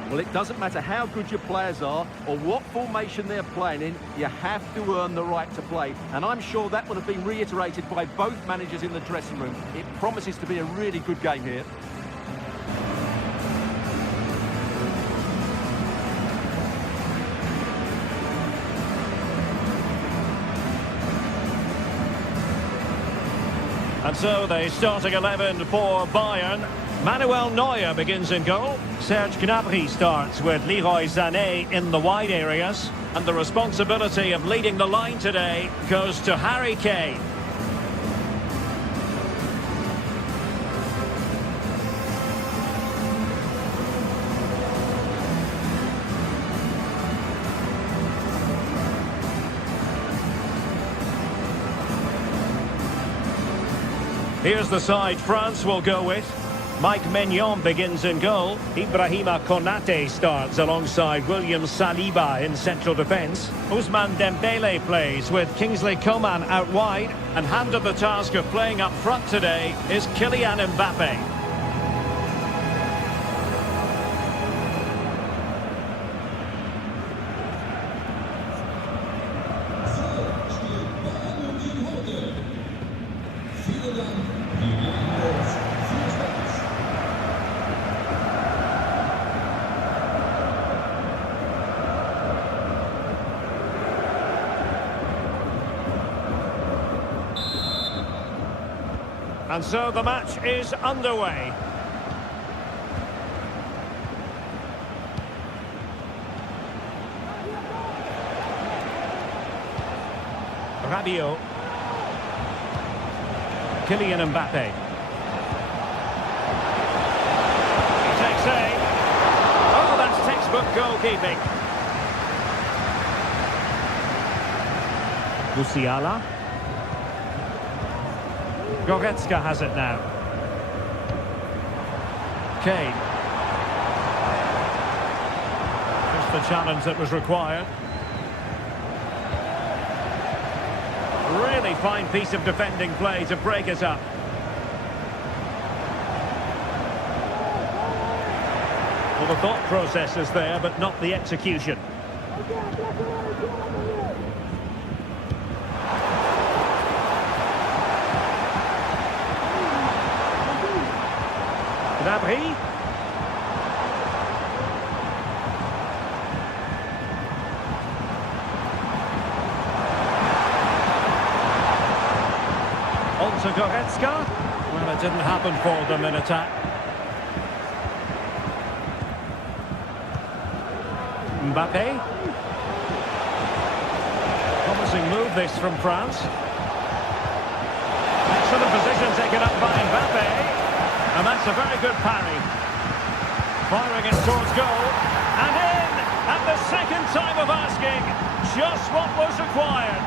Well, it doesn't matter how good your players are or what formation they're playing in, you have to earn the right to play. And I'm sure that would have been reiterated by both managers in the dressing room. It promises to be a really good game here. And so the starting 11 for Bayern. Manuel Neuer begins in goal. Serge Gnabry starts with Leroy Sané in the wide areas. And the responsibility of leading the line today goes to Harry Kane. Here's the side France will go with. Mike Maignan begins in goal. Ibrahima Konate starts alongside William Saliba in central defence. Ousmane Dembele plays with Kingsley Coman out wide. And handed the task of playing up front today is Kylian Mbappe. And so the match is underway. Rabiot. Kylian Mbappe. He takes aim. Oh, that's textbook goalkeeping. Musiala. Goretzka has it now. Kane. Just the challenge that was required. Really fine piece of defending play to break it up. Well, the thought process is there, but not the execution. Gnabry. On to Goretzka. Well, it didn't happen for them in attack. Mbappe. Promising move this from France. Excellent position taken up by Mbappe. And that's a very good parry. Firing it towards goal. And in! At the second time of asking. Just what was required.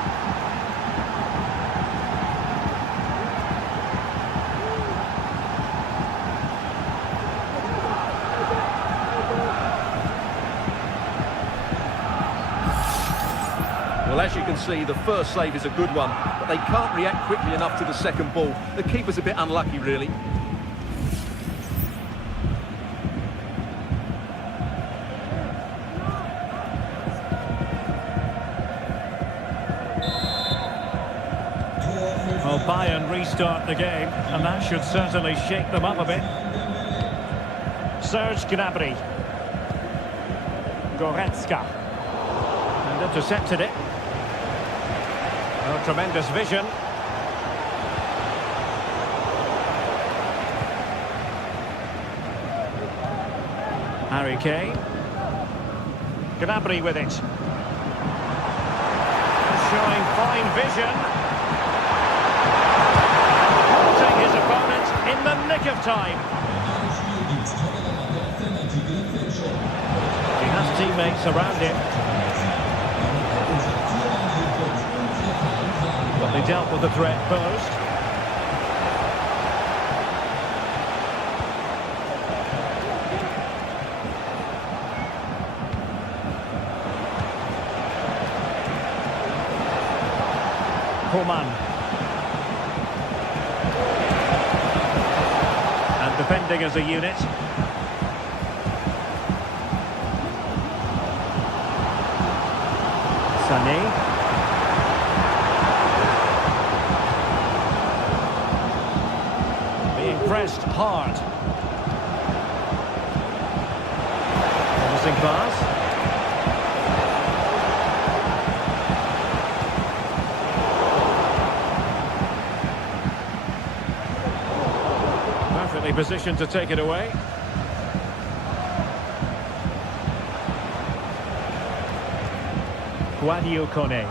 Well, as you can see, the first save is a good one, but they can't react quickly enough to the second ball. The keeper's a bit unlucky, really. Well, Bayern restart the game, and that should certainly shake them up a bit. Serge Gnabry. Goretzka. And intercepted it. Oh, tremendous vision. Harry Kane. Gnabry with it. Showing fine vision. Halting his opponent in the nick of time. He has teammates around him. But they dealt with the threat posed. Coman. And defending as a unit. Sané. Pressed hard. Promising pass. Perfectly positioned to take it away. Guadio Kone.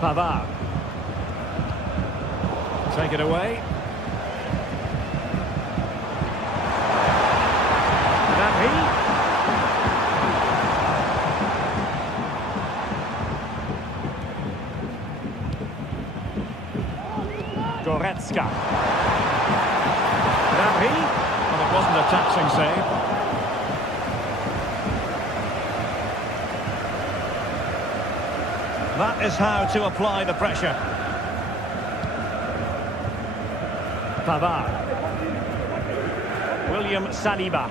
Pavard. Take it away. Goretzka. Gnabry. Well, it wasn't a taxing save. That is how to apply the pressure. Pavard. William Saliba.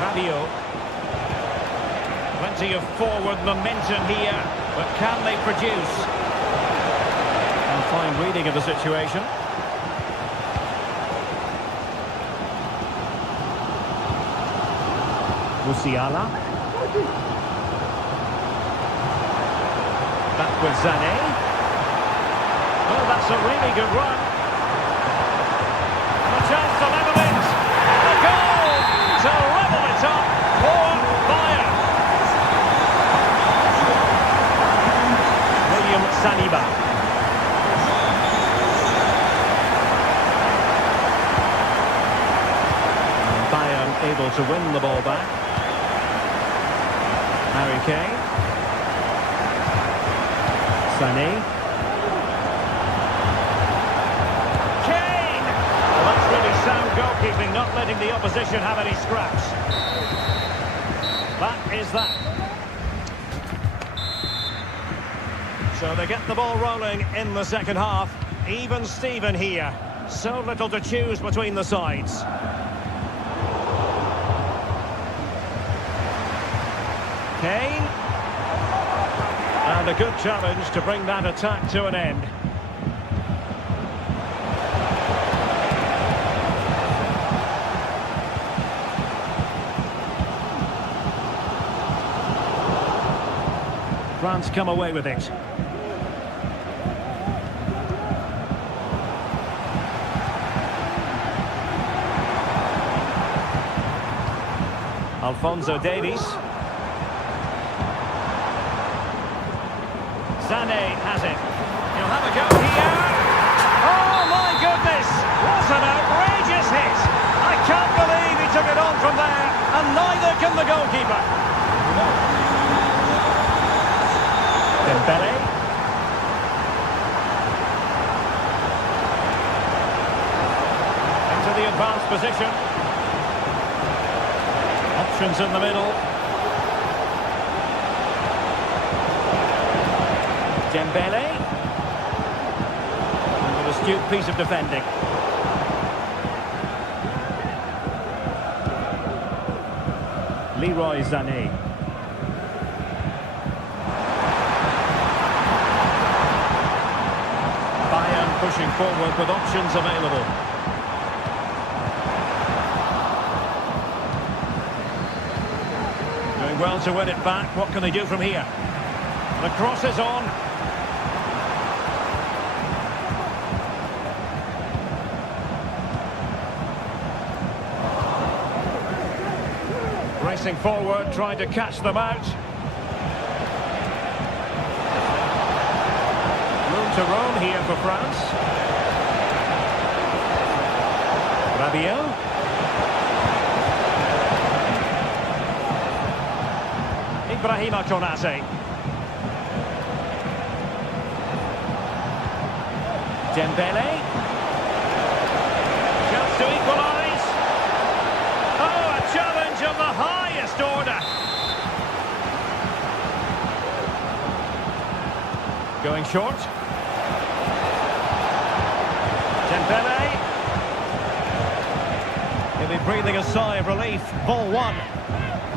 Rabiot. Plenty of forward momentum here, but can they produce? And fine reading of the situation. Musiala. Back with Sané. Oh, that's a really good run. And a chance to level it. And a goal to level it up for Bayern. William Saliba. And Bayern able to win the ball back. Harry Kane. Sané. Kane! Well, that's really sound goalkeeping, not letting the opposition have any scraps. That is that. So they get the ball rolling in the second half. Even Steven here. So little to choose between the sides. Kane. And a good challenge to bring that attack to an end. France come away with it. Alphonso Davies. Sané has it. He'll have a go here. Oh my goodness! What an outrageous hit! I can't believe he took it on from there, and neither can the goalkeeper. Dembele. Into the advanced position. Options in the middle. Dembele. An astute piece of defending. Leroy Sané. Bayern pushing forward with options available. Doing well to win it back. What can they do from here? The cross is on. Racing forward, trying to catch them out. Room to roam here for France. Rabiot. Ibrahima Konate. Dembele. Chance to equalise. Oh, a challenge of the highest order. Going short. Dembele. He'll be breathing a sigh of relief. Ball one.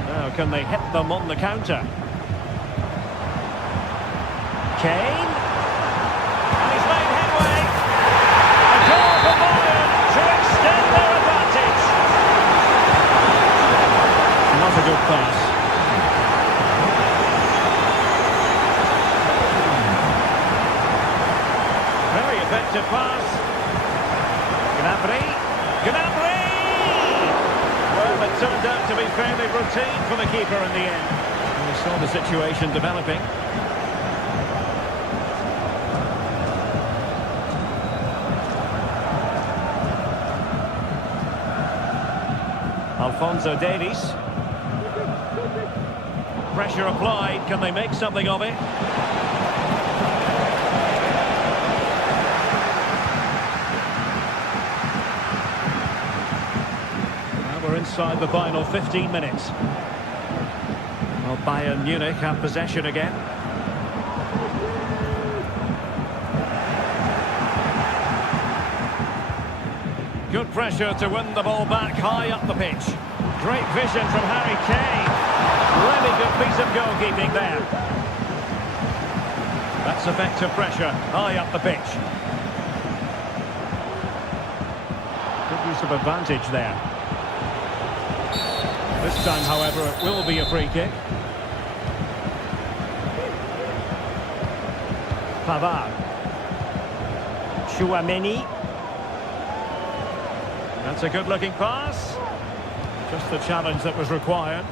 Now can they hit them on the counter? Kane. And he's made headway. A goal for Bayern to extend their advantage. Not a good pass. Very effective pass. Gnabry. Gnabry! Well, it turned out to be fairly routine for the keeper in the end. And we saw the situation developing. Alphonso Davies. Pressure applied. Can they make something of it? Now we're inside the final 15 minutes. Well, Bayern Munich have possession again. Good pressure to win the ball back high up the pitch. Great vision from Harry Kane. Really good piece of goalkeeping there. That's effective pressure high up the pitch. Good use of advantage there. This time, however, it will be a free kick. Pavard. Chouameni. That's a good-looking pass. Just the challenge that was required.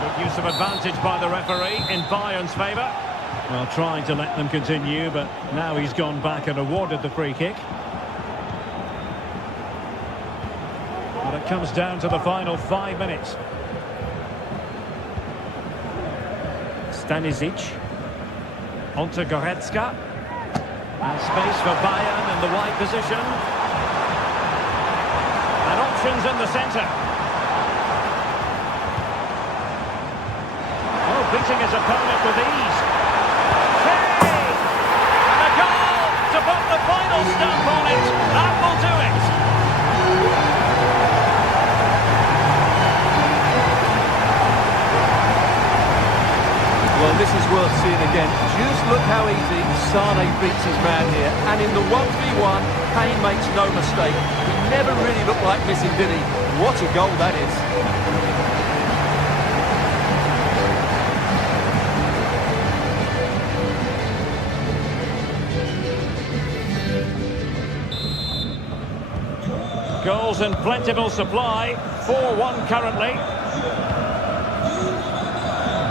Good use of advantage by the referee in Bayern's favour. Well, trying to let them continue, but now he's gone back and awarded the free kick. But it comes down to the final 5 minutes. Stanisic. Onto Goretzka. And space for Bayern in the wide position. And options in the centre. Oh, beating his opponent with ease. Hey! And a goal to put the final stamp on it. That will do it. Well, this is worth seeing again. Just look how easy Sane beats his man here. And in the 1v1, Kane makes no mistake. He never really looked like missing, did he? What a goal that is. Goals in plentiful supply, 4-1 currently.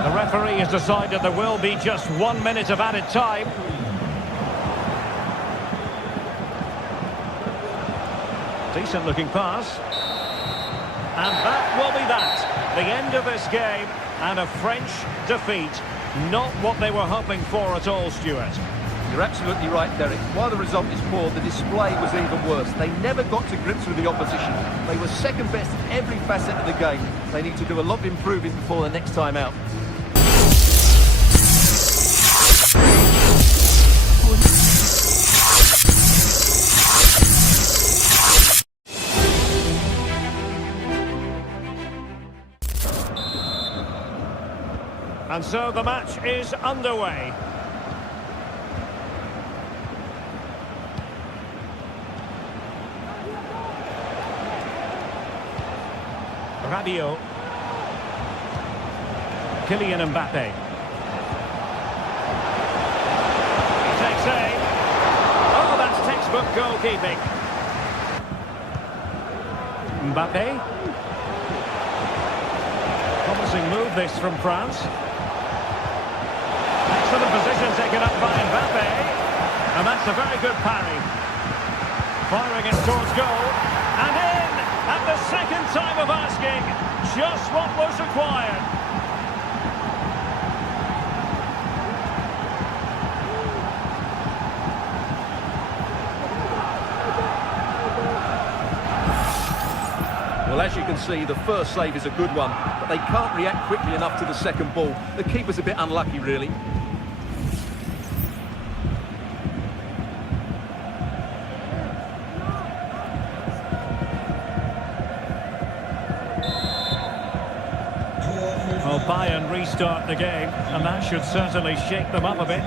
The referee has decided there will be just 1 minute of added time. Decent looking pass. And that will be that. The end of this game and a French defeat. Not what they were hoping for at all, Stuart. You're absolutely right, Derek. While the result is poor, the display was even worse. They never got to grips with the opposition. They were second best in every facet of the game. They need to do a lot of improving before the next time out. And so the match is underway. Rabiot. Kylian Mbappe. He takes aim. Oh, that's textbook goalkeeping. Mbappe. Promising move this from France. Excellent position taken up by Mbappe. And that's a very good parry. Firing it towards goal. And in! At the second time of asking, just what was required. Well, as you can see, the first save is a good one, but they can't react quickly enough to the second ball. The keeper's a bit unlucky, really. Well, Bayern restart the game, and that should certainly shake them up a bit.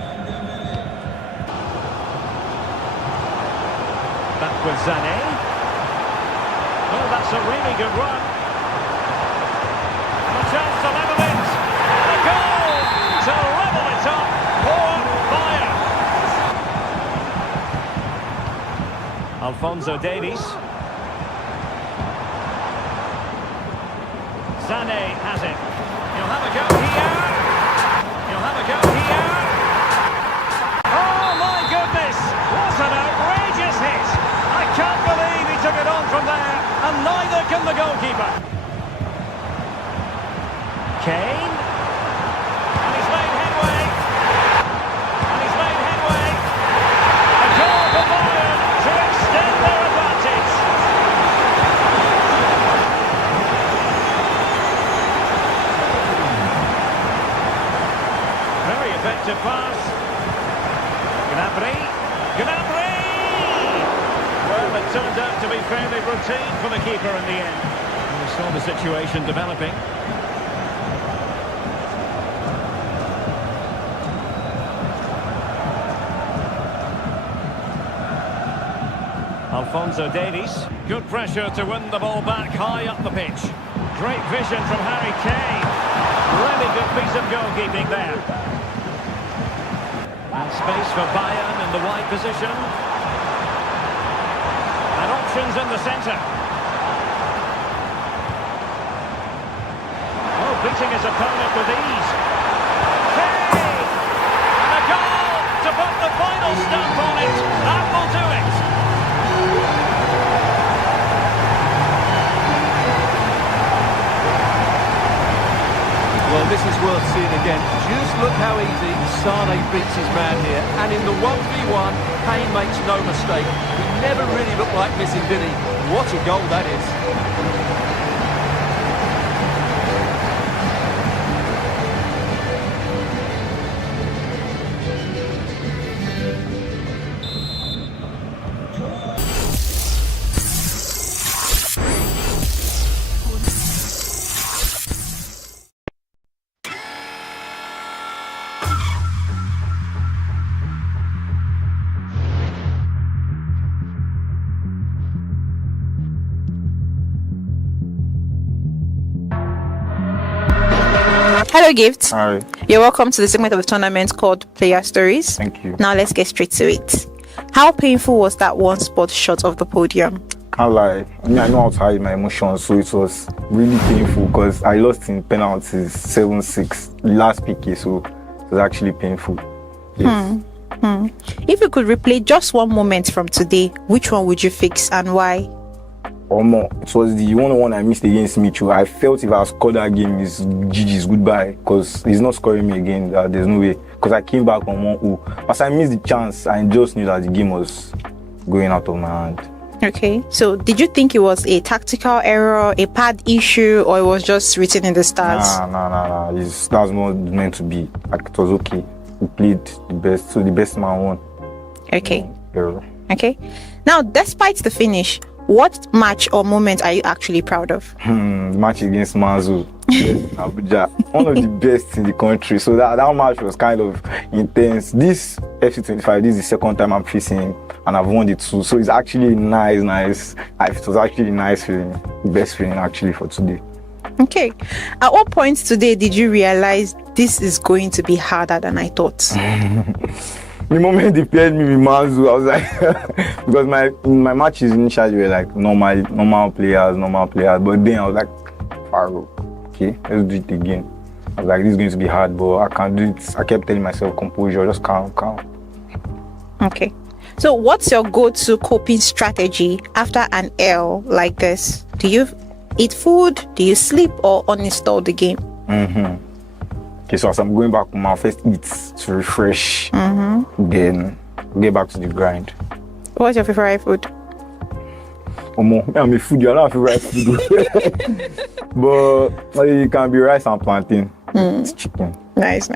Back with Sané. Oh, that's a really good run. A chance to level it. A goal to level it up for Bayern. Alphonso Davies. Sané has it. He'll have a go here. He'll have a go here. Oh, my goodness. What an outrageous hit. I can't believe he took it on from there, and neither can the goalkeeper. Kane. And he's made headway. And he's made headway. A goal for Bayern to extend their advantage. Very effective pass. Gnabry. Gnabry! Well, it turned out to be fairly routine for the keeper in the end. We saw the situation developing. Alphonso Davies. Good pressure to win the ball back high up the pitch. Great vision from Harry Kane. Really good piece of goalkeeping there. And space for Bayern in the wide position. And options in the centre. Oh, beating his opponent with ease. Kane! And a goal to put the final stamp on it. That will do it. Well, this is worth seeing again. Just look how easy Sane beats his man here. And in the 1v1, Kane makes no mistake. He never really looked like missing, did he? What a goal that is. Hello, Gift. Hi. You're welcome to the segment of the tournament called Player Stories. Thank you. Now let's get straight to it. How painful was that one spot shot of the podium? Can't lie. I know how to hide my emotions, so it was really painful because I lost in penalties 7-6 last PK, so it was actually painful. Yes. If you could replay just one moment from today, which one would you fix and why? Or more. It was the one I missed against Mitchell. I felt if I scored that game, it's GG's goodbye because he's not scoring me again. There's no way. Because I came back on 1-0. But I missed the chance. I just knew that the game was going out of my hand. Okay, so did you think it was a tactical error, a pad issue, or it was just written in the stars? Nah. That's not meant to be. Like, it was okay. We played the best, so the best man won. Okay. Error. Okay. Now, despite the finish, what match or moment are you actually proud of? Match against Mazu in Abuja, one of the best in the country. So that match was kind of intense. This FC25, this is the second time I'm facing him, and I've won it too. So it's actually nice. It was actually a nice feeling, the best feeling actually for today. Okay. At what point today did you realize this is going to be harder than I thought? The moment they paired me with Mazu, I was like, because my matches initially were like normal players, but then I was like, Faro, okay, let's do it again. I was like, this is going to be hard, but I can't do it. I kept telling myself, composure, just calm. Okay. So what's your go-to coping strategy after an L like this? Do you eat food? Do you sleep or uninstall the game? Okay, so as I'm going back home, I'll first eat to refresh, then get back to the grind. What's your favorite food? I'm a foodie, I don't have favorite food. But it can be rice and plantain. It's chicken. Nice.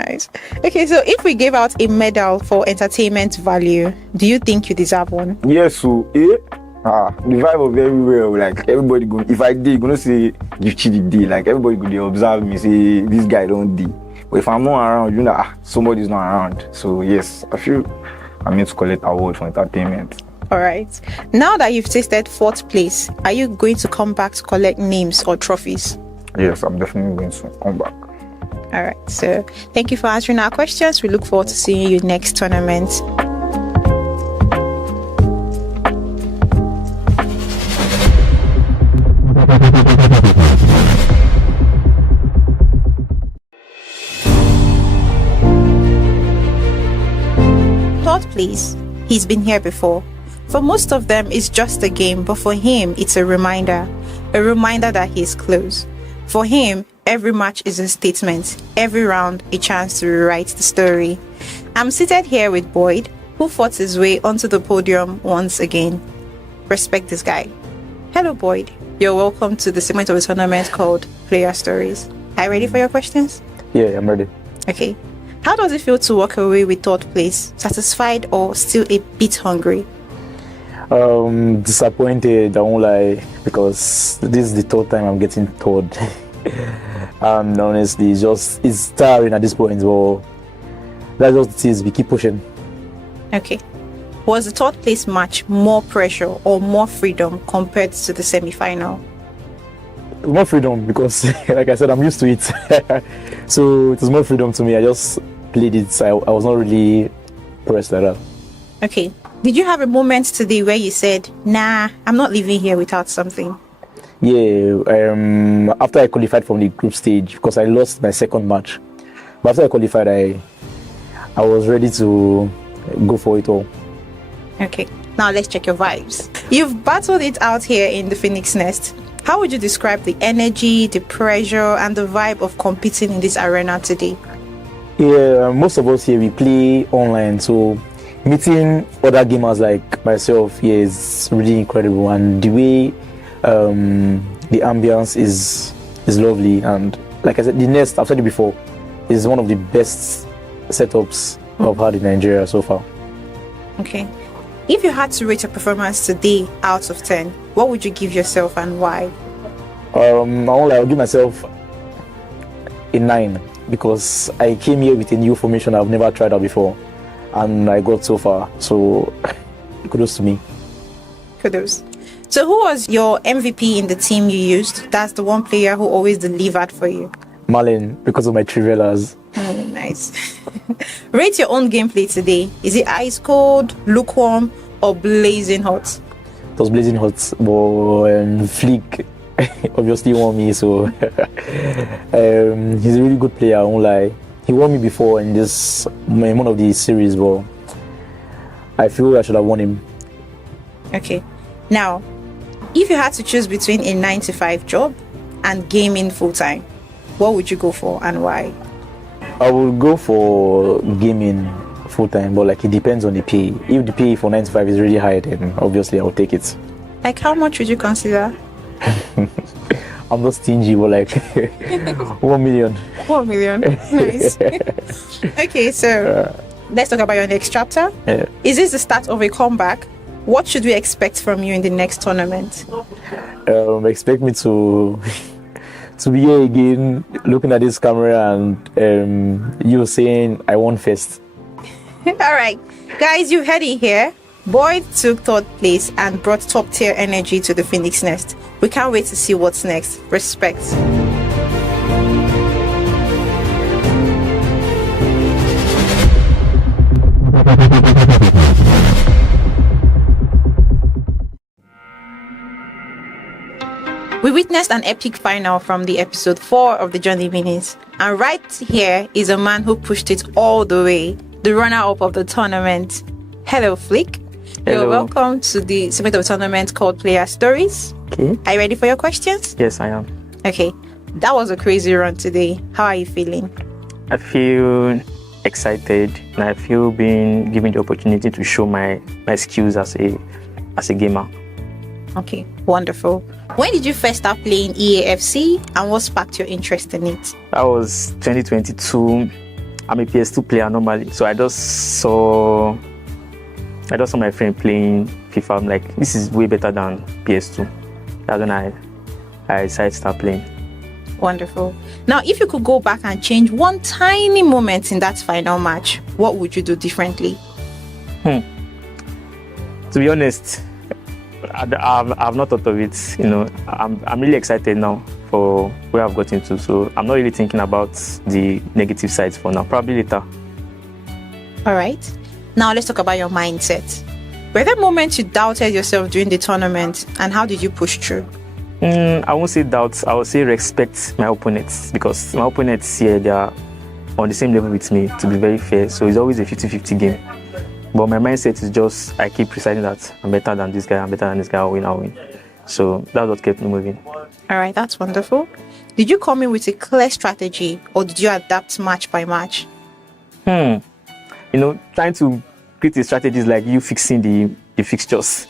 Okay, so if we gave out a medal for entertainment value, do you think you deserve one? Yes, so the vibe of everywhere, like everybody go. If I did, gonna say give Chidi day, like everybody go they observe me, say this guy don't do. But if I'm not around, you know, somebody's not around. So yes, I feel I'm meant to collect award for entertainment. All right. Now that you've tasted 4th place, are you going to come back to collect names or trophies? Yes, I'm definitely going to come back. All right. So thank you for answering our questions. We look forward to seeing you next tournament. Please. He's been here before. For most of them, it's just a game, but for him, it's a reminder that he's close. For him, every match is a statement, every round a chance to rewrite the story. I'm seated here with Boyd, who fought his way onto the podium once again. Respect this guy. Hello, Boyd. You're welcome to the segment of the tournament called Player Stories. Are you ready for your questions? Yeah, I'm ready. Okay. How does it feel to walk away with 3rd place? Satisfied or still a bit hungry? Disappointed, I won't lie, because this is the 3rd time I'm getting 3rd. And honestly, it's tiring at this point, but that's just it is. We keep pushing. Okay. Was the 3rd place match more pressure or more freedom compared to the semi-final? More freedom because, like I said, I'm used to it. So it was more freedom to me. I just played it. So I was not really pressed like that. Okay. Did you have a moment today where you said, nah, I'm not leaving here without something? Yeah. After I qualified from the group stage, because I lost my 2nd match. But after I qualified, I was ready to go for it all. Okay. Now let's check your vibes. You've battled it out here in the Phoenix Nest. How would you describe the energy, the pressure, and the vibe of competing in this arena today? Yeah, most of us here, we play online, so meeting other gamers like myself here is really incredible, and the way the ambience is lovely, and like I said, the Nest, I've said it before, is one of the best setups I've had in Nigeria so far. Okay. If you had to rate your performance today out of 10, what would you give yourself and why? I'll give myself a 9 because I came here with a new formation I've never tried out before and I got so far. So kudos to me. Kudos. So who was your MVP in the team you used? That's the one player who always delivered for you. Marlin because of my trivialas. Nice. Rate your own gameplay today. Is it ice cold, lukewarm, or blazing hot? It was blazing hot, but Flick obviously won me, so he's a really good player, I won't lie. He won me before in one of these series, but I feel I should have won him. Okay. Now, if you had to choose between a 9-to-5 job and gaming full-time, what would you go for and why? I would go for gaming full-time, but like it depends on the pay. If the pay for 9-to-5 is really high, then obviously I'll take it. Like how much would you consider? I'm not stingy, but like 1 million. 1 million. Nice. Okay, so let's talk about your next chapter. Yeah. Is this the start of a comeback? What should we expect from you in the next tournament? Expect me to be here again, looking at this camera and you saying I won first. All right, guys, you heard it here. Boyd took third place and brought top tier energy to the Phoenix Nest. We can't wait to see what's next. Respect. We witnessed an epic final from the episode 4 of the Johnny Minis. And right here is a man who pushed it all the way, the runner-up of the tournament. Hello, Flick. Hello. You're welcome to the segment of the tournament called Player Stories. Okay. Are you ready for your questions? Yes, I am. Okay. That was a crazy run today. How are you feeling? I feel excited and I feel being given the opportunity to show my skills as a gamer. Okay, wonderful. When did you first start playing EAFC and what sparked your interest in it? That was 2022. I'm a PS2 player normally, so I just saw my friend playing FIFA. I'm like, this is way better than PS2. That's when I decided to start playing. Wonderful. Now, if you could go back and change one tiny moment in that final match, what would you do differently? To be honest, I've not thought of it. You know, I'm really excited now for where I've gotten to. So I'm not really thinking about the negative sides for now. Probably later. All right. Now let's talk about your mindset. Were there moments you doubted yourself during the tournament, and how did you push through? I won't say doubt. I would say respect my opponents, because my opponents here, they are on the same level with me, to be very fair. So it's always a 50-50 game. But my mindset is just, I keep reciting that I'm better than this guy, I'll win. So that's what kept me moving. All right, that's wonderful. Did you come in with a clear strategy, or did you adapt match by match? You know, trying to create a strategy is like you fixing the fixtures.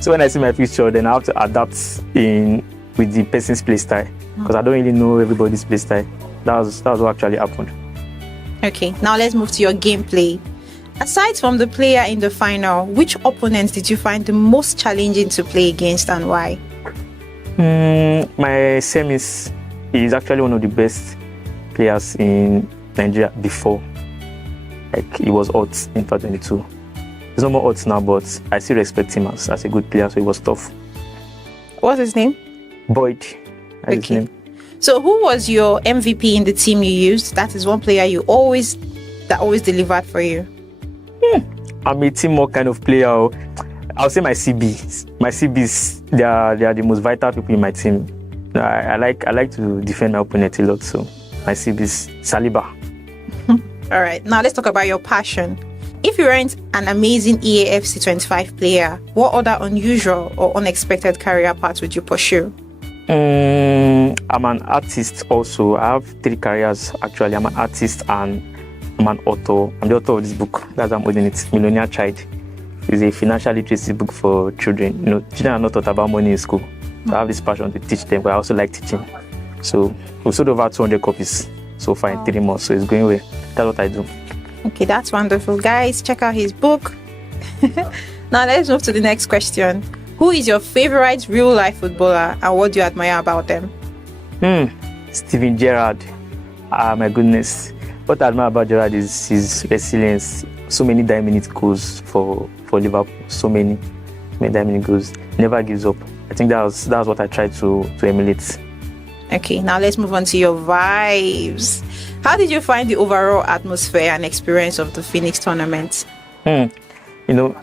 So when I see my fixture, then I have to adapt with the person's play style, because I don't really know everybody's play style. That was what actually happened. Okay, now let's move to your gameplay. Aside from the player in the final, which opponents did you find the most challenging to play against and why? My semis is actually one of the best players in Nigeria before. Like, he was hot in 2022. He's no more hot now, but I still respect him as a good player, so it was tough. What's his name? Boyd. That's his name. So who was your MVP in the team you used? That is one player that always delivered for you. I'm a teamwork kind of player. I'll say my CBs. My CBs, they are the most vital people in my team. I like to defend my opponent a lot, so my CBs, Saliba. All right, now let's talk about your passion. If you weren't an amazing EAFC 25 player, what other unusual or unexpected career paths would you pursue? I'm an artist also. I have 3 careers actually. I'm an artist and I'm an author. I'm the author of this book. That's why I'm holding it. Millionaire Child. It's a financial literacy book for children. You know, children are not taught about money in school. So I have this passion to teach them, but I also like teaching. So we've sold over 200 copies so far in 3 months. So it's going well. That's what I do. Okay, that's wonderful. Guys, check out his book. Now let's move to the next question. Who is your favorite real-life footballer and what do you admire about them? Steven Gerrard. My goodness. What I admire about Gerrard is his resilience. So many die-minute goals for Liverpool. So many die-minute goals. Never gives up. I think that's what I try to emulate. Okay, now let's move on to your vibes. How did you find the overall atmosphere and experience of the Phoenix tournament? You know,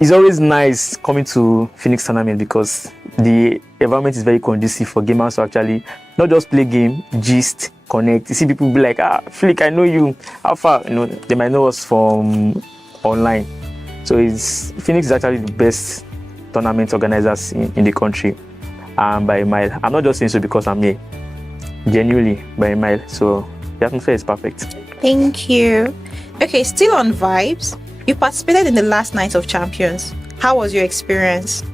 it's always nice coming to Phoenix tournament because the environment is very conducive for gamers to actually not just play game, gist, connect. You see people be like, Flick, I know you. How far? You know, they might know us from online. So Phoenix is actually the best tournament organizers in the country, by a mile. I'm not just saying so because I'm here. Genuinely, by a mile. So the atmosphere is perfect. Thank you. Okay, still on vibes. You participated in the last Night of Champions. How was your experience?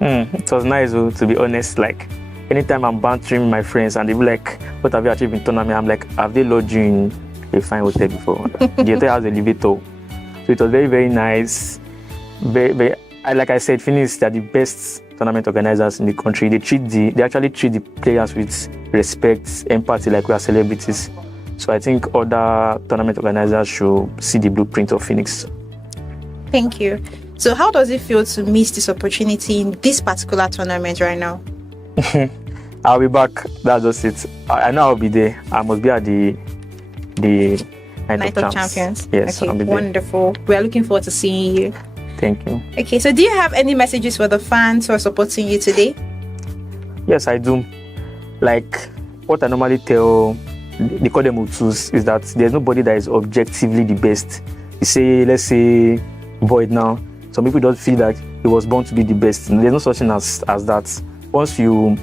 It was nice, to be honest. Like, anytime I'm bantering with my friends and they be like, what have you achieved in tournament? I'm like, have they lodged you in a fine hotel before? The hotel has an elevator. So it was very, very nice. Like I said, Phoenix, they're the best tournament organizers in the country. They actually treat the players with respect, empathy, like we are celebrities. So I think other tournament organizers should see the blueprint of Phoenix. Thank you. So how does it feel to miss this opportunity in this particular tournament right now? I'll be back. That's just it. I know I'll be there. I must be at the Night of Champions. Yes, okay, I'll be there. Wonderful. We are looking forward to seeing you. Thank you. Okay, so do you have any messages for the fans who are supporting you today? Yes, I do. Like what I normally tell the call them Utus is that there's nobody that is objectively the best. You say, let's say, Void now. Some people don't feel like he was born to be the best. There's no such thing as that. Once you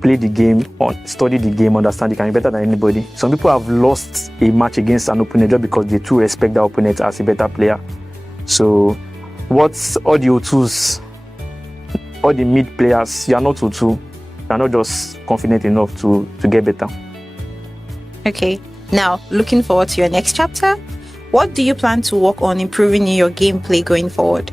play the game, or study the game, understand you can be better than anybody. Some people have lost a match against an opponent just because they too respect the opponent as a better player. So, what's all the O2s, all the mid players, you are not O2. You are not just confident enough to get better. Okay, now looking forward to your next chapter. What do you plan to work on improving in your gameplay going forward?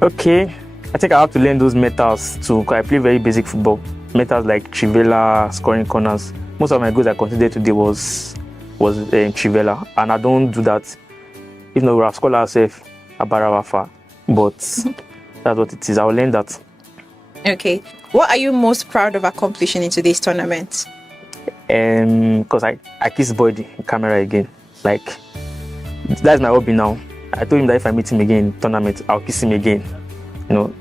Okay, I think I have to learn those metas too. I play very basic football. Metas like Trivela, scoring corners. Most of my goals I considered today was Trivela, and I don't do that. If not, we have scored ourselves a Barawafa, but that's what it is. I'll learn that. Okay, what are you most proud of accomplishing in today's tournament? Because I kiss Boyd in camera again. Like, that's my hobby now. I told him that if I meet him again in tournament, I'll kiss him again. You know,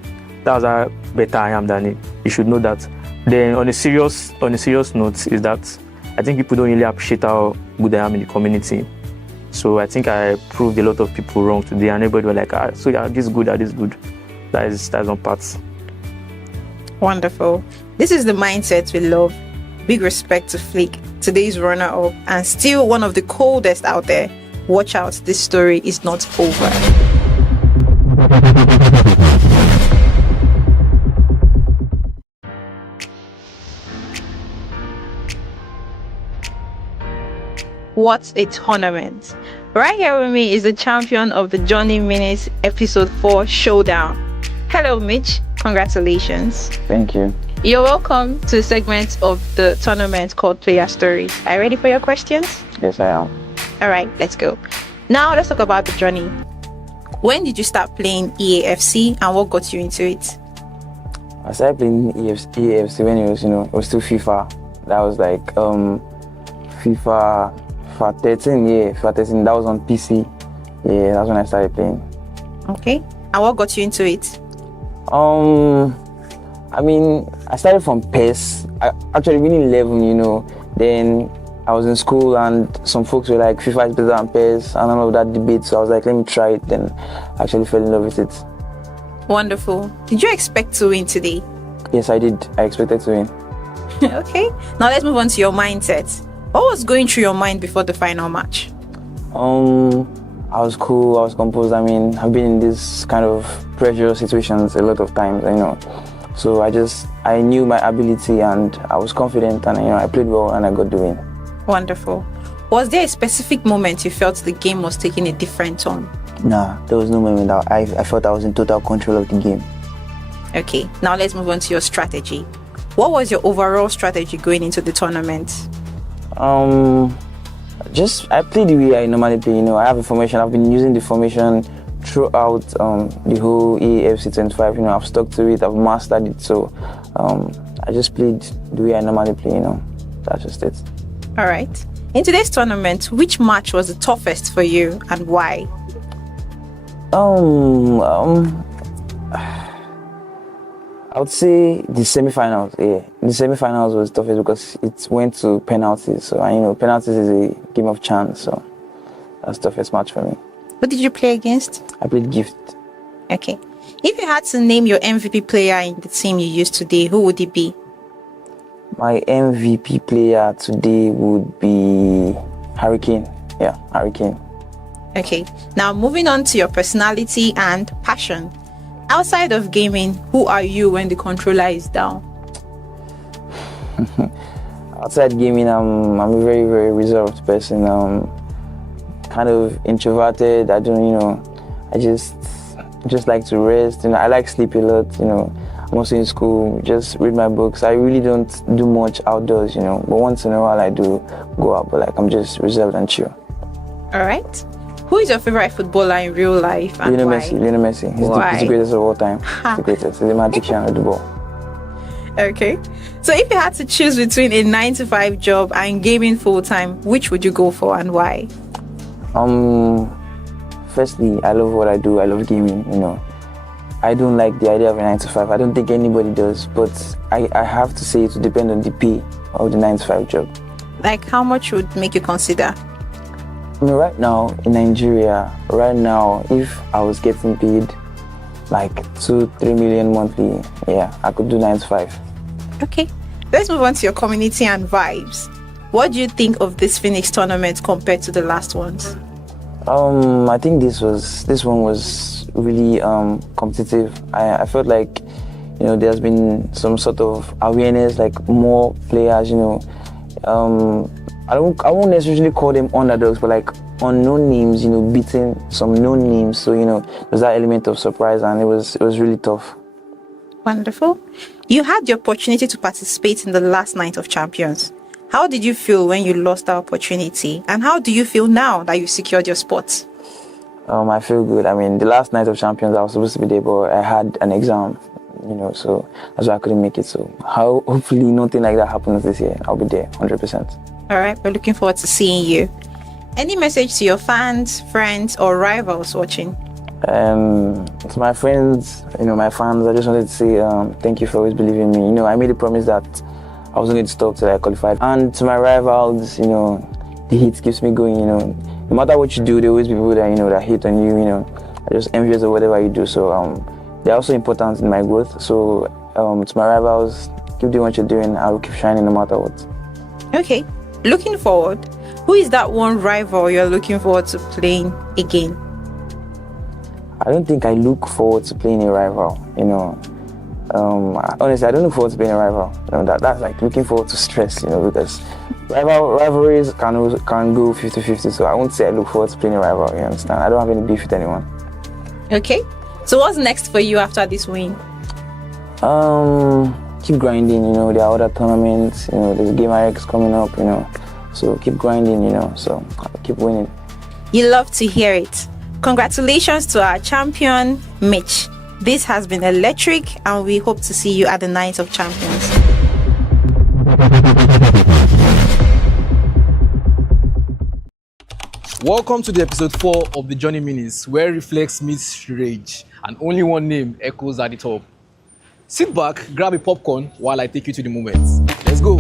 that's how better I am than him. You should know that. Then on a serious note is that I think people don't really appreciate how good I am in the community. So I think I proved a lot of people wrong today, and everybody were like, so yeah, this good, that is good. That's one part. Wonderful. This is the mindset we love. Big respect to Flick, today's runner-up, and still one of the coldest out there. Watch out, this story is not over. What a tournament. Right here with me is the champion of the Johnny Minutes Episode 4 Showdown. Hello, Mitch. Congratulations. Thank you. You're welcome to a segment of the tournament called Player Stories. Are you ready for your questions? Yes, I am. All right, let's go. Now let's talk about the journey. When did you start playing EAFC and what got you into it? I started playing EAFC when it was still FIFA. That was like FIFA 13, FIFA 13. That was on PC. Yeah, that's when I started playing. Okay. And what got you into it? I mean, I started from PES. I actually winning 11, Then I was in school and some folks were like, FIFA is better than PES and all of that debate. So I was like, let me try it. Then I actually fell in love with it. Wonderful. Did you expect to win today? Yes, I did. I expected to win. Okay. Now let's move on to your mindset. What was going through your mind before the final match? I was cool. I was composed. I mean, I've been in this kind of pressure situations a lot of times, So I knew my ability and I was confident and, I played well and I got the win. Wonderful. Was there a specific moment you felt the game was taking a different turn? Nah, there was no moment that I felt I was in total control of the game. Okay, now let's move on to your strategy. What was your overall strategy going into the tournament? I play the way I normally play. I have a formation. I've been using the formation throughout the whole EAFC 25. I've stuck to it. I've mastered it. So I just played the way I normally play, That's just it. All right. In today's tournament, which match was the toughest for you and why? I would say the semi-finals. Yeah, the semi-finals was toughest because it went to penalties. So, penalties is a game of chance. So, that's the toughest match for me. Who did you play against? I played Gift. Okay. If you had to name your MVP player in the team you used today, who would it be? My MVP player today would be Harry Kane. Yeah, Harry Kane. Okay. Now, moving on to your personality and passion. Outside of gaming, who are you when the controller is down? Outside gaming, I'm a very, very reserved person. Kind of introverted. I don't, I just like to rest. I like sleep a lot. I'm also in school, just read my books. I really don't do much outdoors, But once in a while, I do go out. But I'm just reserved and chill. All right. Who is your favorite footballer in real life and Lionel why? Messi. He's the greatest of all time. He's the greatest. He's the magician of the ball. Okay. So if you had to choose between a 9-to-5 job and gaming full-time, which would you go for and why? Firstly, I love what I do. I love gaming, I don't like the idea of a 9-to-5. I don't think anybody does, but I have to say it would depend on the pay of the 9-to-5 job. Like how much would make you consider? Right now in Nigeria, if I was getting paid like 2-3 million monthly, yeah, I could do 9-to-5. Okay, let's move on to your community and vibes. What do you think of this Phoenix tournament compared to the last ones? I think this one was really competitive. I felt like there's been some sort of awareness, like more players. I won't necessarily call them underdogs, but like unknown names, beating some known names. So there's that element of surprise, and it was really tough. Wonderful. You had the opportunity to participate in the last Night of Champions. How did you feel when you lost that opportunity? And how do you feel now that you secured your spot? I feel good. I mean, the last Night of Champions, I was supposed to be there, but I had an exam, so that's why I couldn't make it. So hopefully nothing like that happens this year. I'll be there, 100%. All right, we're looking forward to seeing you. Any message to your fans, friends, or rivals watching? To my friends, my fans, I just wanted to say thank you for always believing in me. I made a promise that I wasn't going to stop till I qualified. And to my rivals, the heat keeps me going, No matter what you do, there will always be people that, that hate on you, are just envious of whatever you do. So they're also important in my growth. So to my rivals, keep doing what you're doing. I will keep shining no matter what. Okay. Looking forward, who is that one rival you're looking forward to playing again? I don't think I look forward to playing a rival, honestly, I don't look forward to playing a rival. That's like looking forward to stress, because rivalries can go 50-50. So I won't say I look forward to playing a rival. You understand? I don't have any beef with anyone. Okay. So what's next for you after this win? Keep grinding. There are other tournaments. There's Game RX coming up. So keep grinding. So I'll keep winning. You love to hear it. Congratulations to our champion, Mitch. This has been electric, and we hope to see you at the Night of Champions. Welcome to the episode 4 of the Johnny Minis, where reflex meets rage, and only one name echoes at the top. Sit back, grab a popcorn while I take you to the moment. Let's go.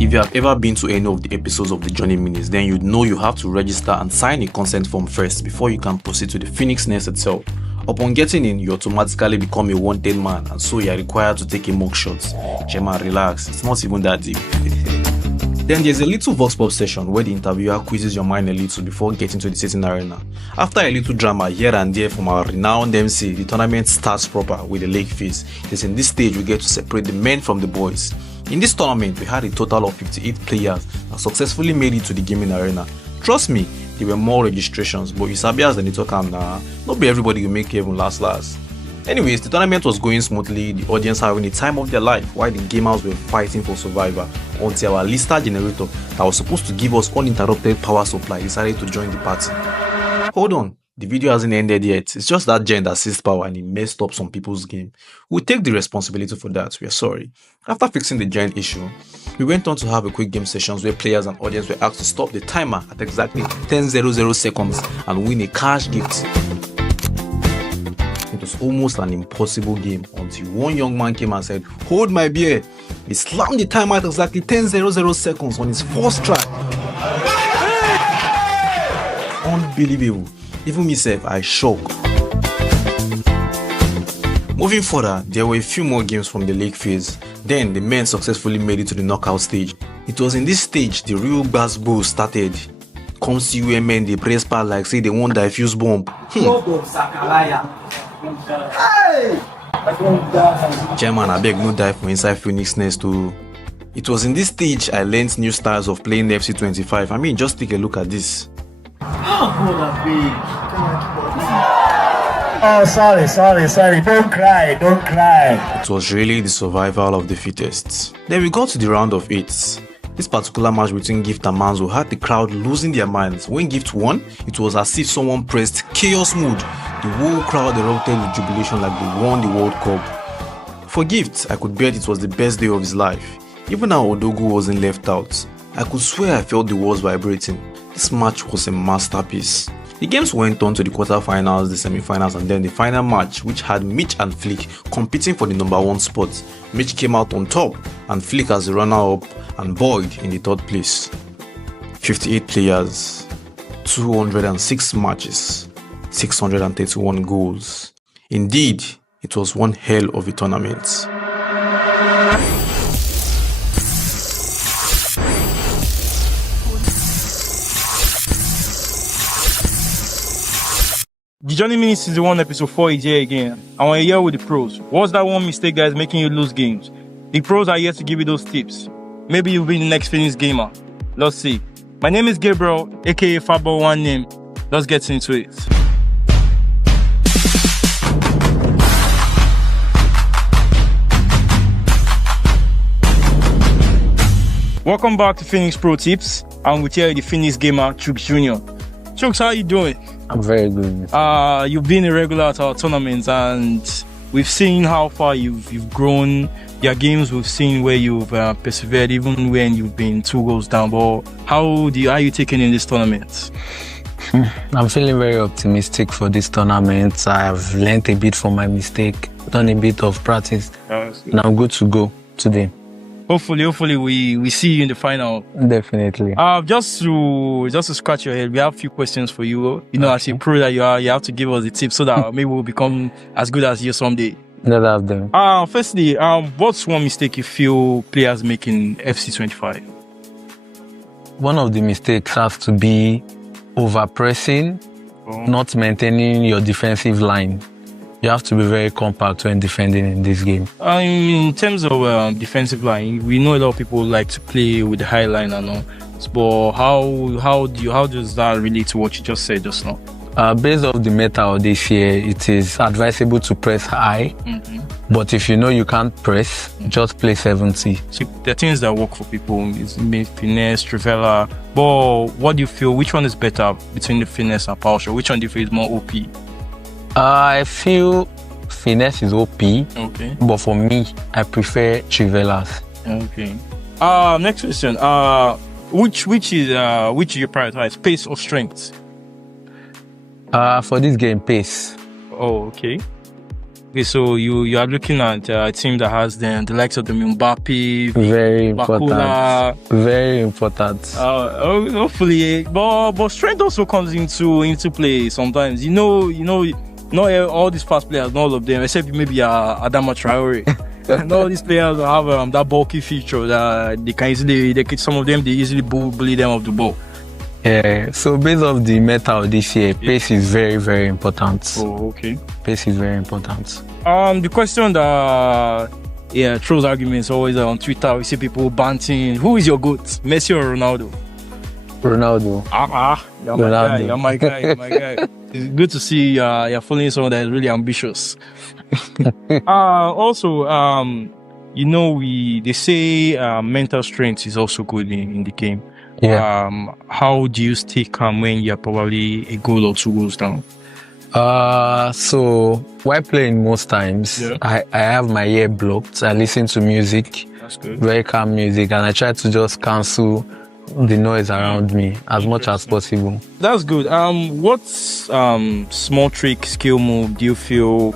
If you have ever been to any of the episodes of the Johnny Minis, then you'd know you have to register and sign a consent form first before you can proceed to the Phoenix Nest itself. Upon getting in, you automatically become a wanted man, and so you are required to take a mock shot. Shema, relax, it's not even that deep. Then there's a little vox pop session where the interviewer quizzes your mind a little before getting to the sitting arena. After a little drama here and there from our renowned MC, the tournament starts proper with a leg phase. It is in this stage we get to separate the men from the boys. In this tournament, we had a total of 58 players that successfully made it to the gaming arena. Trust me, there were more registrations, but you sabi as the network am now, not be everybody will make heaven last. Anyways, the tournament was going smoothly, the audience having the time of their life while the gamers were fighting for survival until our lister generator that was supposed to give us uninterrupted power supply decided to join the party. Hold on, The video hasn't ended yet. It's just that Gen assist power and it messed up some people's game. We'll take the responsibility for that. We're sorry. After fixing the Gen issue, we went on to have a quick game sessions where players and audience were asked to stop the timer at exactly 10:00 seconds and win a cash gift. It was almost an impossible game until one young man came and said, "Hold my beer." He slammed the timer at exactly 10:00 seconds on his first try. Unbelievable. Even myself, I shocked. Moving further, there were a few more games from the league phase. Then the men successfully made it to the knockout stage. It was in this stage the real basketball started. Come see women, they press part like say they want diffuse bomb. Chairman, I beg no die for inside Phoenix Nest too. It was in this stage I learned new styles of playing FC25. I mean, just take a look at this. Oh, sorry. Don't cry. It was really the survival of the fittest. Then we got to the round of 8. This particular match between Gift and Manzo had the crowd losing their minds. When Gift won, it was as if someone pressed chaos mode. The whole crowd erupted with jubilation like they won the World Cup. For Gift, I could bet it was the best day of his life. Even how Odogu wasn't left out. I could swear I felt the walls vibrating. This match was a masterpiece. The games went on to the quarterfinals, the semi-finals, and then the final match, which had Mitch and Flick competing for the number 1 spot. Mitch came out on top, and Flick as the runner-up, and Boyd in the 3rd place. 58 players, 206 matches, 631 goals. Indeed, it was one hell of a tournament. The Johnny Mini Season 1 Episode 4 is here again. And we're here with the pros. What's that one mistake that is making you lose games? The pros are here to give you those tips. Maybe you'll be the next Phoenix gamer. Let's see. My name is Gabriel, aka Fabo One Name. Let's get into it. Welcome back to Phoenix Pro Tips. I'm with you, the Phoenix gamer, Chooks Jr. Chooks, how are you doing? I'm very good. You've been a regular at our tournaments and we've seen how far you've grown. Your games, we've seen where you've persevered even when you've been 2 goals down. But how are you taking in this tournament? I'm feeling very optimistic for this tournament. I've learned a bit from my mistake, done a bit of practice, and I'm good to go today. Hopefully we see you in the final. Definitely. Just to scratch your head, we have a few questions for you. You know, as a pro that you are, you have to give us the tips so that maybe we'll become as good as you someday. Not have them. Firstly, what's one mistake you feel players make in FC25? One of the mistakes has to be over-pressing, not maintaining your defensive line. You have to be very compact when defending in this game. In terms of defensive line, we know a lot of people like to play with the high line and all. But how does that relate to what you just said just now? Based off the meta of this year, it is advisable to press high. But if you know you can't press, just play 70. So there are things that work for people. It's finesse, trivela. But what do you feel? Which one is better between the finesse and power shot? Which one do you feel is more OP? I feel finesse is OP. Okay. But for me, I prefer trivelas. Okay. Next question. Which do you prioritize? Pace or strength? For this game, pace. Oh, okay. Okay, so you are looking at a team that has the likes of the Mbappe, very Bakula. important. Very important. Hopefully, but strength also comes into play sometimes. You know, not all these fast players, not all of them, except maybe Adama Traore. And all these players have that bulky feature that they can some of them they easily bully them off the ball. Yeah, so based off the meta of this year, pace is very, very important. Oh, okay. Pace is very important. The question that throws arguments always on Twitter, we see people banting. Who is your GOAT, Messi or Ronaldo? Ronaldo. You're my guy. It's good to see you're following someone that is really ambitious. Also, they say mental strength is also good in the game. Yeah. How do you stay calm when you're probably a goal or 2 goals down? So while playing most times, I have my ear blocked. I listen to music, That's good. very calm music, and I try to just cancel the noise around me as much as possible. That's good. What small trick, skill move do you feel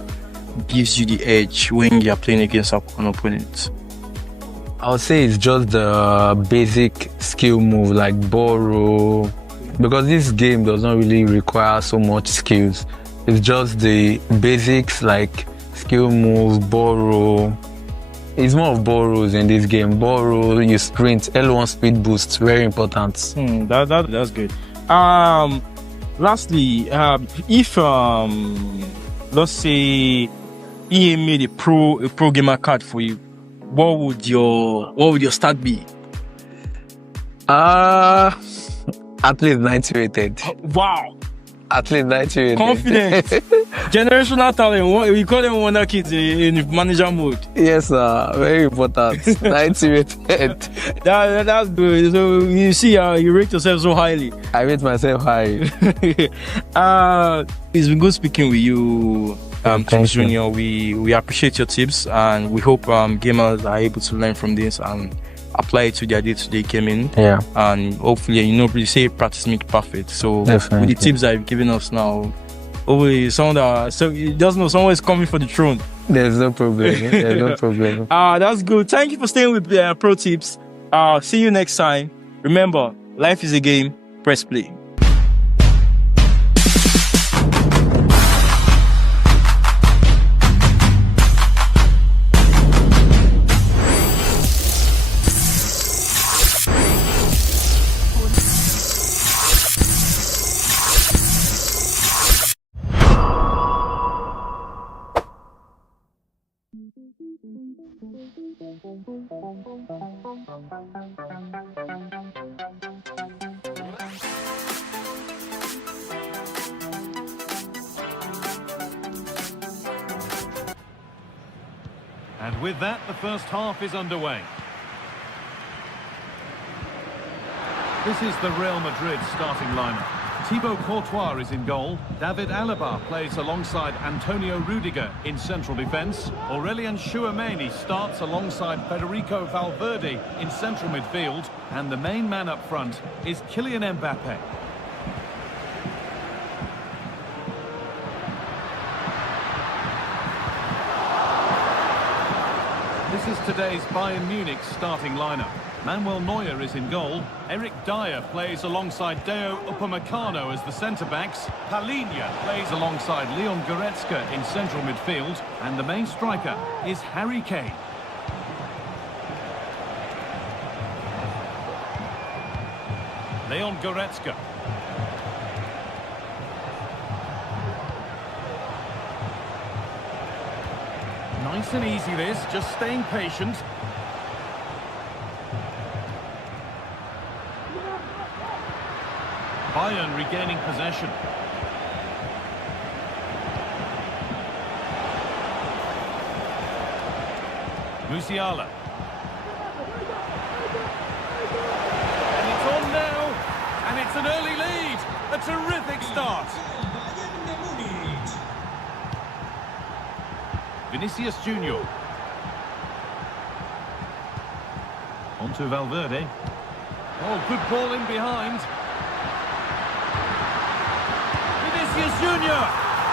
gives you the edge when you are playing against an opponent? I would say it's just the basic skill move like borrow, because this game does not really require so much skills. It's just the basics like skill moves, borrow. It's more of borrows in this game. Borrow, you sprint, L1 speed boost, very important. That's good. Lastly, if let's say EA made a pro gamer card for you, what would your start be? At least 90 rated. Wow. At least 90 rated. Confident. Generational talent. We call them wonder kids in manager mode. Yes, sir. Very important. 90 rated. That's good. So you see, you rate yourself so highly. I rate myself high. It's been good speaking with you, Thank you. Junior. We appreciate your tips, and we hope gamers are able to learn from this and apply it to their day-to-day gaming. Yeah. And hopefully, we say practice makes perfect. So Definitely. with the tips that you've given us now, hopefully someone is coming for the throne. There's no problem. There's no problem. That's good. Thank you for staying with Pro Tips. See you next time. Remember, life is a game. Press play. And with that, the first half is underway. This is the Real Madrid starting lineup. Thibaut Courtois is in goal. David Alaba plays alongside Antonio Rudiger in central defence. Aurelien Tchouameni starts alongside Federico Valverde in central midfield. And the main man up front is Kylian Mbappe. This is today's Bayern Munich starting lineup. Manuel Neuer is in goal. Eric Dyer plays alongside Deo Upamecano as the centre-backs. Palhinha plays alongside Leon Goretzka in central midfield. And the main striker is Harry Kane. Leon Goretzka. Nice and easy this, just staying patient. Bayern regaining possession. Musiala. And it's on now, and it's an early lead. A terrific start. Vinicius Junior. On to Valverde. Oh, good ball in behind. Vinicius Junior,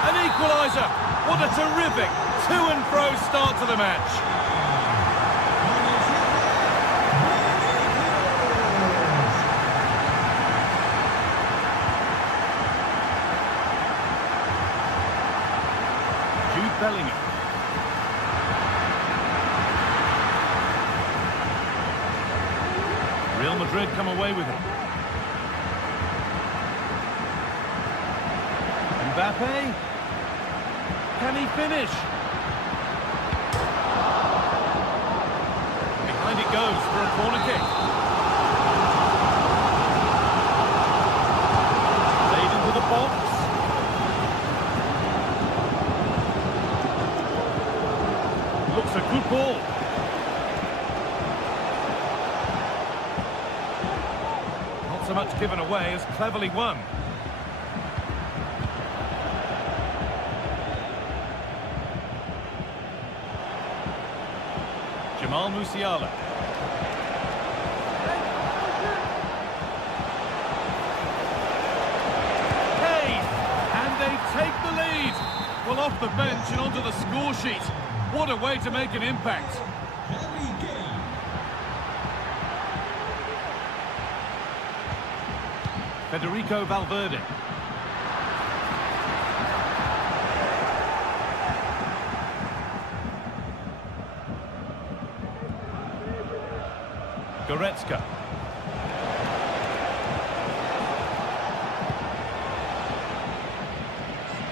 an equaliser. What a terrific to and fro start to the match. Jude Bellingham. Real Madrid come away with it. Mbappe. Can he finish? Behind it goes for a corner kick. Played into the box. Looks a good ball. So much given away as cleverly won. Jamal Musiala. Kane! And they take the lead. Well, off the bench and onto the score sheet. What a way to make an impact. Federico Valverde. Goretzka.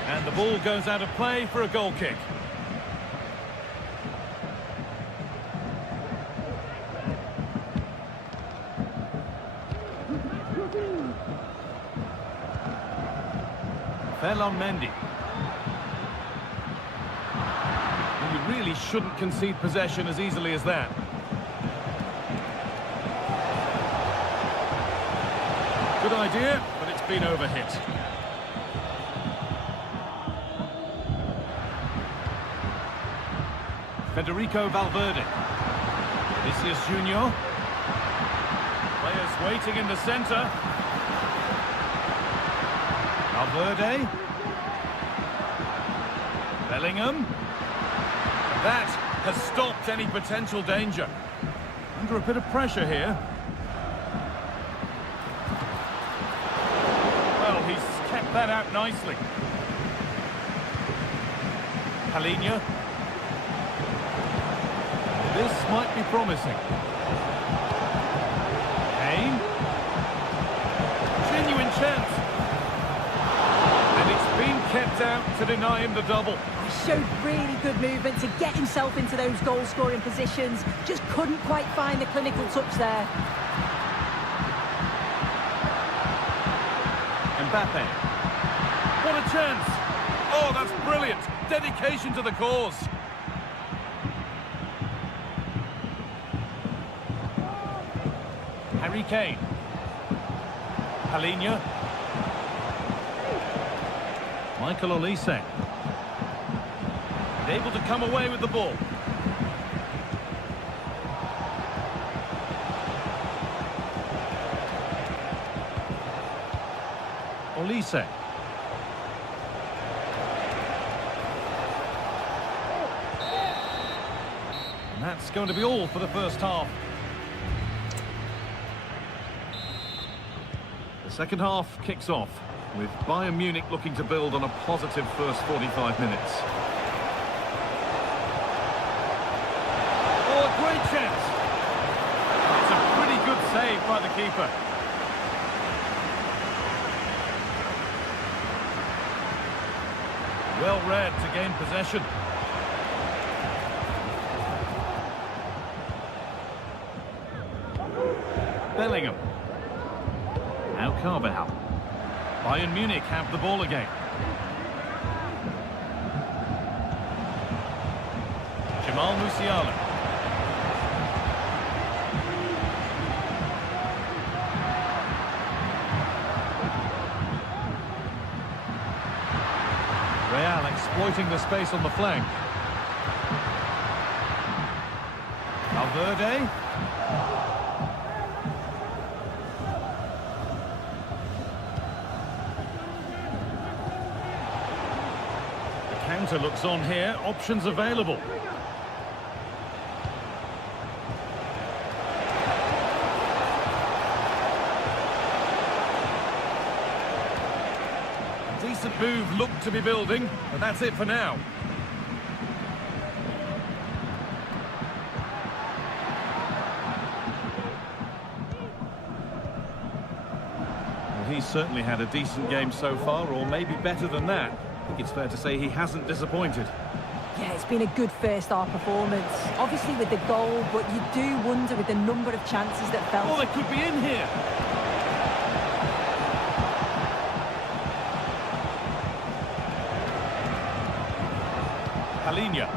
And the ball goes out of play for a goal kick. Ferland Mendy. And you really shouldn't concede possession as easily as that. Good idea, but it's been overhit. Federico Valverde. Vinicius Junior. Players waiting in the centre. Valverde. Bellingham. That has stopped any potential danger. Under a bit of pressure here. Well, he's kept that out nicely. Palhinha. This might be promising. Kane. Genuine chance. And it's been kept out to deny him the double. He showed really good movement to get himself into those goal-scoring positions. Just couldn't quite find the clinical touch there. Mbappe. What a chance. Oh, that's brilliant. Dedication to the cause. Harry Kane. Palhinha. Michael Olise. And able to come away with the ball. Olise. And that's going to be all for the first half. The second half kicks off with Bayern Munich looking to build on a positive first 45 minutes. Oh, a great chance! It's a pretty good save by the keeper. Well read to gain possession. Bellingham. Now Carvajal. Bayern Munich have the ball again. Jamal Musiala. Real exploiting the space on the flank. Valverde. The counter looks on here, options available. Decent move looked to be building, but that's it for now. Well, he's certainly had a decent game so far, or maybe better than that. I think it's fair to say he hasn't disappointed. Yeah, it's been a good first half performance. Obviously with the goal, but you do wonder with the number of chances that fell. Oh, they could be in here. Palhinha.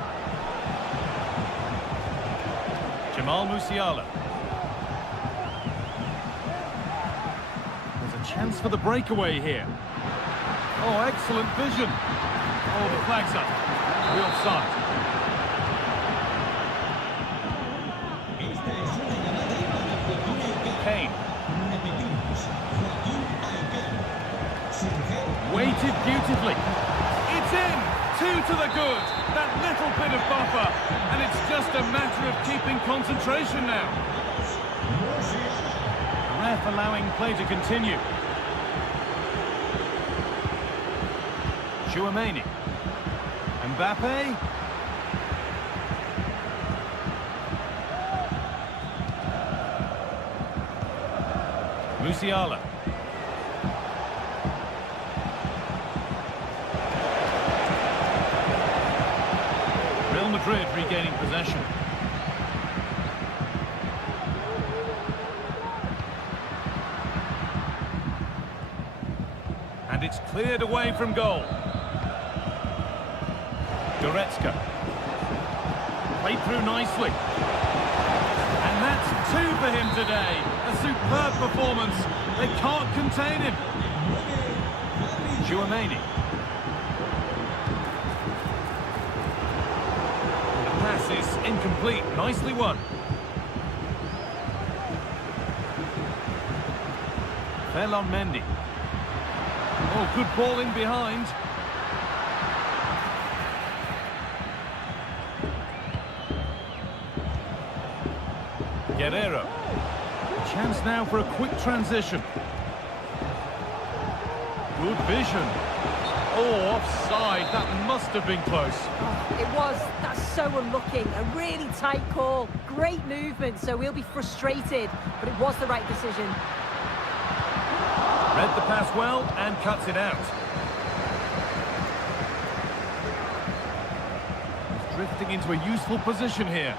Jamal Musiala. There's a chance for the breakaway here. Oh, excellent vision. Oh, the flag's up. The offside. Waited beautifully. It's in! 2 to the good. That little bit of buffer. And it's just a matter of keeping concentration now. The ref allowing play to continue. Chouameni. Mbappe. Musiala. Real Madrid regaining possession. And it's cleared away from goal. Goretzka. Played through nicely. And that's 2 for him today. A superb performance. They can't contain him. Chouameni. The pass is incomplete. Nicely won. Ferland Mendy. Oh, good ball in behind. Guerrero. Chance now for a quick transition. Good vision. Oh, offside. That must have been close. Oh, it was. That's so unlucky. A really tight call. Great movement, so we'll be frustrated. But it was the right decision. Read the pass well and cuts it out. He's drifting into a useful position here.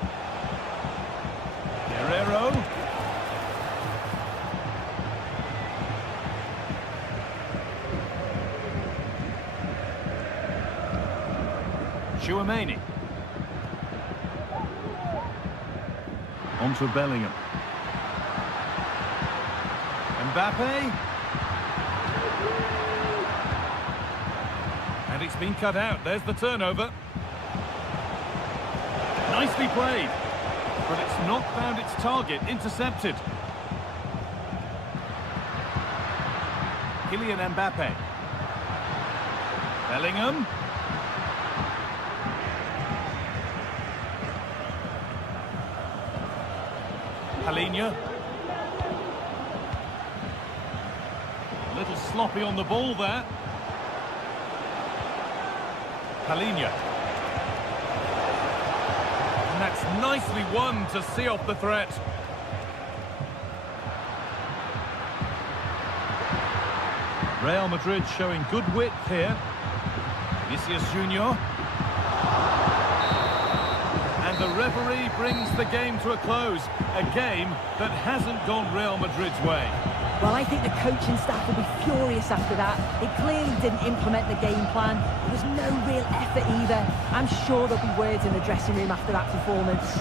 Guerrero. Chouameni. On to Bellingham. Mbappe. And it's been cut out. There's the turnover. Nicely played. But it's not found its target. Intercepted. Kylian Mbappe. Bellingham. Palhinha. A little sloppy on the ball there. Palhinha. And that's nicely won to see off the threat. Real Madrid showing good width here. Vinicius Junior. And the referee brings the game to a close. A game that hasn't gone Real Madrid's way. Well, I think the coaching staff will be furious after that. They clearly didn't implement the game plan. There was no real effort either. I'm sure there'll be words in the dressing room after that performance.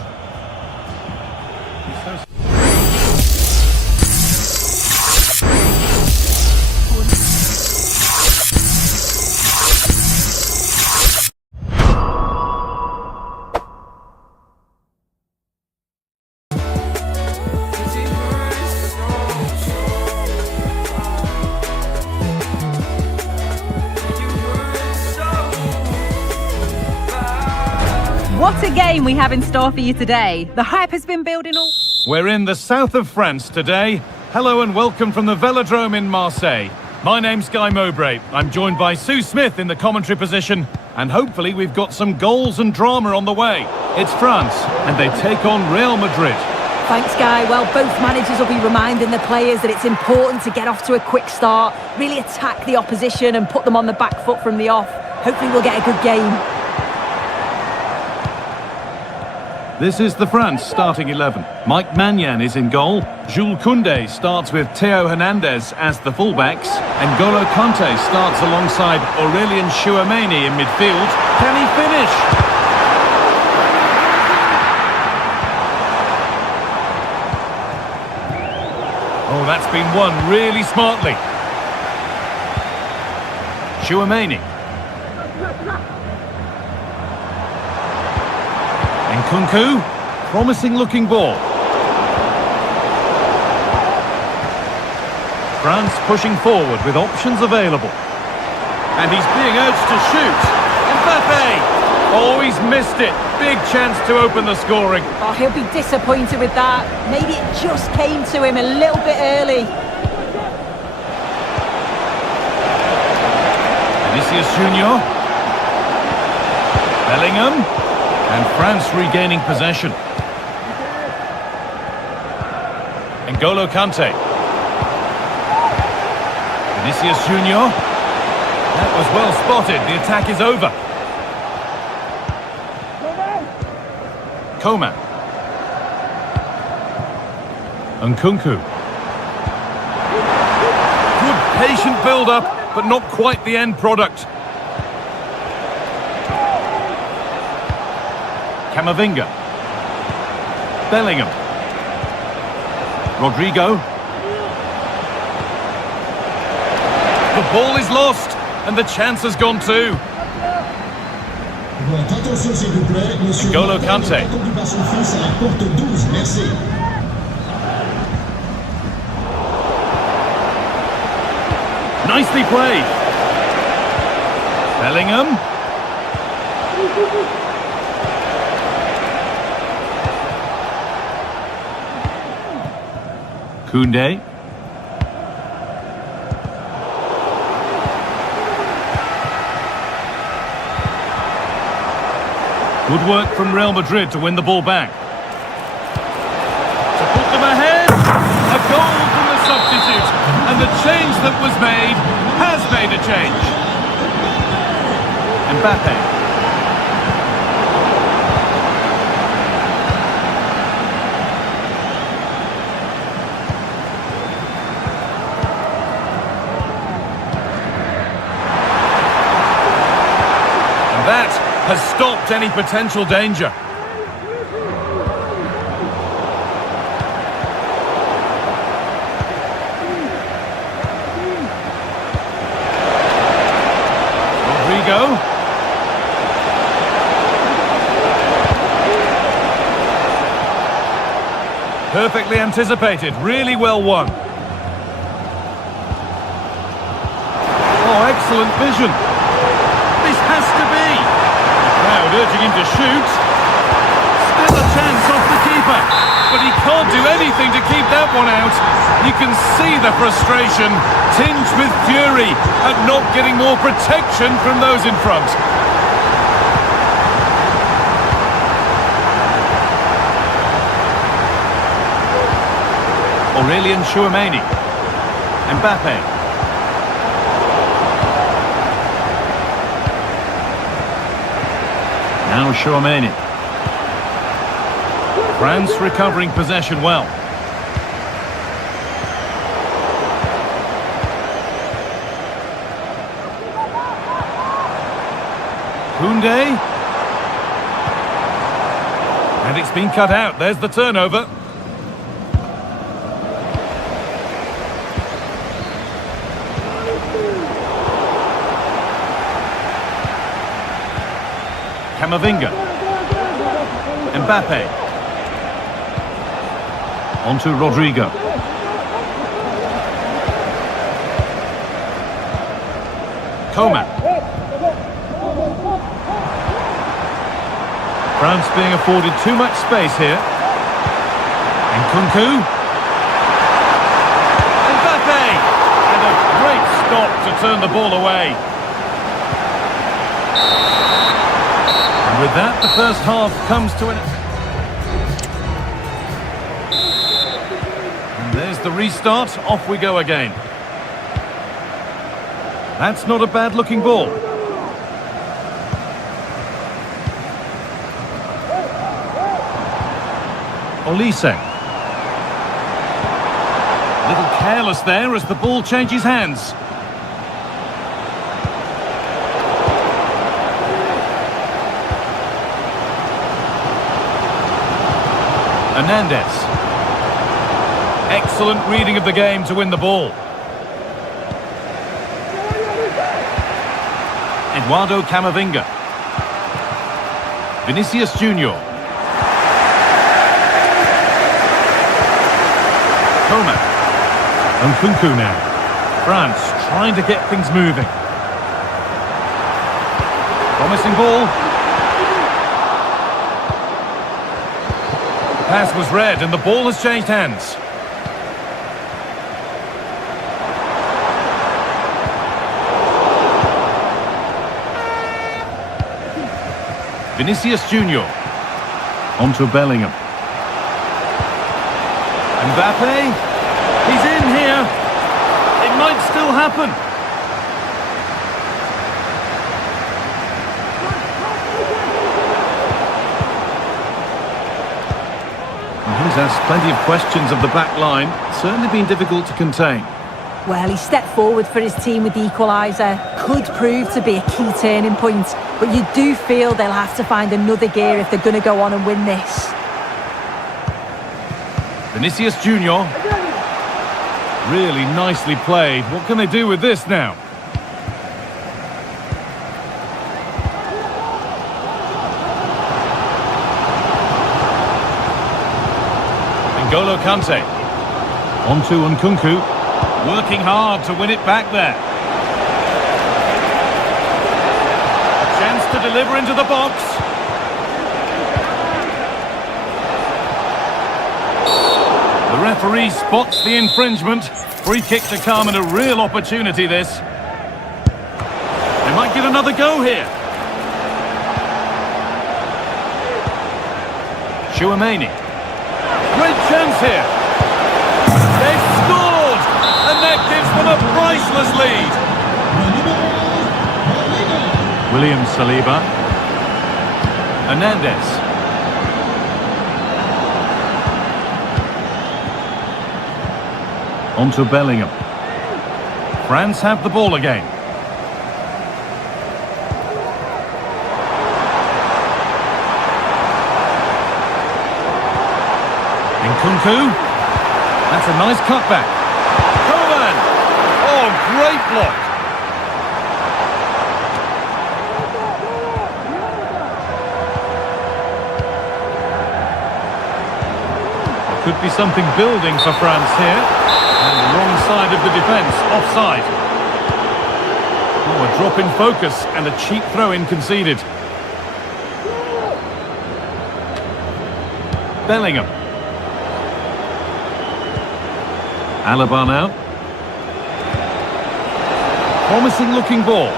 What a game we have in store for you today. The hype has been building all... We're in the south of France today. Hello and welcome from the Velodrome in Marseille. My name's Guy Mowbray. I'm joined by Sue Smith in the commentary position. And hopefully we've got some goals and drama on the way. It's France and they take on Real Madrid. Thanks, Guy. Well, both managers will be reminding the players that it's important to get off to a quick start, really attack the opposition and put them on the back foot from the off. Hopefully we'll get a good game. This is the France starting 11. Mike Maignan is in goal. Jules Koundé starts with Theo Hernandez as the fullbacks. And N'Golo Kanté starts alongside Aurélien Chouameni in midfield. Can he finish? Oh, that's been won really smartly. Chouameni. And Nkunku, promising looking ball. France pushing forward with options available. And he's being urged to shoot. Mbappe! Oh, he's missed it. Big chance to open the scoring. Oh, he'll be disappointed with that. Maybe it just came to him a little bit early. Vinicius Junior. Bellingham. And France regaining possession. N'Golo Kante. Vinicius Junior. That was well spotted. The attack is over. Coman. Nkunku. Good patient build-up, but not quite the end product. Camavinga. Bellingham. Rodrigo. The ball is lost, and the chance has gone too. N'Golo Kante. Nicely played. Bellingham. Koundé. Good work from Real Madrid to win the ball back. To put them ahead. A goal from the substitute. And the change that was made has made a change. Mbappe. That has stopped any potential danger. Rodrigo. Perfectly anticipated, really well won. Oh, excellent vision. This has to be. The crowd urging him to shoot. Still a chance off the keeper. But he can't do anything to keep that one out. You can see the frustration, tinged with fury, at not getting more protection from those in front. Aurelien Tchouameni. Mbappe. Now Tchouameni. France recovering possession well. Koundé. And it's been cut out. There's the turnover. Camavinga. Mbappe. On to Rodrigo. Coman. France being afforded too much space here. Nkunku. Mbappe! And a great stop to turn the ball away. With that, the first half comes to an end. And there's the restart. Off we go again. That's not a bad-looking ball. Olise. A little careless there as the ball changes hands. Hernandez. Excellent reading of the game to win the ball. Eduardo Camavinga. Vinicius Junior. Coman. Nkunku now. France trying to get things moving. Promising ball. The pass was read and the ball has changed hands. Vinicius Junior. On to Bellingham. Mbappe. He's in here. It might still happen. He's asked plenty of questions of the back line. Certainly been difficult to contain. Well, he stepped forward for his team with the equaliser. Could prove to be a key turning point, but you do feel they'll have to find another gear if they're going to go on and win this. Vinicius Junior. Really nicely played. What can they do with this now? N'Golo Kante. On to Nkunku. Working hard to win it back there. A chance to deliver into the box. The referee spots the infringement. Free kick to come and a real opportunity this. They might get another go here. Chouameni. Great chance here. They've scored! And that gives them a priceless lead. William Saliba. Hernandez. On to Bellingham. France have the ball again. Nkunku. That's a nice cutback. Coman! Oh, great block. There could be something building for France here. And the wrong side of the defence, offside. Oh, a drop in focus and a cheap throw-in conceded. Bellingham. Alaba now. Promising looking ball.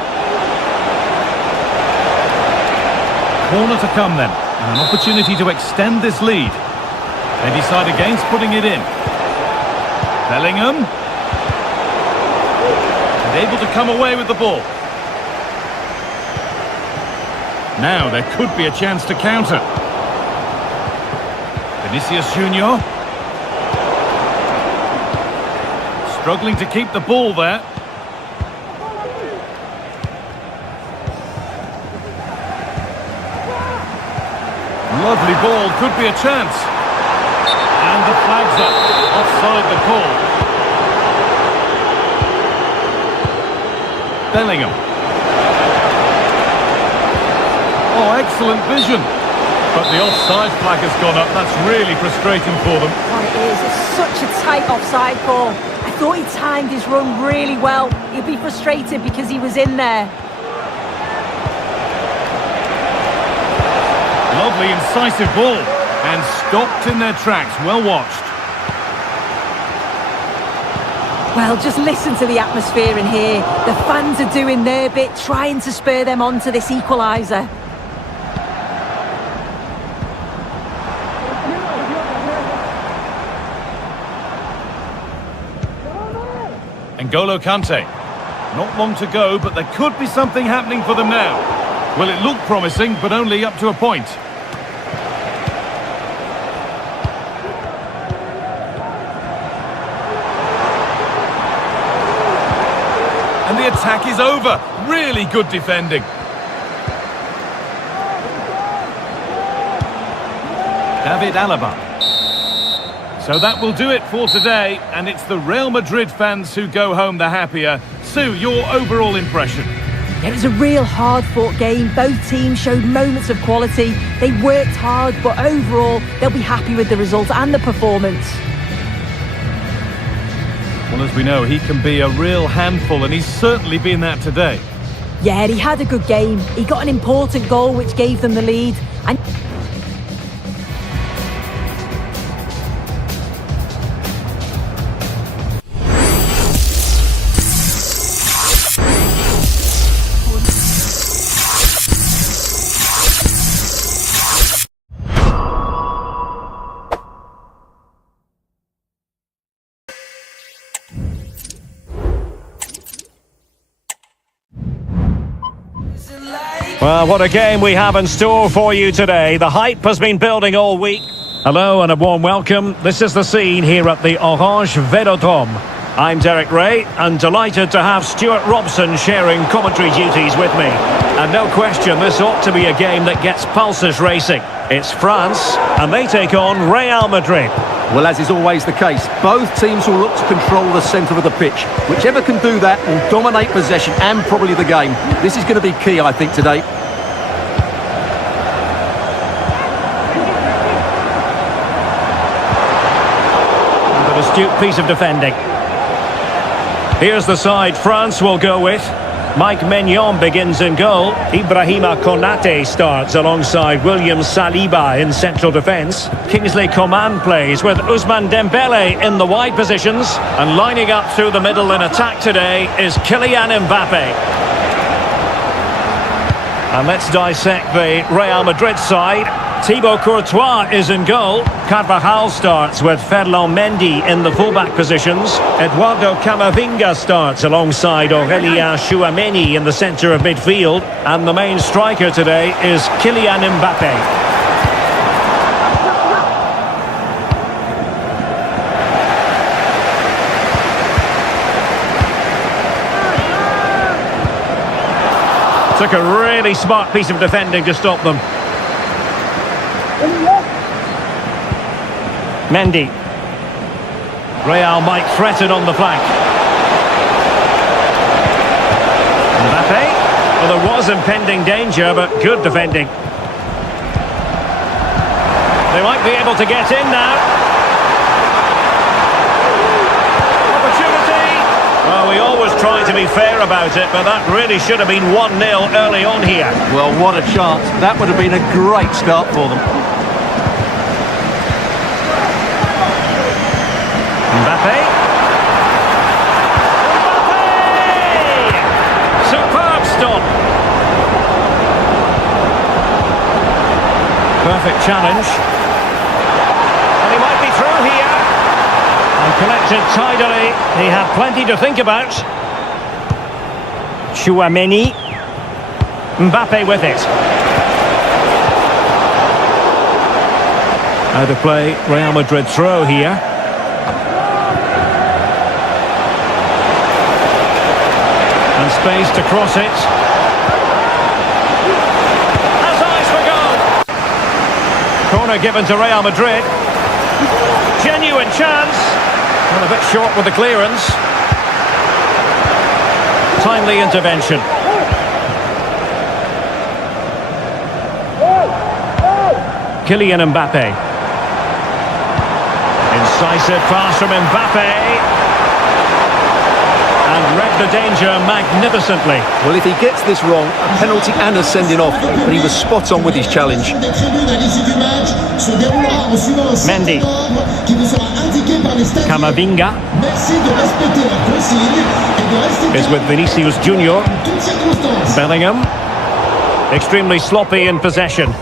Corner to come then. And an opportunity to extend this lead. They decide against putting it in. Bellingham. And able to come away with the ball. Now there could be a chance to counter. Vinicius Junior. Struggling to keep the ball there. Lovely ball, could be a chance. And the flag's up, offside the call. Bellingham. Oh, excellent vision. But the offside flag has gone up. That's really frustrating for them. Oh, it is. It's such a tight offside call. I thought he timed his run really well. He'll be frustrated because he was in there. Lovely incisive ball. And stopped in their tracks. Well watched. Well, just listen to the atmosphere in here. The fans are doing their bit, trying to spur them on to this equaliser. N'Golo Kante. Not long to go, but there could be something happening for them now. Well, it looked promising, but only up to a point. And the attack is over. Really good defending. David Alaba. So that will do it for today, and it's the Real Madrid fans who go home the happier. Sue, your overall impression? It was a real hard-fought game. Both teams showed moments of quality. They worked hard, but overall, they'll be happy with the result and the performance. Well, as we know, he can be a real handful, and he's certainly been that today. Yeah, he had a good game. He got an important goal which gave them the lead. And Well, what a game we have in store for you today. The hype has been building all week. Hello and a warm welcome. This is the scene here at the Orange Velodrome. I'm Derek Ray and delighted to have Stuart Robson sharing commentary duties with me. And no question, this ought to be a game that gets pulses racing. It's France and they take on Real Madrid. Well, as is always the case, both teams will look to control the centre of the pitch. Whichever can do that will dominate possession and probably the game. This is going to be key, I think, today. An astute piece of defending. Here's the side France will go with. Mike Maignan begins in goal. Ibrahima Konate starts alongside William Saliba in central defence. Kingsley Coman plays with Ousmane Dembele in the wide positions. And lining up through the middle in attack today is Kylian Mbappe. And let's dissect the Real Madrid side. Thibaut Courtois is in goal. Carvajal starts with Ferland Mendy in the fullback positions. Eduardo Camavinga starts alongside Aurélien Tchouameni in the centre of midfield. And the main striker today is Kylian Mbappe. Took a really smart piece of defending to stop them. Mendy. Real might threaten on the flank. Mbappe. Well, there was impending danger, but good defending. They might be able to get in now. Opportunity. Well, we always try to be fair about it, but that really should have been 1-0 early on here. Well, what a chance. That would have been a great start for them. Mbappe. Superb stop. Perfect challenge. And he might be through here. And collected tidily. He had plenty to think about. Tchouameni. Mbappe with it. Out of play, Real Madrid throw here. And space to cross it. Has eyes for goal. Corner given to Real Madrid. Genuine chance. And a bit short with the clearance. Timely intervention. Kylian Mbappe. Incisive pass from Mbappe. And read the danger magnificently. Well, if he gets this wrong, a penalty and a sending off, but he was spot on with his challenge. Mendy. Camavinga is with Vinicius Junior. Bellingham. Extremely sloppy in possession.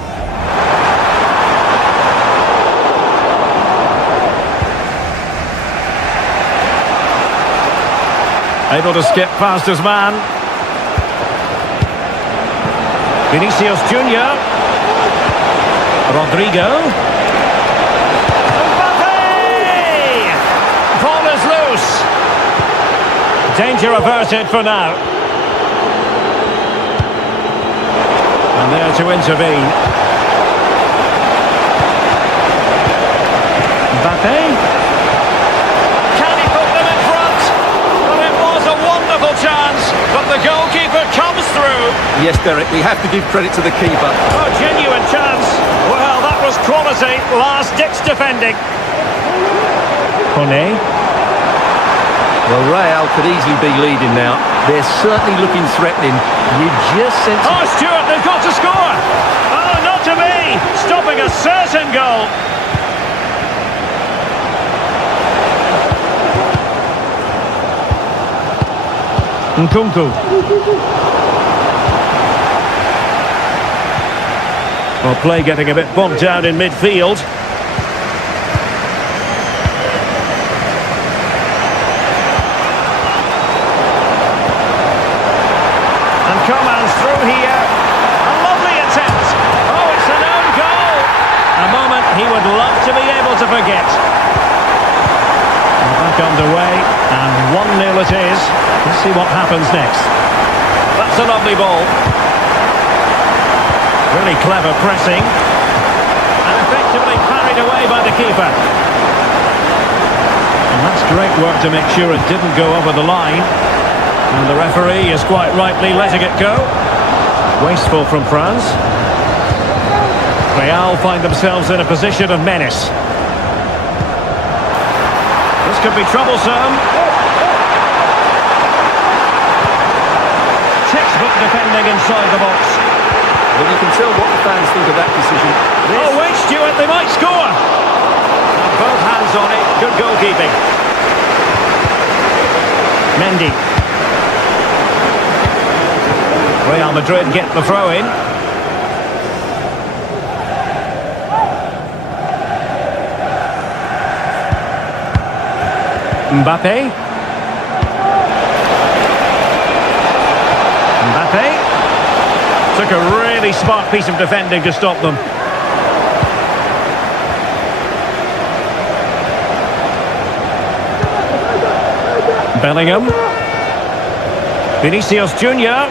Able to skip past his man. Vinicius Junior. Rodrigo. Mbappe! Ball is loose. Danger averted for now. And there to intervene. Mbappe. Chance, but the goalkeeper comes through. Yes, Derek, we have to give credit to the keeper. Oh, genuine chance. Well, that was quality. Last-ditch defending. Kone. Well, Real could easily be leading now. They're certainly looking threatening. You just sense... Oh, Stuart, they've got to score! Oh, not to be! Stopping a certain goal. Nkunku. Well, play getting a bit bogged down in midfield. And Coman's through here. A lovely attempt. Oh, it's an own goal. A moment he would love to be able to forget. Back underway, and 1-0 it is. Let's see what happens next. That's a lovely ball. Really clever pressing. And effectively parried away by the keeper. And that's great work to make sure it didn't go over the line. And the referee is quite rightly letting it go. Wasteful from France. Real find themselves in a position of menace. This could be troublesome. Textbook defending inside the box. Well, you can tell what the fans think of that decision. Oh, wait, Stuart, they might score. And both hands on it. Good goalkeeping. Mendy. Real Madrid get the throw in. Mbappe. Took a really smart piece of defending to stop them. Bellingham. Vinicius Junior.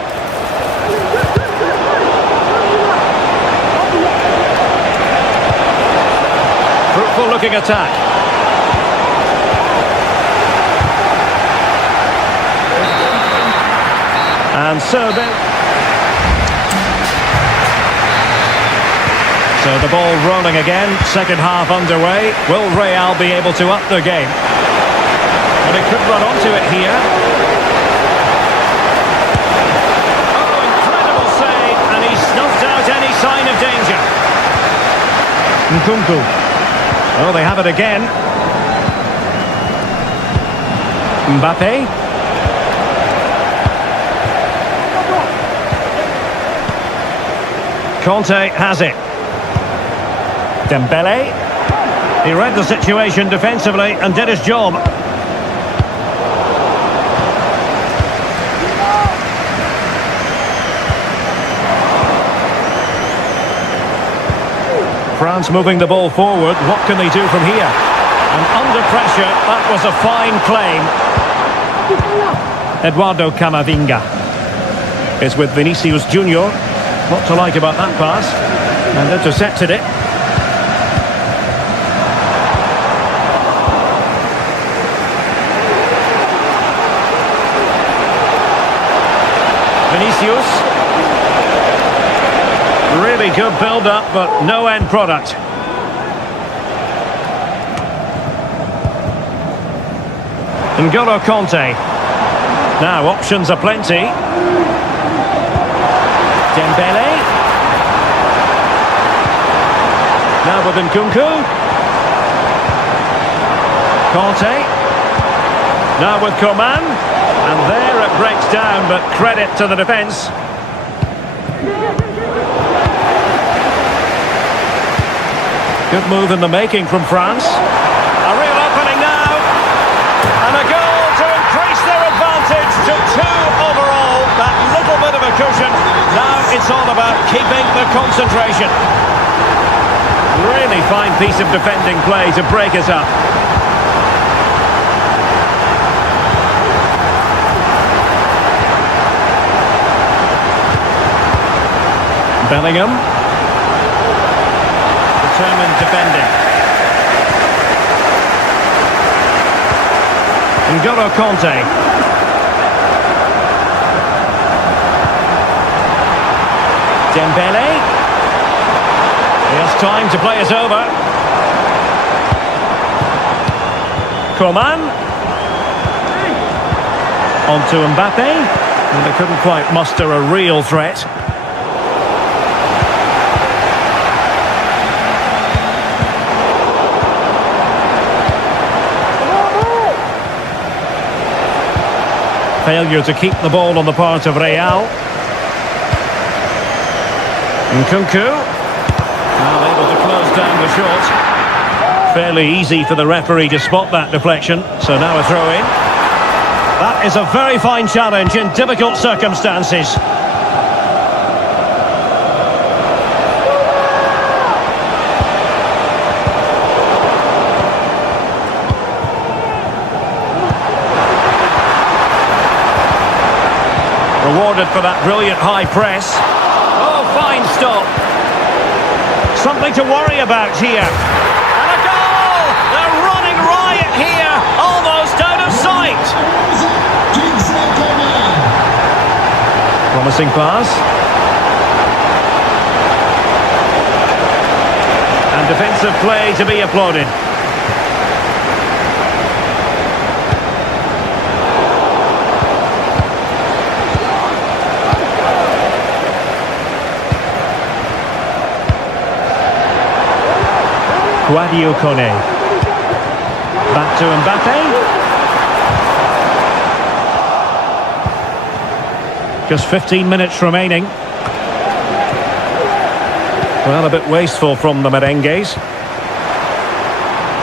Fruitful looking attack. And so the ball rolling again, second half underway. Will Real be able to up their game? But it could run onto it here. Oh, incredible save, and he snuffed out any sign of danger. Nkunku. Oh, they have it again. Mbappe. Conte has it. Dembele. He read the situation defensively and did his job. France moving the ball forward. What can they do from here? And under pressure, that was a fine claim. Eduardo Camavinga is with Vinicius Junior. What to like about that pass? And intercepted it. Vinicius. Really good build-up, but no end product. N'Golo Conte. Now, options are plenty. Dembele. Now with Nkunku. Conte. Now with Coman. And there it breaks down, but credit to the defence. Good move in the making from France. A real opening now. And a goal to increase their advantage to 2 overall. That little bit of a cushion. Now it's all about keeping the concentration. Really fine piece of defending play to break us up. Bellingham. Determined defending. N'Golo Conte. Dembele. He has time to play it over. Coman. On to Mbappe. And they couldn't quite muster a real threat. Failure to keep the ball on the part of Real. Nkunku. Now able to close down the shot. Fairly easy for the referee to spot that deflection. So now a throw in. That is a very fine challenge in difficult circumstances. Rewarded for that brilliant high press. Oh, fine stop. Something to worry about here. And a goal! They're running riot here, almost out of sight. Promising pass. And defensive play to be applauded. Guadio Kone. Back to Mbappe. Just 15 minutes remaining. Well, a bit wasteful from the merengues.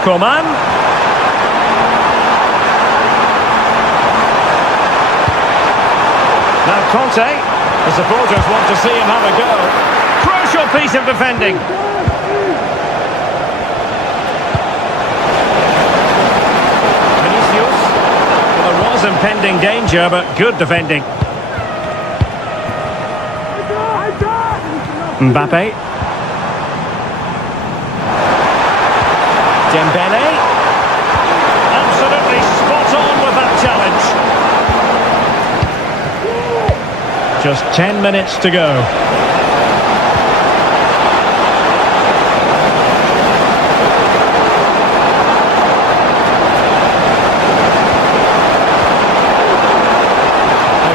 Coman. Now Conte. The supporters want to see him have a go. Crucial piece of defending. Impending danger, but good defending. Mbappe. Dembele. Absolutely spot on with that challenge. Just 10 minutes to go.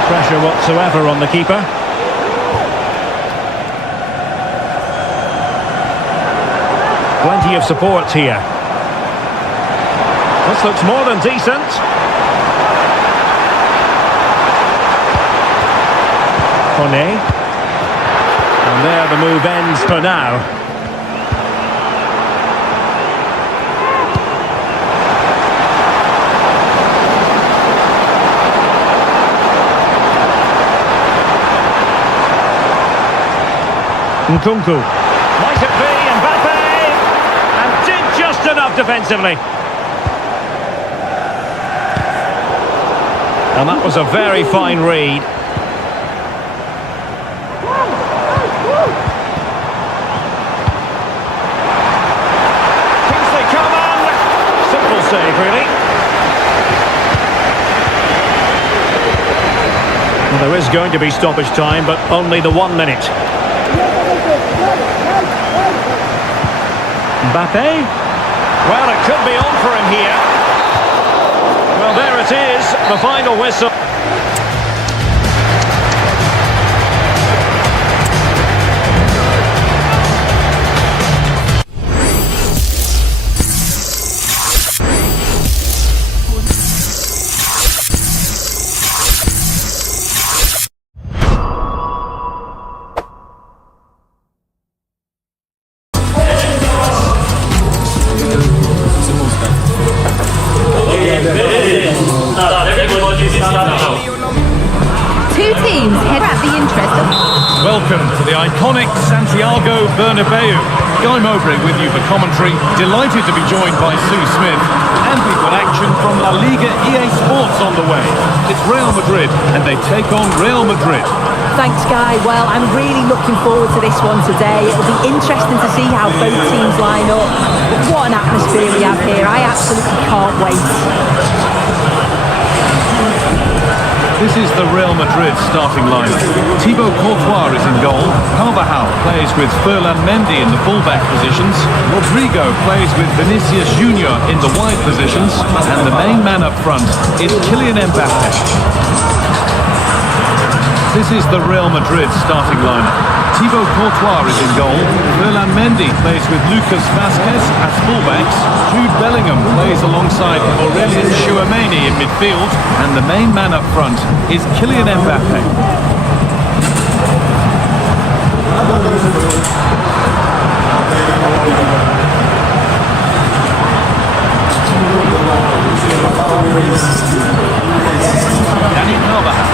Pressure whatsoever on the keeper. Plenty of support here. This looks more than decent. Kone. And there the move ends for now. Nkunku. Might it be Mbappe? And did just enough defensively. And that was a very fine read. Kingsley Coman. Simple save, really. Well, there is going to be stoppage time, but only the 1 minute. Mbappe. Well, it could be on for him here. Well, there it is, the final whistle. Two teams head at the interest of... Welcome to the iconic Santiago Bernabeu. Guy Mowbray with you for commentary. Delighted to be joined by Sue Smith. And we've got action from La Liga Esports on the way. It's Real Madrid and they take on Real Madrid. Thanks, Guy. Well, I'm really looking forward to this one today. It'll be interesting to see how both teams line up. But what an atmosphere we have here. I absolutely can't wait. This is the Real Madrid starting lineup. Thibaut Courtois is in goal. Carvajal plays with Ferland Mendy in the fullback positions. Rodrigo plays with Vinicius Junior in the wide positions. And the main man up front is Kylian Mbappe. This is the Real Madrid starting lineup. Thibaut Courtois is in goal. Ferland Mendy plays with Lucas Vazquez as fullbacks. Jude Bellingham plays alongside Aurelien Tchouameni in midfield. And the main man up front is Kylian Mbappe. Danny Carvajal.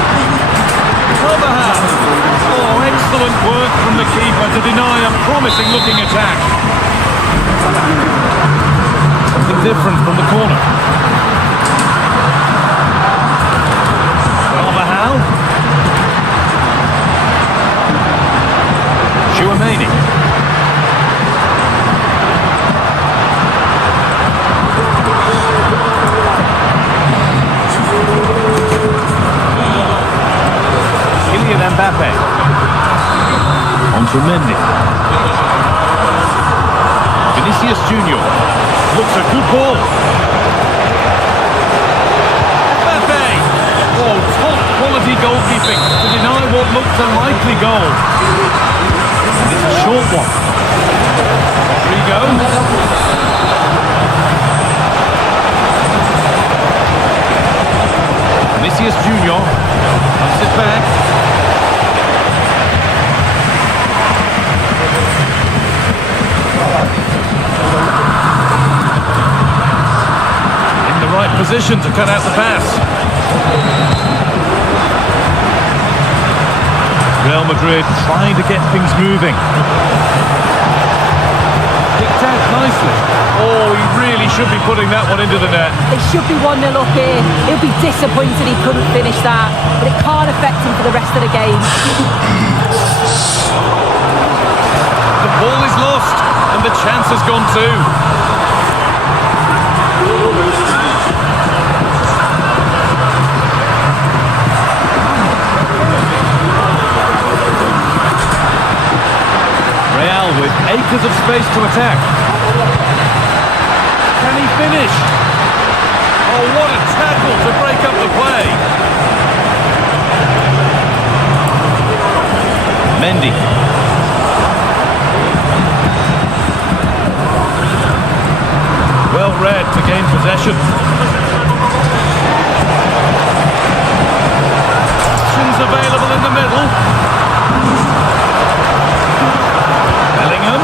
Oh, excellent work from the keeper to deny a promising looking attack. Something different from the corner. Carvajal. Tchouameni. Kylian Mbappe. On to Mendy. Vinicius Junior. Looks a good ball. Mbappe. Oh, top quality goalkeeping to deny what looks a likely goal. And it's a short one. Rodrigo. Vinicius Junior. Puts it back. In the right position to cut out the pass. Real Madrid trying to get things moving. Kicked out nicely. Oh, he really should be putting that one into the net. They should be 1-0 up here. He'll be disappointed he couldn't finish that, but it can't affect him for the rest of the game. The ball is lost, and the chance has gone too. Real with acres of space to attack. Can he finish? Oh, what a tackle to break up the play. Mendy. Well read to gain possession. Options available in the middle. Bellingham.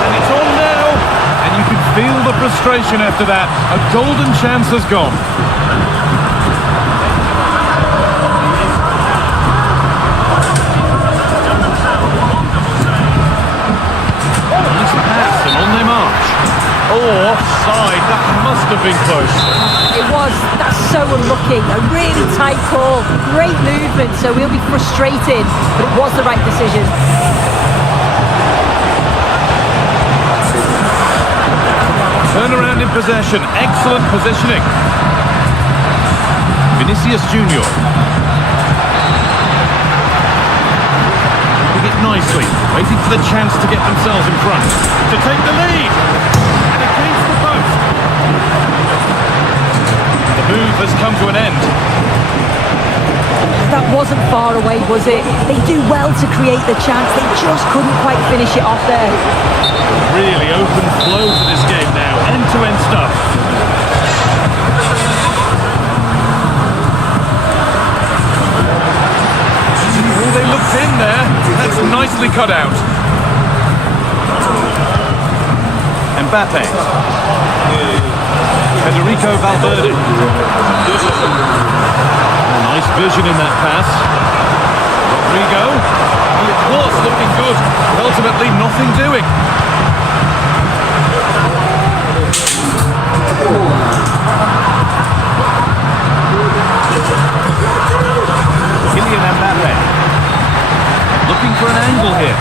And it's on now. And you can feel the frustration after that. A golden chance has gone. Oh, offside. That must have been close. It was. That's so unlucky. A really tight call. Great movement, so we'll be frustrated, but it was the right decision. Turnaround in possession. Excellent positioning. Vinicius Junior. Moving it nicely. Waiting for the chance to get themselves in front. To take the lead. The move has come to an end. That wasn't far away, was it? They do well to create the chance. They just couldn't quite finish it off there. Really open flow to this game now. End-to-end stuff. Oh, they looked in there. That's nicely cut out. Mbappe. Federico Valverde. Nice vision in that pass. Rodrigo. Well, it was looking good, but ultimately nothing doing. Kylian Mbappe. Looking for an angle here.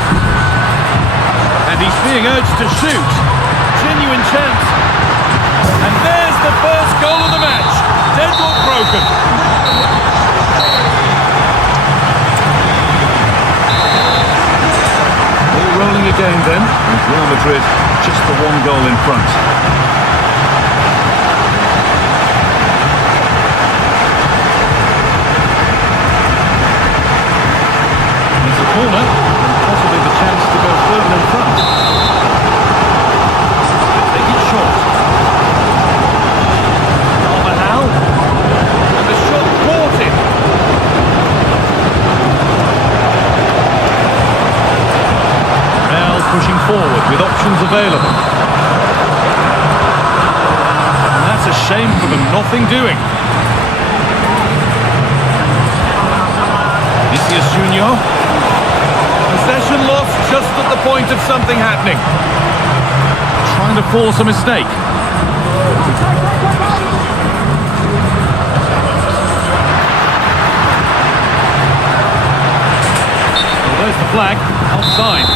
And he's being urged to shoot. Genuine chance. And there's the first goal of the match. Deadlock broken. All rolling again then. And Real Madrid just the one goal in front. with options available. And that's a shame for the nothing doing. Vinicius Junior. Possession lost just at the point of something happening. Trying to force a mistake. Well, there's the flag. Offside.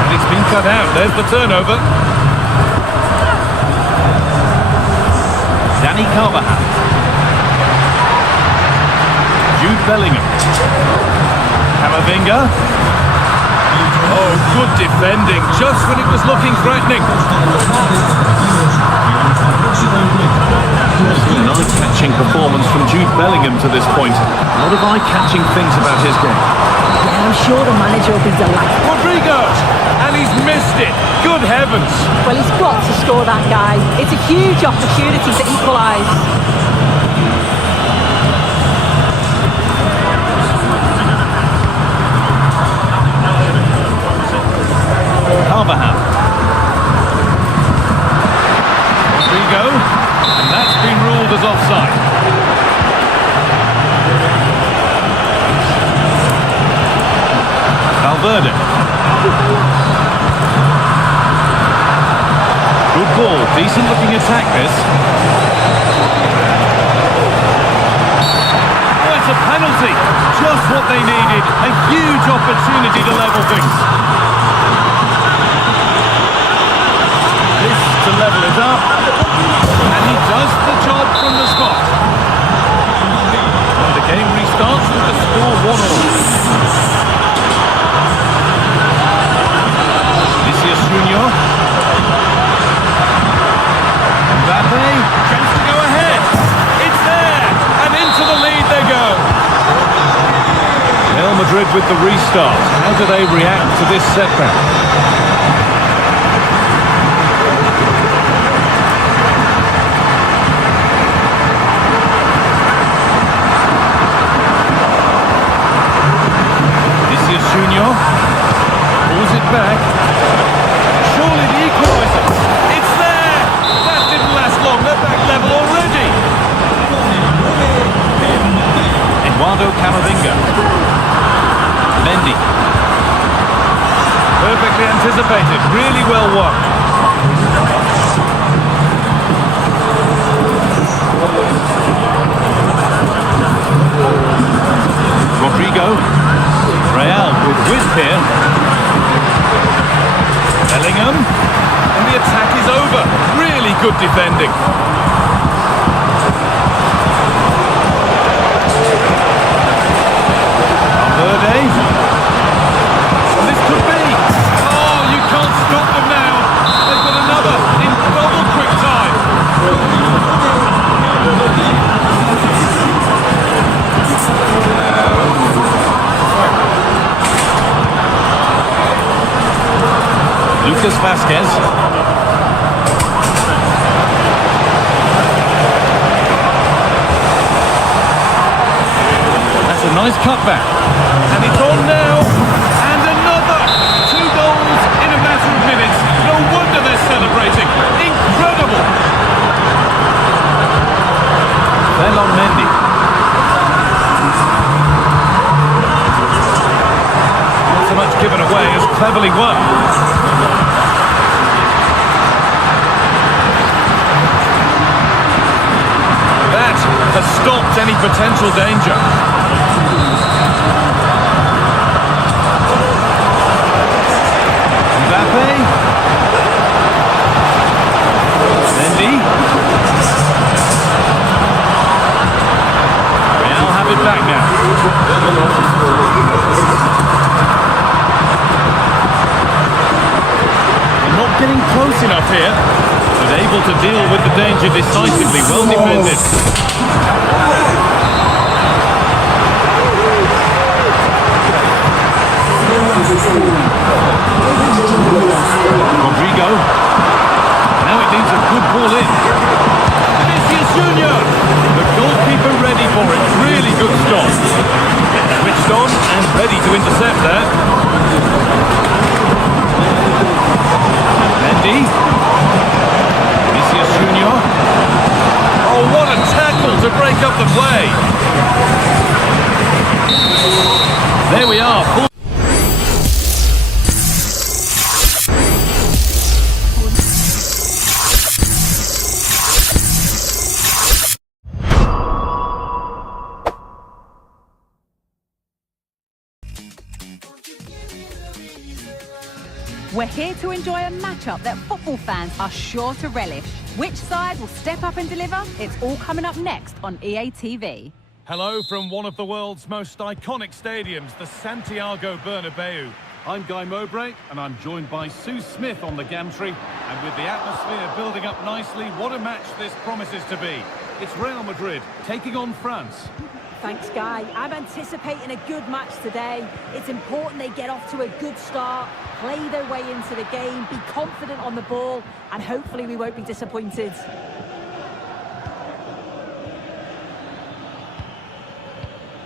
And it's been cut out. There's the turnover. Danny Carvajal. Jude Bellingham. Camavinga. Oh, good defending, just when it was looking threatening. An eye-catching performance from Jude Bellingham to this point. A lot of eye-catching things about his game. Yeah, I'm sure the manager will be delighted. Rodrigo! And he's missed it. Good heavens. Well, he's got to score, that guy. It's a huge opportunity to equalise. Carvajal. Rodrigo. And that's been ruled as offside. Valverde. Good ball. Decent looking attack this. Oh, it's a penalty. Just what they needed. A huge opportunity to level things. To level it up, and he does the job from the spot. And the game restarts with the score 1-1. Vinicius Junior. Mbappe, chance to go ahead. It's there, and into the lead they go. Real Madrid with the restart. How do they react to this setback? Junior pulls it back. Surely the equaliser. It's there. That didn't last long. They're back level already. Eduardo Camavinga. Mendy. Perfectly anticipated. Really well won. Rodrigo. Real with width here. Bellingham. And the attack is over. Really good defending. Valverde. And this could be. Oh, you can't stop them now. They've got another in double quick time. Lucas Vasquez. That's a nice cutback. And it's on now. And another. 2 goals in a matter of minutes. No wonder they're celebrating. Incredible. Belon Mendy. Not so much given away as cleverly won. Has stopped any potential danger. Mbappe. Mendy. Real have it back now. They're not getting close enough here, but able to deal with the danger decisively. Well defended. Rodrigo. Now it needs a good ball in. Vinicius Junior. The goalkeeper ready for it. Really good stop. Switched on. Ready to intercept there. Mendy. Vinicius Junior. Oh, what a tackle to break up the play. There we are. We're here to enjoy a matchup that football fans are sure to relish. Which side will step up and deliver? It's all coming up next on EA TV. Hello from one of the world's most iconic stadiums, the Santiago Bernabeu. I'm Guy Mowbray, and I'm joined by Sue Smith on the gantry. And with the atmosphere building up nicely, what a match this promises to be. It's Real Madrid taking on France. Thanks, Guy. I'm anticipating a good match today. It's important they get off to a good start, play their way into the game, be confident on the ball, and hopefully we won't be disappointed.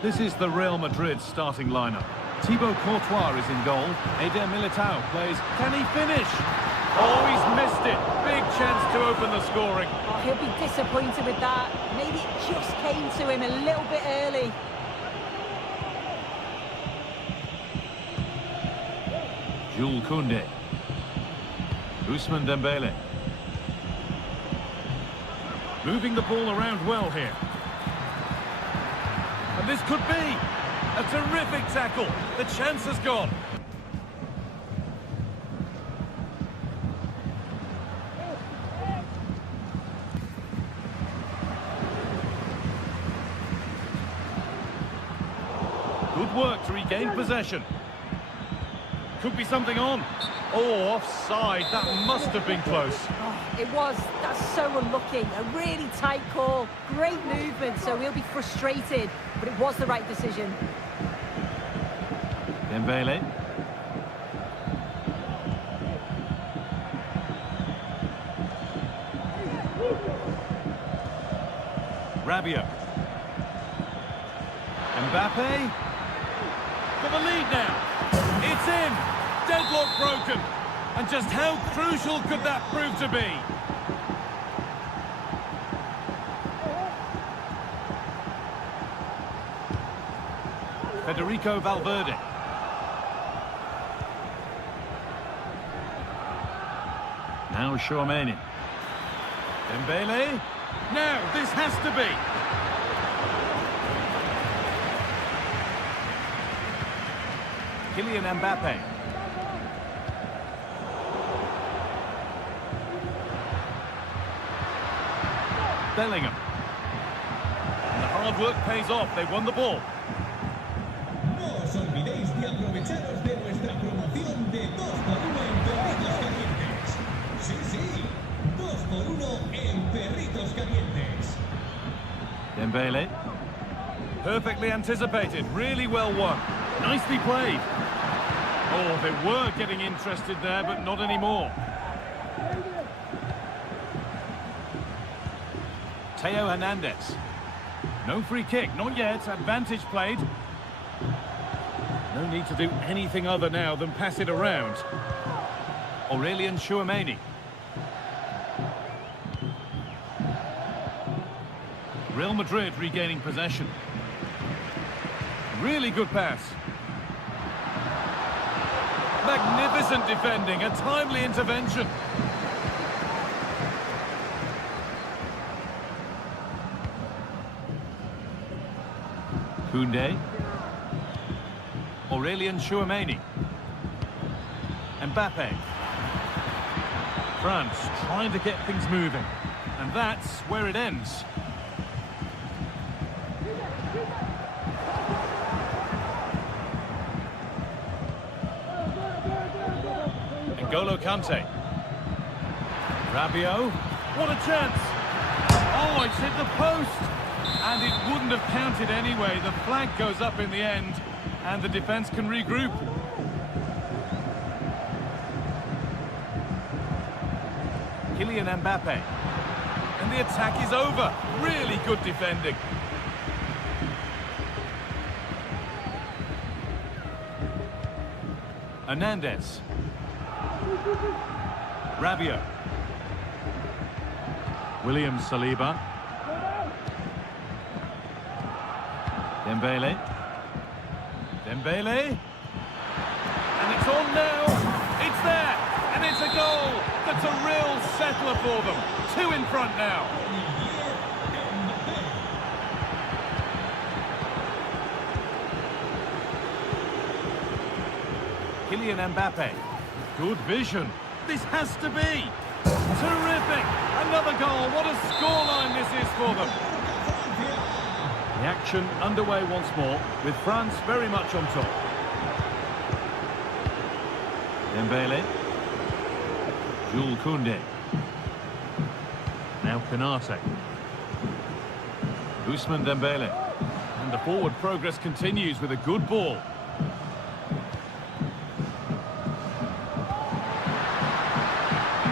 This is the Real Madrid starting lineup. Thibaut Courtois is in goal. Eder Militao plays. Can he finish? Oh, he's missed it. Big chance to open the scoring. Oh, he'll be disappointed with that. Maybe it just came to him a little bit early. Jules Koundé. Ousmane Dembele. Moving the ball around well here. And this could be a terrific tackle. The chance has gone. Good work to regain possession. Could be something on. Oh, offside. That must have been close. Oh, it was. That's so unlucky. A really tight call. Great movement, so he'll be frustrated. But it was the right decision. Dembele. Rabiot. Mbappe. For the lead now. It's in. Deadlock broken. And just how crucial could that prove to be? Federico Valverde. Now Chouameni. Dembele. Now this has to be. Kylian Mbappe. Bellingham. And the hard work pays off. They won the ball. No os olvidéis de aprovecharos de nuestra promoción de 2x1 en perritos calientes. Sí, sí, 2x1 en perritos calientes. Dembele. Perfectly anticipated. Really well won. Nicely played. Oh, they were getting interested there, but not anymore. Theo Hernandez. No free kick, not yet. Advantage played. No need to do anything other now than pass it around. Aurelien Chouameni. Real Madrid regaining possession. Really good pass. Magnificent defending, a timely intervention. Koundé. Aurelien Chouameni. Mbappe. France trying to get things moving. And that's where it ends. N'Golo Kante. Rabiot. What a chance! Oh, it's hit the post! And it wouldn't have counted anyway. The flag goes up in the end, and the defence can regroup. Kylian Mbappe. And the attack is over. Really good defending. Hernandez. Rabiot. William Saliba. Dembele. Dembele. And it's on now. It's there. And it's a goal. That's a real settler for them. 2 in front now. Kylian Mbappe. Good vision. This has to be. Terrific. Another goal. What a scoreline this is for them. The action underway once more, with France very much on top. Dembele. Jules Koundé. Now Konate. Ousmane Dembele. And the forward progress continues with a good ball.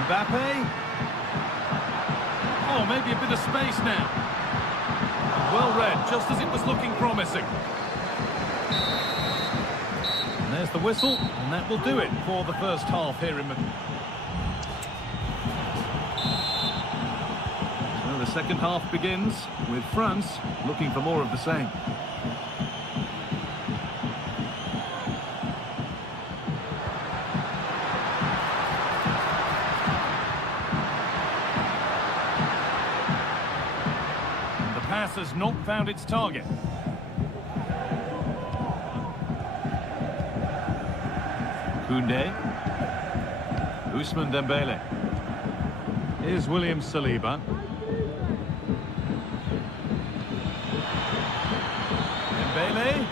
Mbappe. Oh, maybe a bit of space now. Well read, just as it was looking promising. And there's the whistle, and that will do it for the first half here in Madrid. So the second half begins with France looking for more of the same. Has not found its target. Koundé. Ousmane Dembele. Here's William Saliba. Dembele.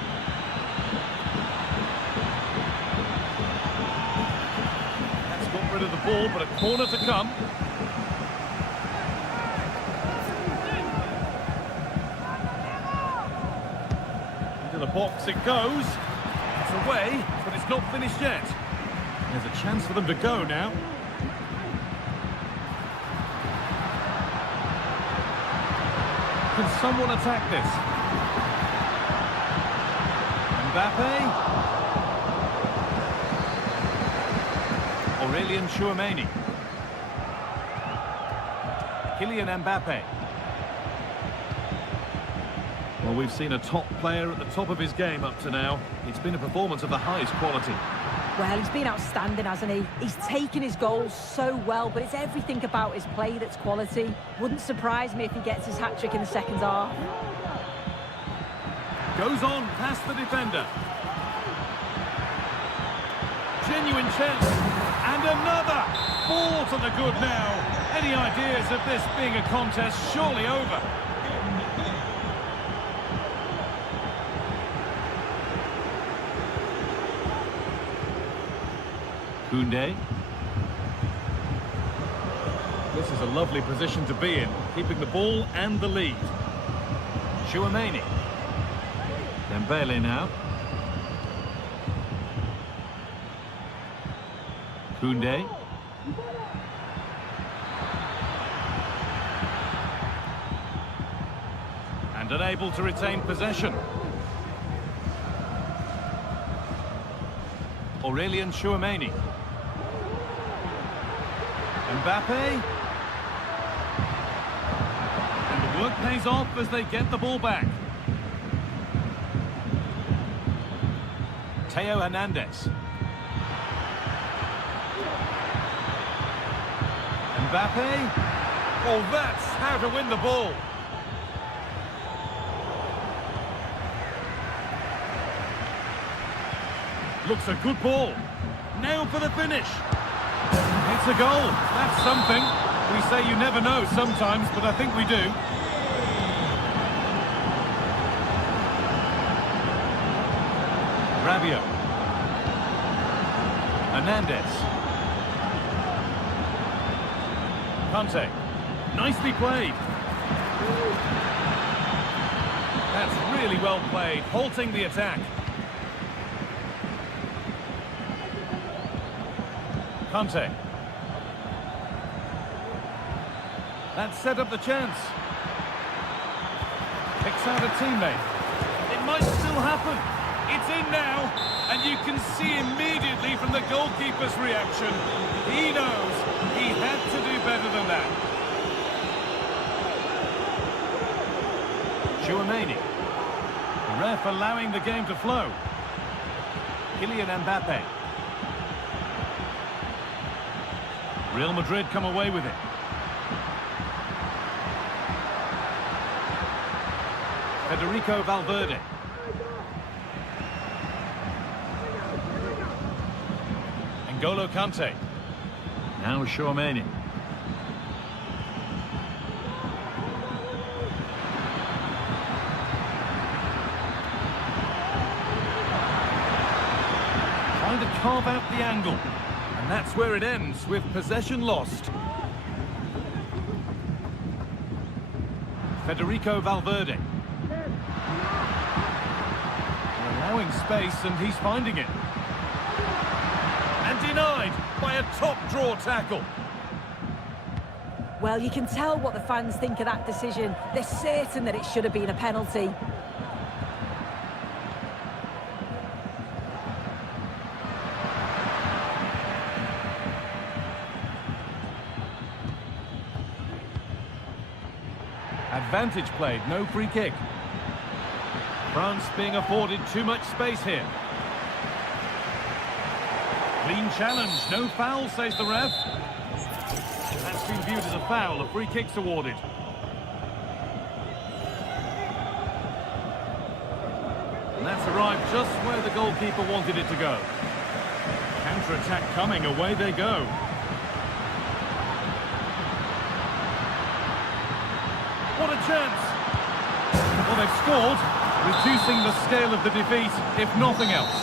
That's got rid of the ball, but a corner to come. The box it goes. It's away, but it's not finished yet. There's a chance for them to go now. Can someone attack this? Mbappe. Aurelien Tchouameni. Kylian Mbappe. Well, we've seen a top player at the top of his game up to now. It's been a performance of the highest quality. Well, he's been outstanding, hasn't he? He's taken his goals so well, but it's everything about his play that's quality. Wouldn't surprise me if he gets his hat-trick in the second half. Goes on past the defender. Genuine chance. And another! Ball to the good now. Any ideas of this being a contest surely over? Koundé. This is a lovely position to be in, keeping the ball and the lead. Tchouameni. Dembele now. Koundé. And unable to retain possession. Aurelien Tchouameni. Mbappe. And the work pays off as they get the ball back. Theo Hernandez. Mbappe. Oh, that's how to win the ball. Looks a good ball. Now for the finish. It's a goal. That's something. We say you never know sometimes, but I think we do. Rabiot. Hernandez. Conte. Nicely played. That's really well played, halting the attack. Conte. That set up the chance. Picks out a teammate. It might still happen. It's in now. And you can see immediately from the goalkeeper's reaction, he knows he had to do better than that. Chouameni. The ref allowing the game to flow. Kylian Mbappe. Real Madrid come away with it. Federico Valverde. N'Golo Kante. Now Chouameni. Trying to carve out the angle. And that's where it ends, with possession lost. Federico Valverde. They're allowing space and he's finding it. And denied by a top draw tackle. Well, you can tell what the fans think of that decision. They're certain that it should have been a penalty. Advantage played, no free kick. France being afforded too much space here. Clean challenge, no foul, says the ref. That's been viewed as a foul, a free kick's awarded. And that's arrived just where the goalkeeper wanted it to go. Counter-attack coming, away they go. What a chance! Well, they've scored, reducing the scale of the defeat, if nothing else.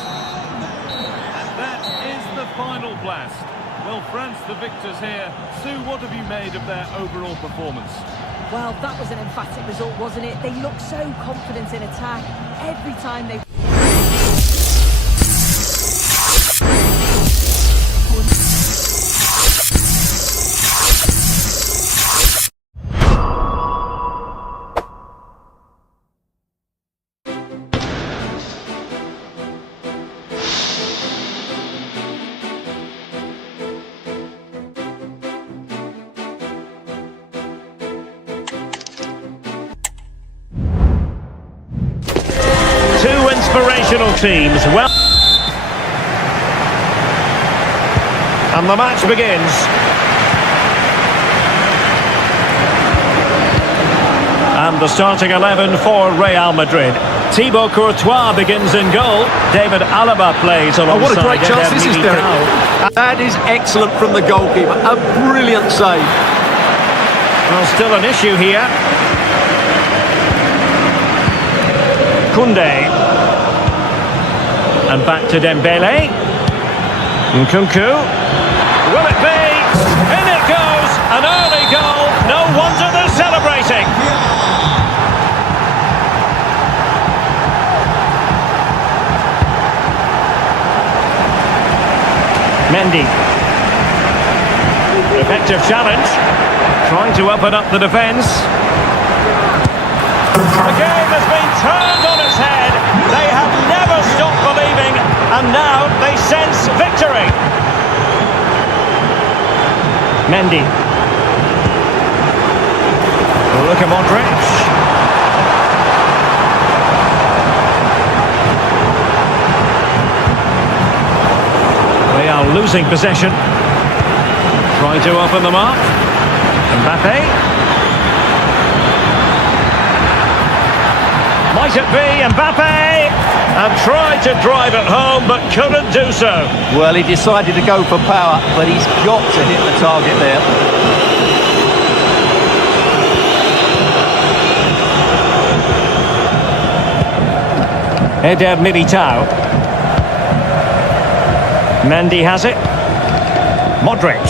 And that is the final blast. Well, France the victors here. Sue, what have you made of their overall performance? Well, that was an emphatic result, wasn't it? They looked so confident in attack. Every time they... Two inspirational teams, well, and the match begins. And the starting 11 for Real Madrid. Thibaut Courtois begins in goal. David Alaba plays alongside. Oh, what a great chance this is, Derek. That is excellent from the goalkeeper. A brilliant save. Well, still an issue here. Koundé. And back to Dembele. Nkunku. Will it be? In it goes! An early goal. No wonder they're celebrating. Mendy. Effective challenge. Trying to open up the defence. The game has been turned on its head. They have never stopped believing, and now they sense victory. Mendy. Look at Modric. They are losing possession. Trying to open the mark. Mbappe. Might it be Mbappe? And tried to drive it home, but couldn't do so. Well, he decided to go for power, but he's got to hit the target there. Eder Militao. Mendy has it. Modric.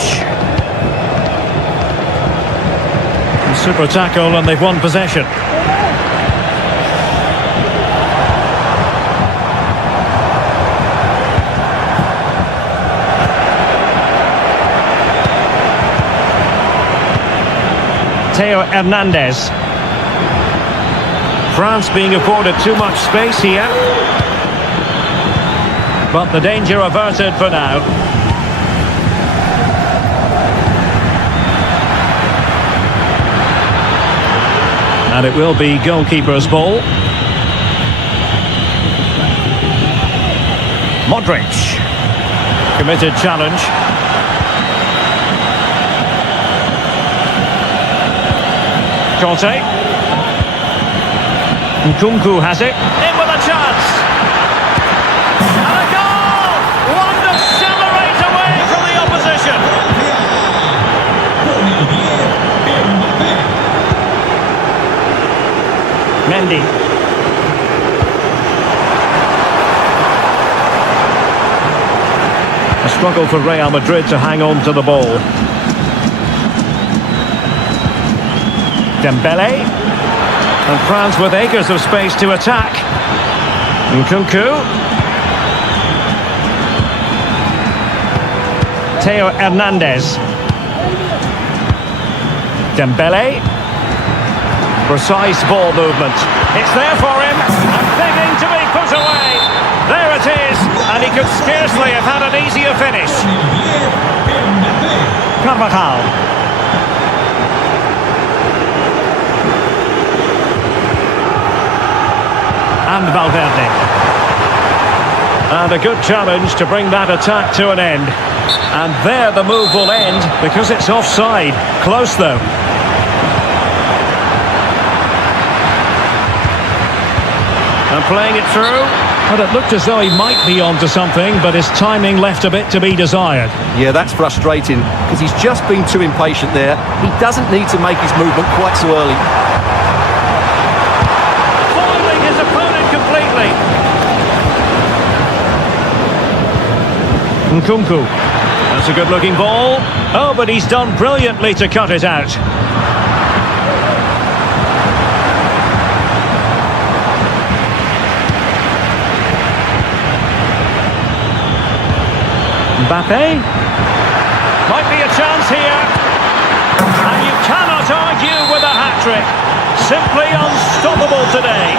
Super tackle, and they've won possession. Theo Hernandez. France being afforded too much space here. but the danger averted for now. And it will be goalkeeper's ball. Modric. Committed challenge. Conte. Nkunku has it. In with a chance. And a goal! One to accelerate away from the opposition. Mendy. A struggle for Real Madrid to hang on to the ball. Dembele. And France with acres of space to attack. Nkunku. Theo Hernandez. Dembele. Precise ball movement. It's there for him. And begging to be put away. There it is. And he could scarcely have had an easier finish. Carvajal. And Valverde. And a good challenge to bring that attack to an end. And there the move will end because it's offside. Close though. And playing it through. Well, it looked as though he might be onto something, but his timing left a bit to be desired. Yeah, that's frustrating because he's just been too impatient there. He doesn't need to make his movement quite so early. Foiling his opponent completely. Nkunku. That's a good-looking ball. Oh, but he's done brilliantly to cut it out. Mbappe. Might be a chance here. And you cannot argue with a hat-trick. Simply unstoppable today.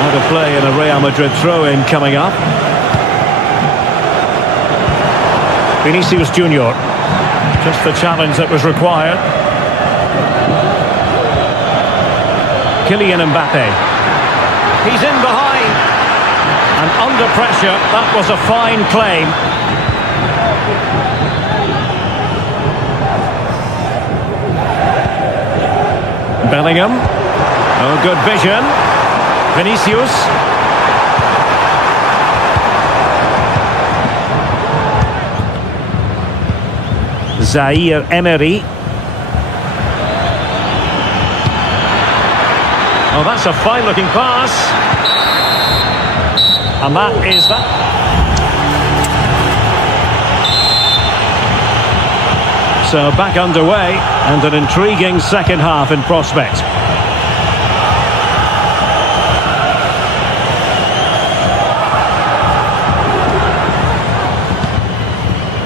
Out of play in a Real Madrid throw-in coming up. Vinicius Junior. Just the challenge that was required. Kylian Mbappe. He's in behind. And under pressure, that was a fine claim. Bellingham. Oh, good vision. Vinicius. Zaire Emery. Oh, that's a fine-looking pass. And that is that. So back underway, and an intriguing second half in prospect.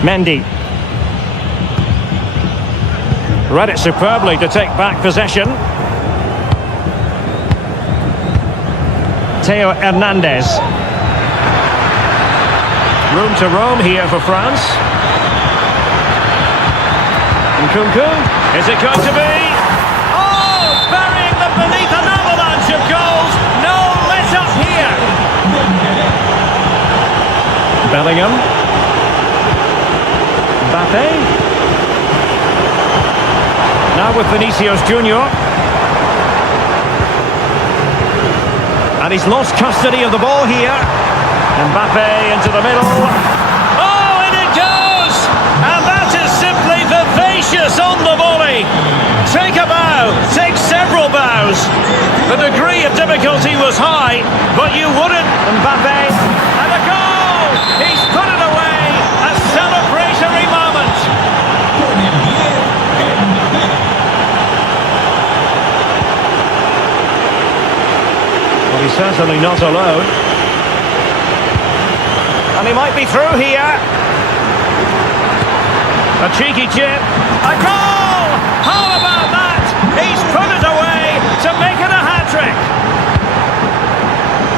Mendy. Read it superbly to take back possession. Theo Hernandez. Room to roam here for France. Nkunku. Is it going to be? Oh! Burying them beneath an avalanche of goals. No let up here. Bellingham. Mbappe. Now with Vinicius Junior. And he's lost custody of the ball here. Mbappe into the middle. Oh, and it goes! And that is simply vivacious on the volley. Take a bow, take several bows. The degree of difficulty was high, but you wouldn't. Mbappe, and a goal! He's put it away. A celebratory moment. Well, he's certainly not alone. And he might be through here. A cheeky chip. A goal! How about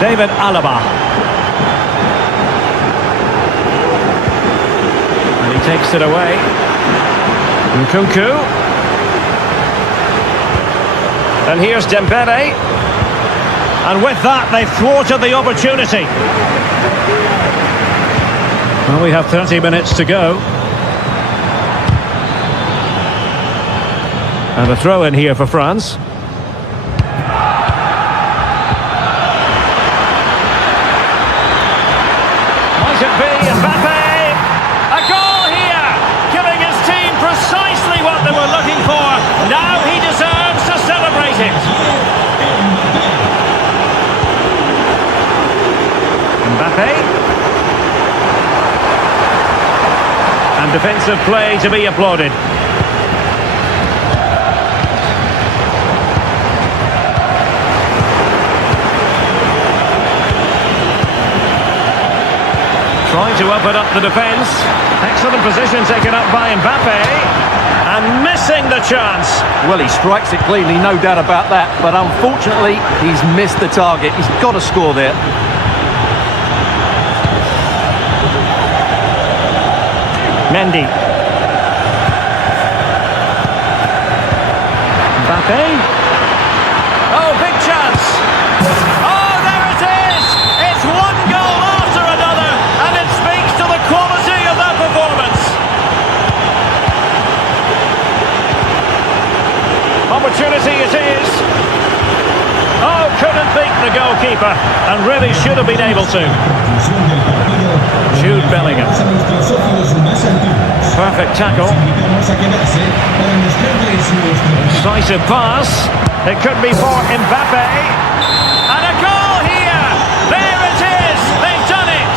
David Alaba. And he takes it away. Nkunku. And here's Dembele. And with that, they've thwarted the opportunity. Well, we have 30 minutes to go. And a throw in here for France. Might it be Mbappe? A goal here, giving his team precisely what they were looking for. Now he deserves to celebrate it. Mbappe. And defensive play to be applauded. Trying to open up the defence. Excellent position taken up by Mbappe. And missing the chance. Well, he strikes it cleanly, no doubt about that. But unfortunately, he's missed the target. He's got to score there. Mendy. Mbappe. Oh, big chance. Oh, there it is. It's one goal after another, and it speaks to the quality of that performance. Opportunity it is. Oh, couldn't beat the goalkeeper, and really should have been able to. Jude Bellingham. Perfect tackle. Decisive pass. It could be for Mbappe. And a goal here. There it is. They've done it.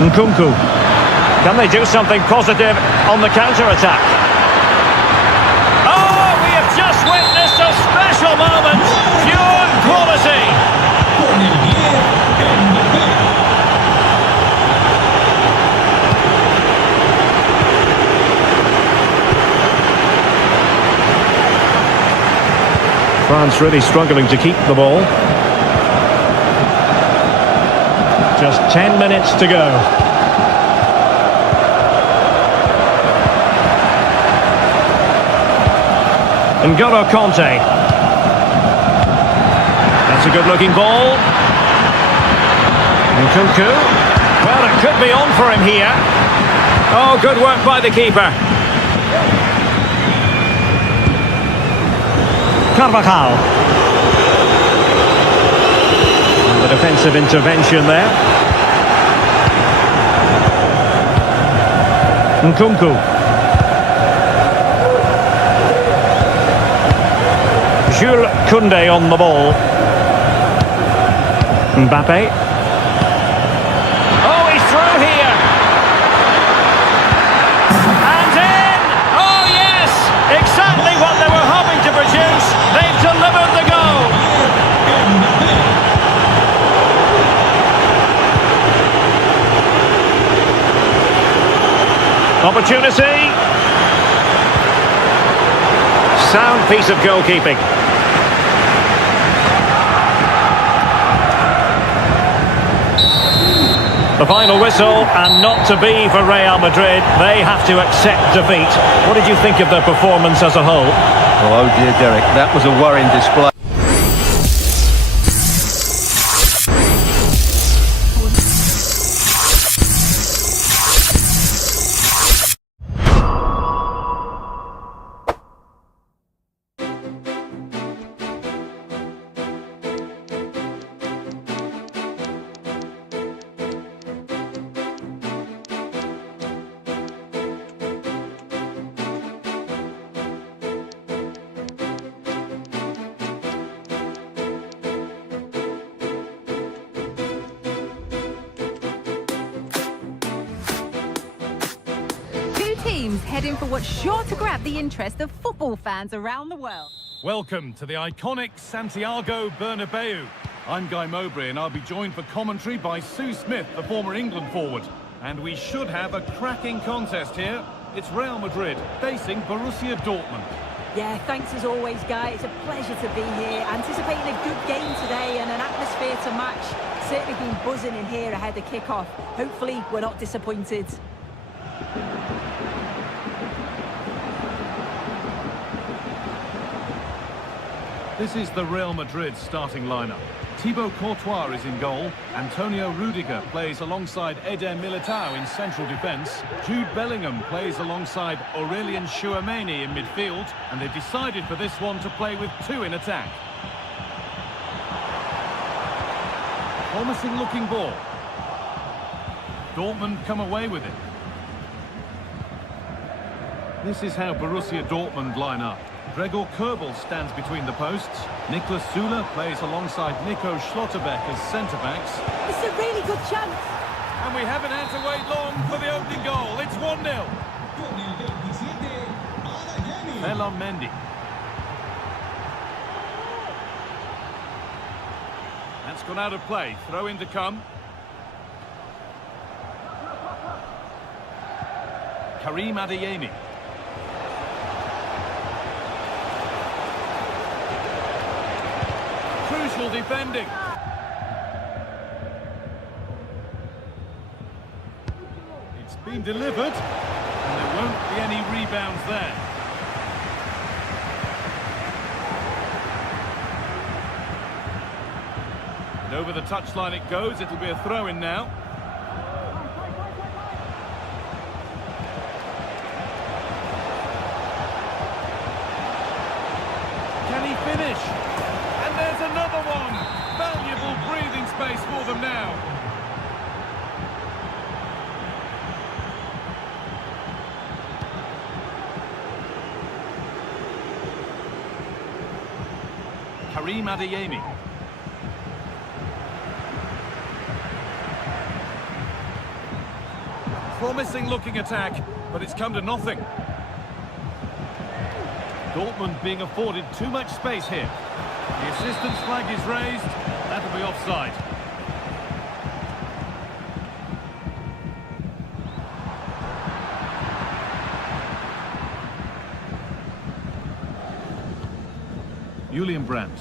Nkunku. Can they do something positive on the counter-attack? Oh, we have just witnessed a special moment. Pure quality. France really struggling to keep the ball. Just 10 minutes to go. N'Golo Kanté. That's a good-looking ball. Nkunku. Well, it could be on for him here. Oh, good work by the keeper. Carvajal. And the defensive intervention there. Nkunku. Jules Koundé on the ball. Mbappe. Oh, he's through here. And in! Oh, yes! Exactly what they were hoping to produce. They've delivered the goal. Opportunity. Sound piece of goalkeeping. The final whistle, and not to be for Real Madrid. They have to accept defeat. What did you think of their performance as a whole? Oh dear, Derek, that was a worrying display. Teams heading for what's sure to grab the interest of football fans around the world. Welcome to the iconic Santiago Bernabeu. I'm Guy Mowbray and I'll be joined for commentary by Sue Smith, the former England forward. And we should have a cracking contest here. It's Real Madrid facing Borussia Dortmund. Yeah, thanks as always, Guy. It's a pleasure to be here. Anticipating a good game today and an atmosphere to match. Certainly been buzzing in here ahead of kick-off. Hopefully we're not disappointed. This is the Real Madrid starting lineup. Thibaut Courtois is in goal. Antonio Rudiger plays alongside Eder Militao in central defence. Jude Bellingham plays alongside Aurelien Chouameni in midfield. And they've decided for this one to play with two in attack. Promising looking ball. Dortmund come away with it. This is how Borussia Dortmund line up. Gregor Kobel stands between the posts. Niklas Süle plays alongside Nico Schlotterbeck as centre-backs. It's a really good chance. And we haven't had to wait long for the opening goal. It's 1-0. Ferland Mendy. That's gone out of play. Throw in to come. Karim Adeyemi. Crucial defending. It's been delivered, and there won't be any rebounds there. And over the touchline it goes. It'll be a throw-in now. Can he finish? And there's another one! Valuable breathing space for them now. Karim Adeyemi. Promising looking attack, but it's come to nothing. Dortmund being afforded too much space here. The assistant's flag is raised. That'll be offside. Julian Brandt.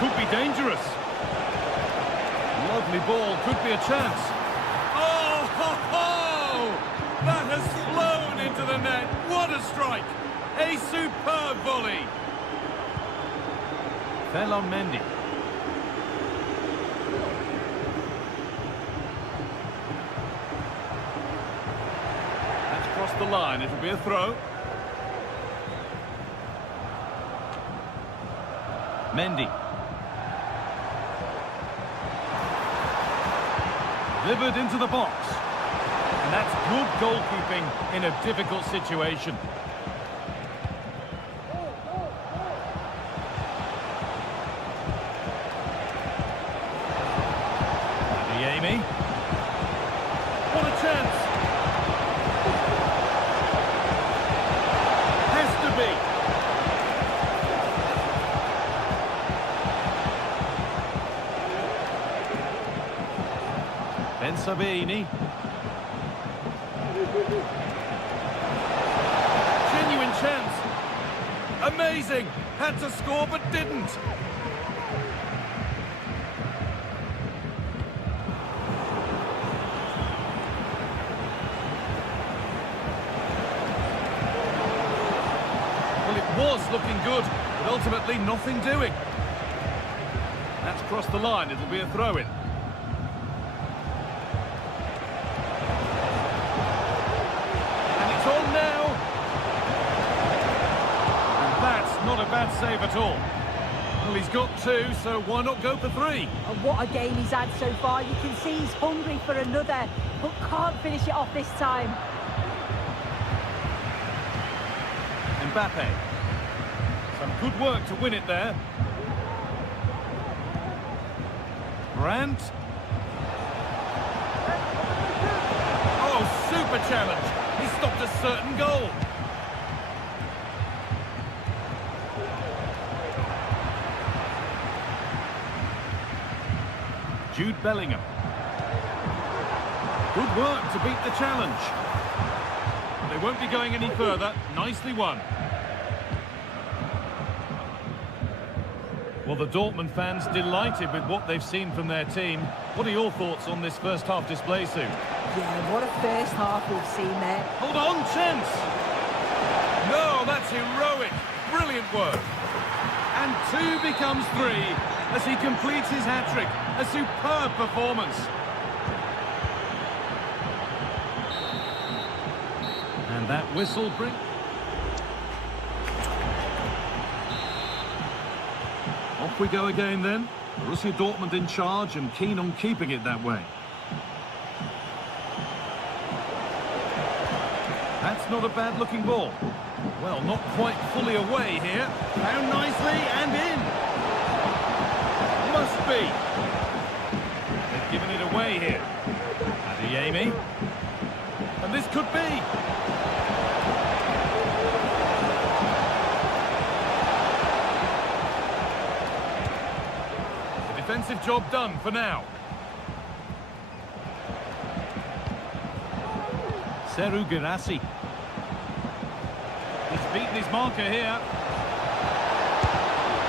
Could be dangerous. Lovely ball, could be a chance. Oh, ho, ho! That has flown into the net. What a strike! A superb volley. Ferland Mendy. That's crossed the line. It'll be a throw. Mendy. Delivered into the box. And that's good goalkeeping in a difficult situation. Adeyemi. What a chance! Has to be. Ben Sabini. Genuine chance. Amazing. Had to score but didn't. Well, it was looking good, but ultimately nothing doing. That's crossed the line. It'll be a throw-in. On now, and that's not a bad save at all. Well, he's got two, so why not go for three? And what a game he's had so far. You can see he's hungry for another, but can't finish it off this time. Mbappe. Some good work to win it there. Brandt. Oh, super challenge. He stopped a certain goal. Jude Bellingham. Good work to beat the challenge. They won't be going any further. Nicely won. Well, the Dortmund fans delighted with what they've seen from their team. What are your thoughts on this first half display, Sue? Yeah, what a first half we've seen there. Hold on, chance! No, that's heroic. Brilliant work. And 2 becomes 3 as he completes his hat-trick. A superb performance. And that whistle brings... Off we go again then. Borussia Dortmund in charge and keen on keeping it that way. That's not a bad looking ball. Well, not quite fully away here. Down nicely and in. Must be. They've given it away here. Adeyemi. And this could be. Defensive job done for now. Serhou Guirassy. He's beaten his marker here.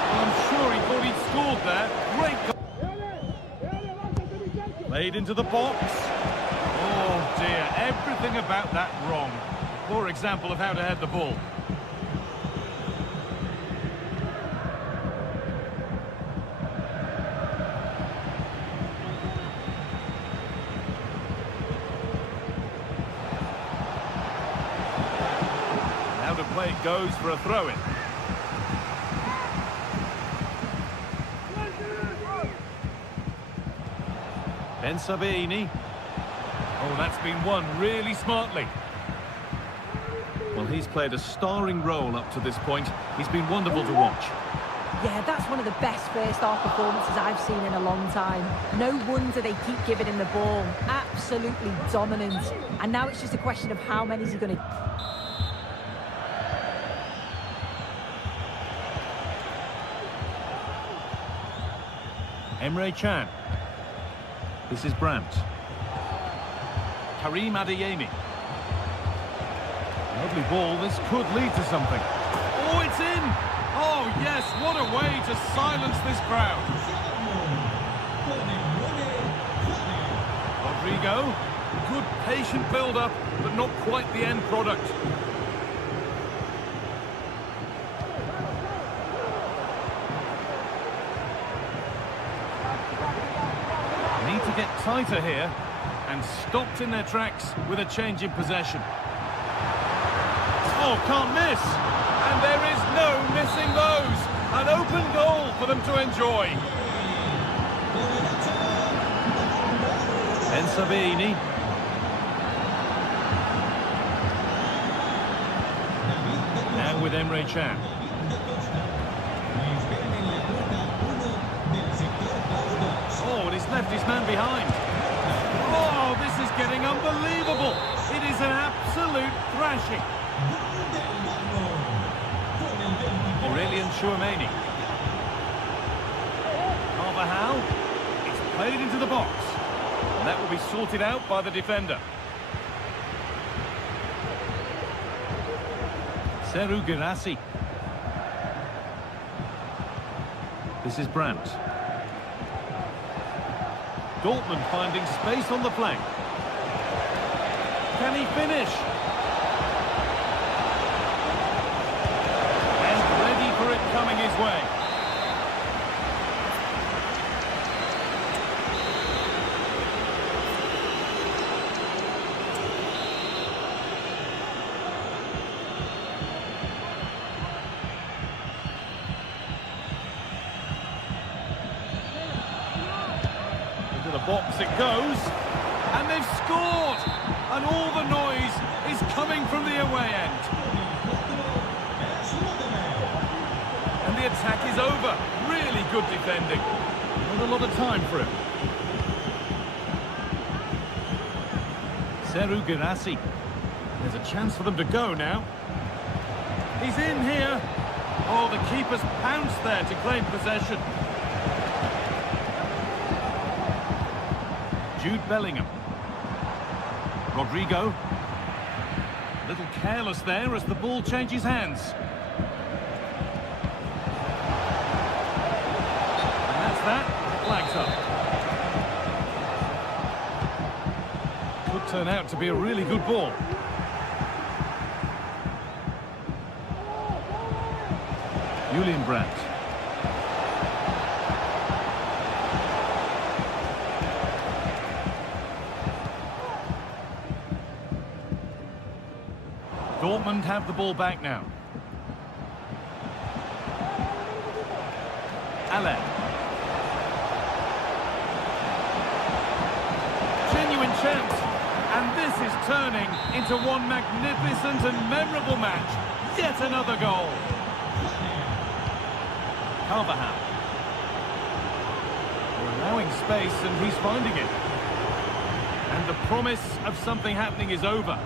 Well, I'm sure he thought he'd scored there. Great goal. Played into the box. Oh dear, everything about that wrong. Poor example of how to head the ball. Play goes for a throw-in. Ben Sabini. Oh, that's been won really smartly. Well, he's played a starring role up to this point. He's been wonderful to watch. Yeah, that's one of the best first half performances I've seen in a long time. No wonder they keep giving him the ball. Absolutely dominant. And now it's just a question of how many is he going to... Emre Can. This is Brandt. Karim Adeyemi. Lovely ball. This could lead to something. Oh, it's in! Oh, yes, what a way to silence this crowd. Rodrigo. Good patient build-up, but not quite the end product. Get tighter here and stopped in their tracks with a change in possession. Oh, can't miss, and there is no missing those. An open goal for them to enjoy. Ben Sabini. Now with Emre Can. Oh, and he's left his man behind. Oh, this is getting unbelievable. It is an absolute thrashing. Aurelien Chouameni. Carvajal. It's played into the box. And that will be sorted out by the defender. Serhou Guirassy. This is Brandt. Dortmund finding space on the flank. Can he finish? And ready for it coming his way. Box it goes, and they've scored, and all the noise is coming from the away end. And the attack is over. Really good defending. Not a lot of time for him. Serhou Guirassy. There's a chance for them to go now. He's in here. Oh, the keeper's pounced there to claim possession. Jude Bellingham. Rodrigo. A little careless there as the ball changes hands. And that's that. Flags up. Could turn out to be a really good ball. Julian Brandt. Dortmund have the ball back now. Alain. Genuine chance. And this is turning into one magnificent and memorable match. Yet another goal. Carvajal. They're allowing space and he's finding it. And the promise of something happening is over.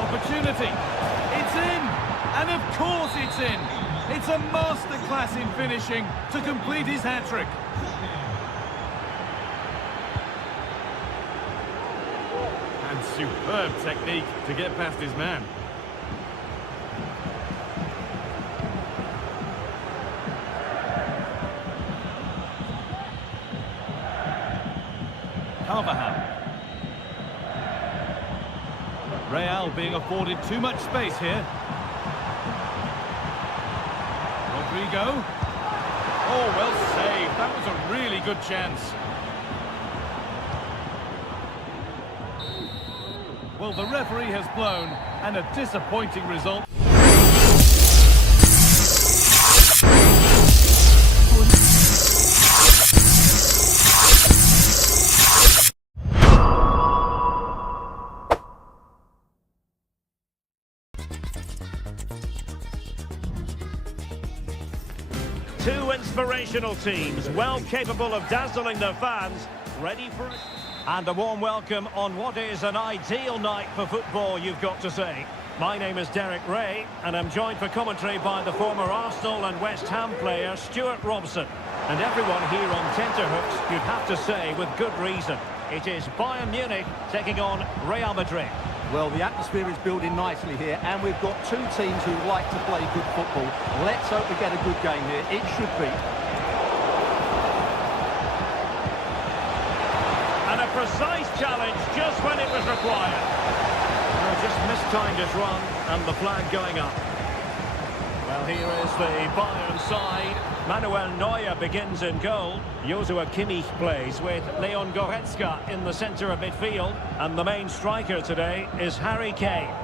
Opportunity. It's in, and of course it's in. It's a masterclass in finishing to complete his hat-trick. And superb technique to get past his man. Carvajal. Real being afforded too much space here. Rodrigo. Oh, well saved. That was a really good chance. Well, the referee has blown, and a disappointing result. Two inspirational teams, well capable of dazzling their fans, ready for it. And a warm welcome on what is an ideal night for football, you've got to say. My name is Derek Ray, and I'm joined for commentary by the former Arsenal and West Ham player Stuart Robson. And everyone here on tenterhooks, you'd have to say, with good reason. It is Bayern Munich taking on Real Madrid. Well, the atmosphere is building nicely here, and we've got two teams who like to play good football. Let's hope we get a good game here. It should be. And a precise challenge just when it was required. Well, just mistimed his run, and the flag going up. Well, here is the Bayern side. Manuel Neuer begins in goal. Joshua Kimmich plays with Leon Goretzka in the centre of midfield. And the main striker today is Harry Kane.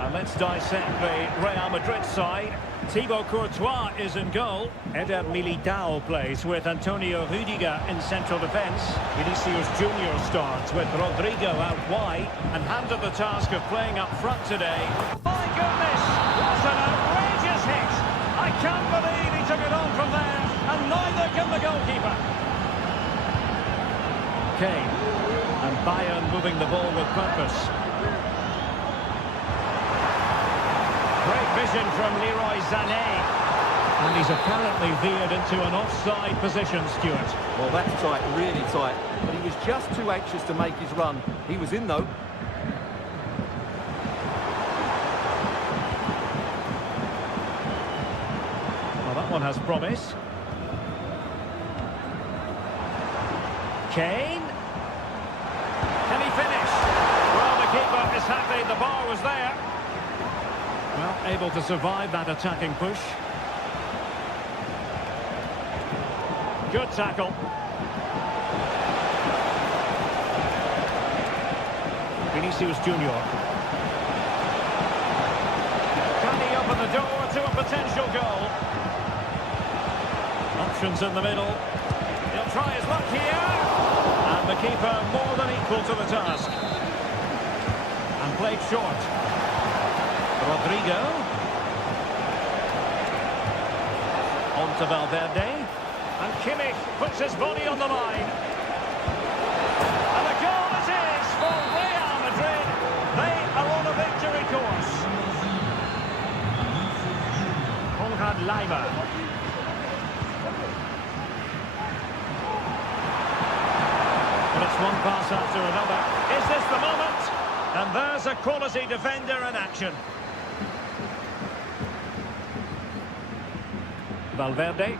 And let's dissect the Real Madrid side. Thibaut Courtois is in goal. Eder Militao plays with Antonio Rüdiger in central defence. Vinicius Junior starts with Rodrigo out wide and handed the task of playing up front today. My goodness, what an outrageous hit! I can't believe he took it on from there, and neither can the goalkeeper. Kane, and Bayern moving the ball with purpose. Great vision from Leroy Sané. And he's apparently veered into an offside position, Stuart. Well, that's tight, really tight. But he was just too anxious to make his run. He was in, though. Well, that one has promise. Kane. Can he finish? Well, the keeper is happy the bar was there. Well, able to survive that attacking push. Good tackle. Vinicius Junior. Can he open the door to a potential goal? Options in the middle. He'll try his luck here. And the keeper more than equal to the task. And played short. Rodrigo. On to Valverde. And Kimmich puts his body on the line. And the goal is his for Real Madrid. They are on a victory course. Lima. And it's one pass after another. Is this the moment? And there's a quality defender in action. Valverde.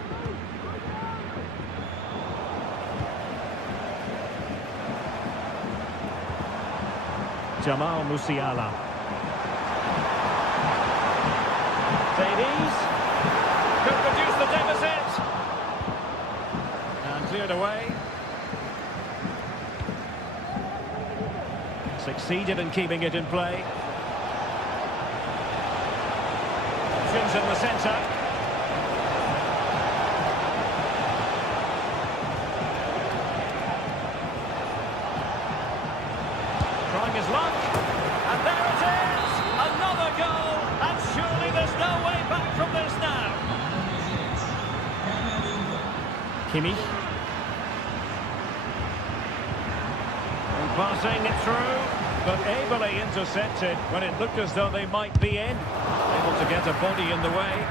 Jamal Musiala. Davies could reduce the deficit. And cleared away. Succeeded in keeping it in play. Fins in the centre. Trying his luck. And there it is! Another goal! And surely there's no way back from this now. Kimmich. And passing it through, but ably intercepted when it looked as though they might be in. Able to get a body in the way.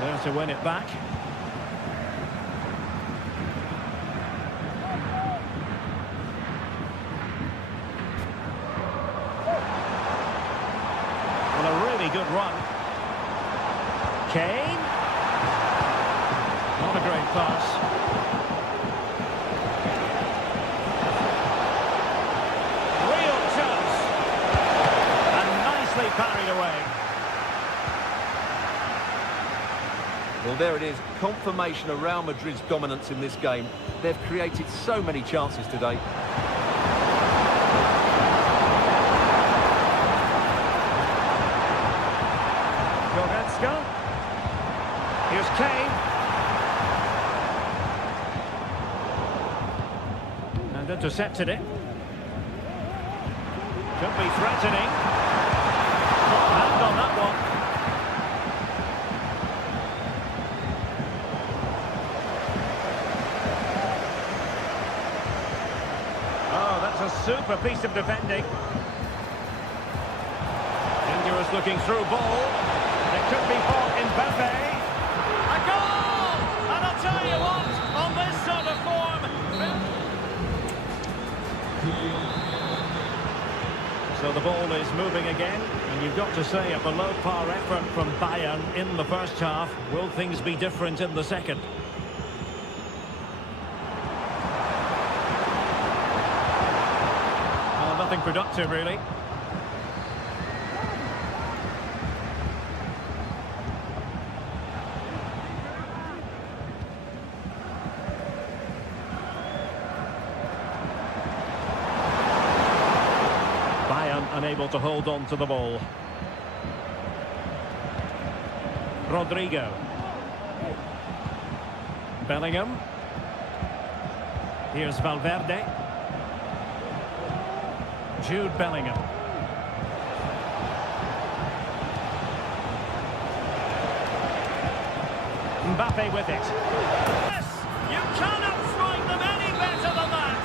There to win it back. Well, a really good run. Kane. Not a great pass. Real chance. And nicely parried away. Well, there it is, confirmation of Real Madrid's dominance in this game. They've created so many chances today. Goretzka. Here's Kane. And intercepted it. Could be threatening. Got a hand on that one. A super piece of defending. Dangerous looking through ball. It could be for Mbappe. A goal! And I'll tell you what, on this sort of form. So the ball is moving again, and you've got to say a below par effort from Bayern in the first half. Will things be different in the second? Nothing productive, really. Bayern unable to hold on to the ball. Rodrigo. Bellingham. Here's Valverde. Jude Bellingham. Mbappe with it. Yes! You cannot strike them any better than that!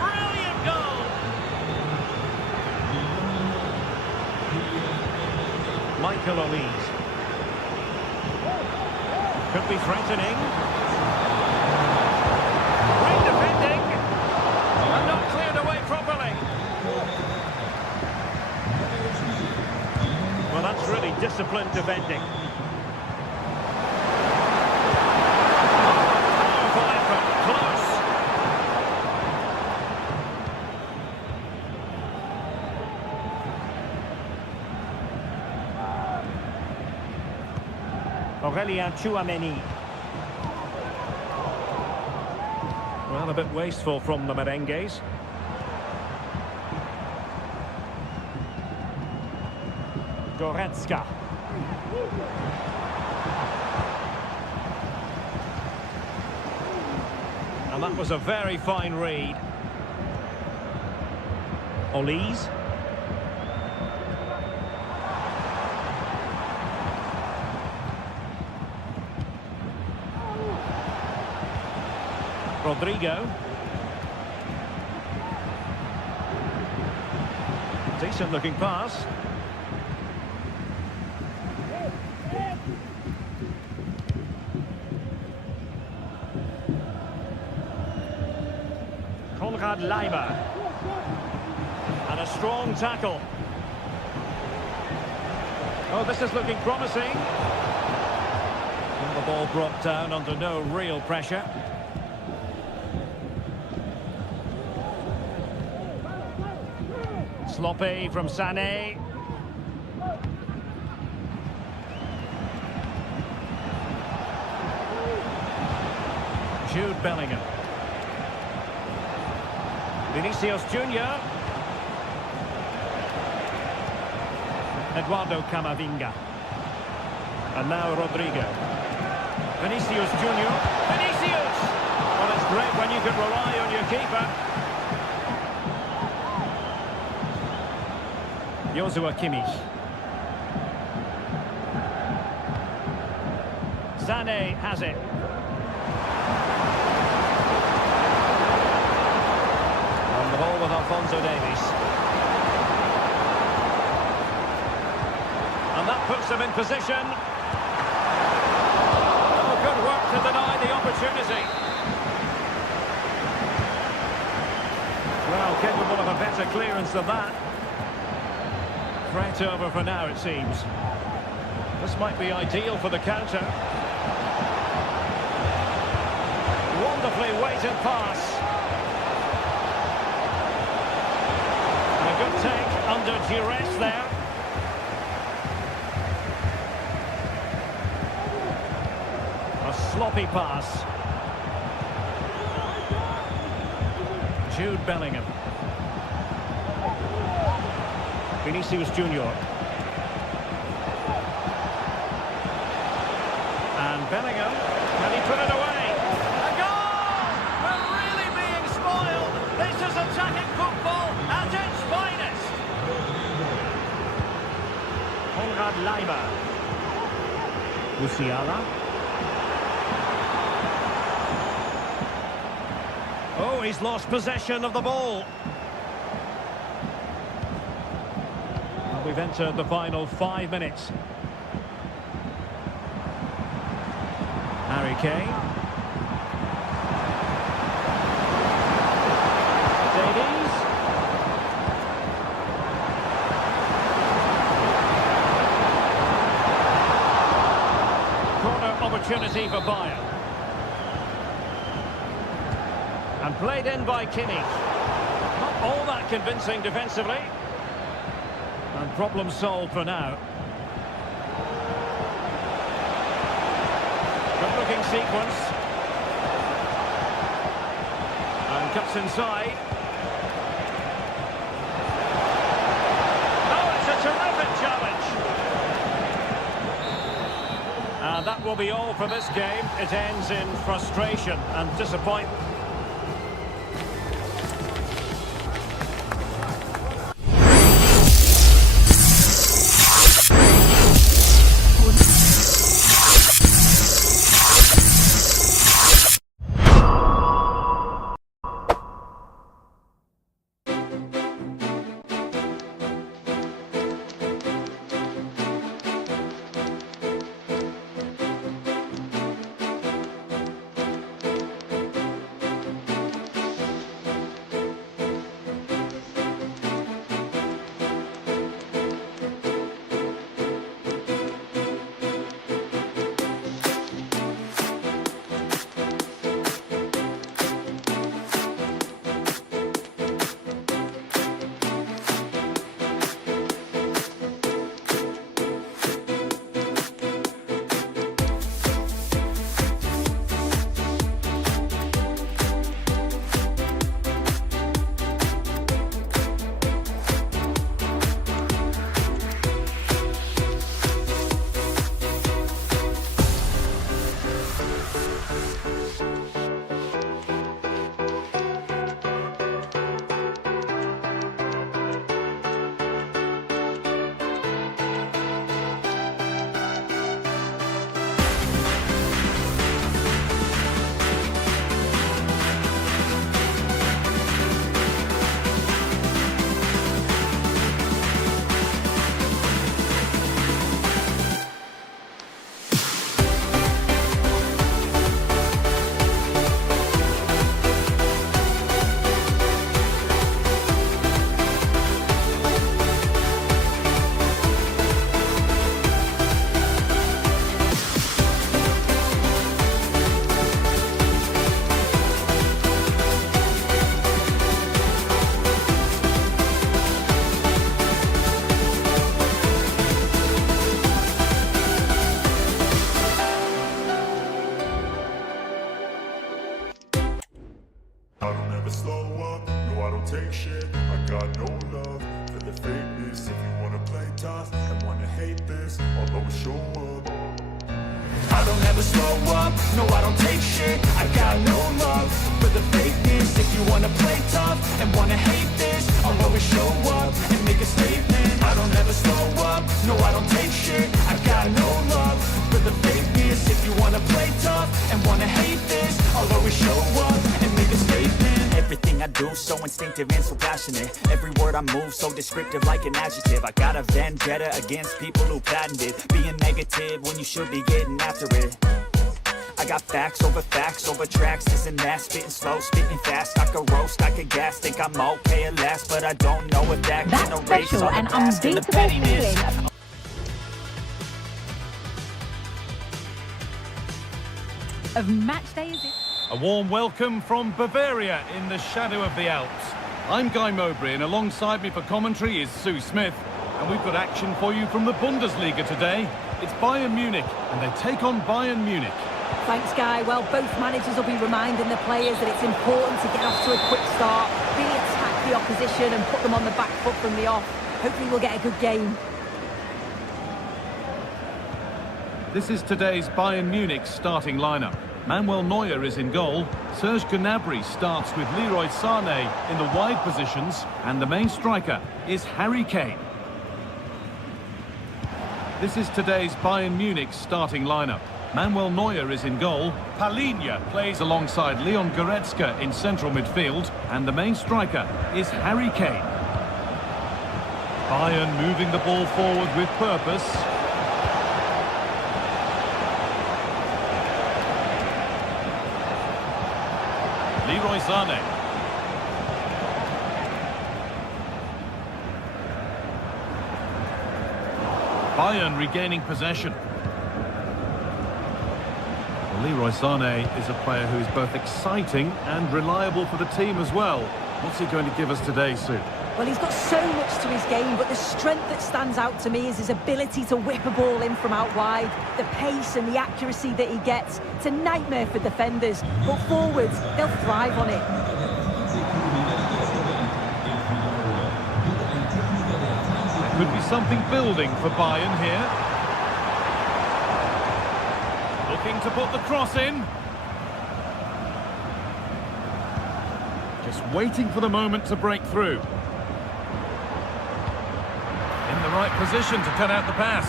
Brilliant goal! Michael Olise. Could be threatening. Great defending! And not cleared away properly. Well, that's really disciplined defending. Powerful effort, close. Aurélien Tchouameni. Well, a bit wasteful from the Merengues. Goretzka. And that was a very fine read. Olise. Rodrigo. Decent looking pass. Leimer. And a strong tackle. Oh, this is looking promising. And the ball brought down under no real pressure. Sloppy from Sané. Jude Bellingham. Vinicius Junior. Eduardo Camavinga. And now Rodrigo. Vinicius Junior. Vinicius! Well, it's great when you can rely on your keeper. Joshua Kimmich. Sané has it. On the ball with Alphonso Davies. And that puts them in position. Oh, good work to deny the opportunity. Well, capable of a better clearance than that. Threat over for now, it seems. This might be ideal for the counter. Wonderfully weighted pass. And a good take under duress there. A sloppy pass. Jude Bellingham. Vinicius Junior. And Bellingham, can he put it away? A goal! We're really being spoiled. This is attacking football at its finest. Konrad Leimer. Musiala. Oh, he's lost possession of the ball. We've entered the final 5 minutes. Harry Kane. Davies. Corner opportunity for Bayern. And played in by Kimmich. Not all that convincing defensively. And problem solved for now. Good looking sequence. And cuts inside. Oh, it's a terrific challenge. And that will be all for this game. It ends in frustration and disappointment. take shit. I got no love for the fakeness. If you wanna play tough and wanna hate this, I'll always show up. I don't ever slow up, no I don't take shit. I got no love for the fakeness. If you wanna play tough and wanna hate this, I'll always show up and make a statement. I don't ever slow up, no I don't take shit. I got no love for the fakeness. If you wanna play tough and wanna hate this, I'll always show up and make a statement. Everything I do so instinctive and so passionate. Every word I move so descriptive like an adjective. I got a vendetta against people who patented being negative when you should be getting after it. I got facts over tracks, this and that. Spitting slow, spitting fast. I could roast, I could gas. Think I'm okay at last, but I don't know if that can erase all the past and the pettiness. Of match day, is it? A warm welcome from Bavaria in the shadow of the Alps. I'm Guy Mowbray, and alongside me for commentary is Sue Smith. And we've got action for you from the Bundesliga today. It's Bayern Munich, and they take on Bayern Munich. Thanks, Guy. Well, both managers will be reminding the players that it's important to get off to a quick start, really attack the opposition and put them on the back foot from the off. Hopefully we'll get a good game. This is today's Bayern Munich starting lineup. Manuel Neuer is in goal. Serge Gnabry starts with Leroy Sané in the wide positions, and the main striker is Harry Kane. This is today's Bayern Munich starting lineup. Manuel Neuer is in goal. Palinha plays alongside Leon Goretzka in central midfield, and the main striker is Harry Kane. Bayern moving the ball forward with purpose. Leroy Sané. Bayern regaining possession. Leroy Sané is a player who is both exciting and reliable for the team as well. What's he going to give us today, Sue? Well, he's got so much to his game, but the strength that stands out to me is his ability to whip a ball in from out wide, the pace and the accuracy that he gets. It's a nightmare for defenders, but forwards, they'll thrive on it. There could be something building for Bayern here. Looking to put the cross in. Just waiting for the moment to break through. In the right position to cut out the pass.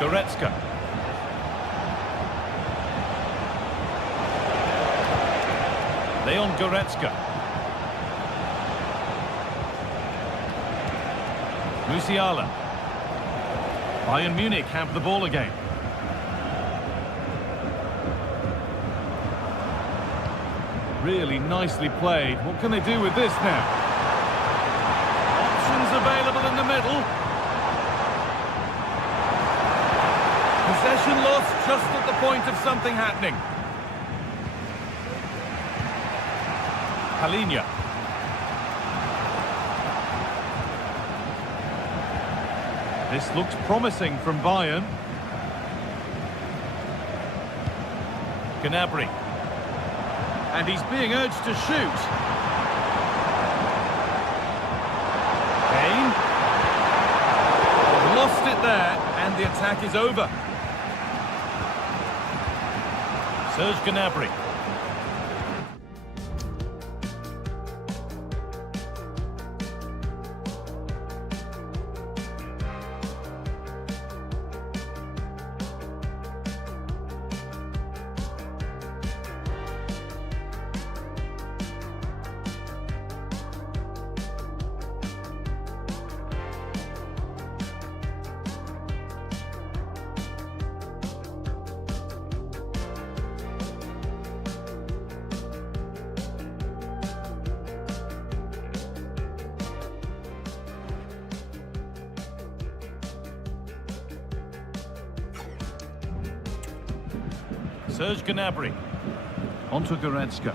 Goretzka. Leon Goretzka. Musiala. Bayern Munich have the ball again. Really nicely played. What can they do with this now? Options available in the middle. Possession lost just at the point of something happening. Palinha. This looks promising from Bayern. Gnabry. And he's being urged to shoot. Kane. Lost it there, and the attack is over. Serge Gnabry. Serge Gnabry. Onto Goretzka.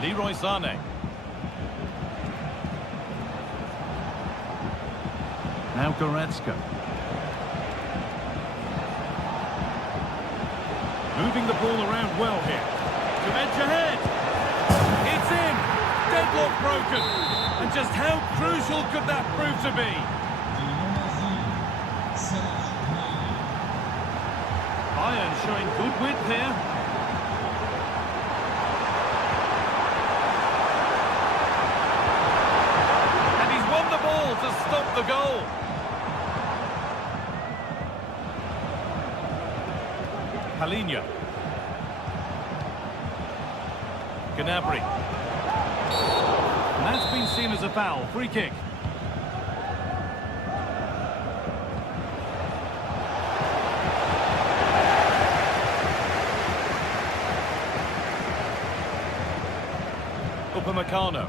Leroy Sané. Now Goretzka. Moving the ball around well here. To edge ahead. It's in. Deadlock broken. And just how crucial could that prove to be? Bayern showing good width here. And he's won the ball to stop the goal. Palinha. Gnabry. And that's been seen as a foul. Free kick. Upamecano.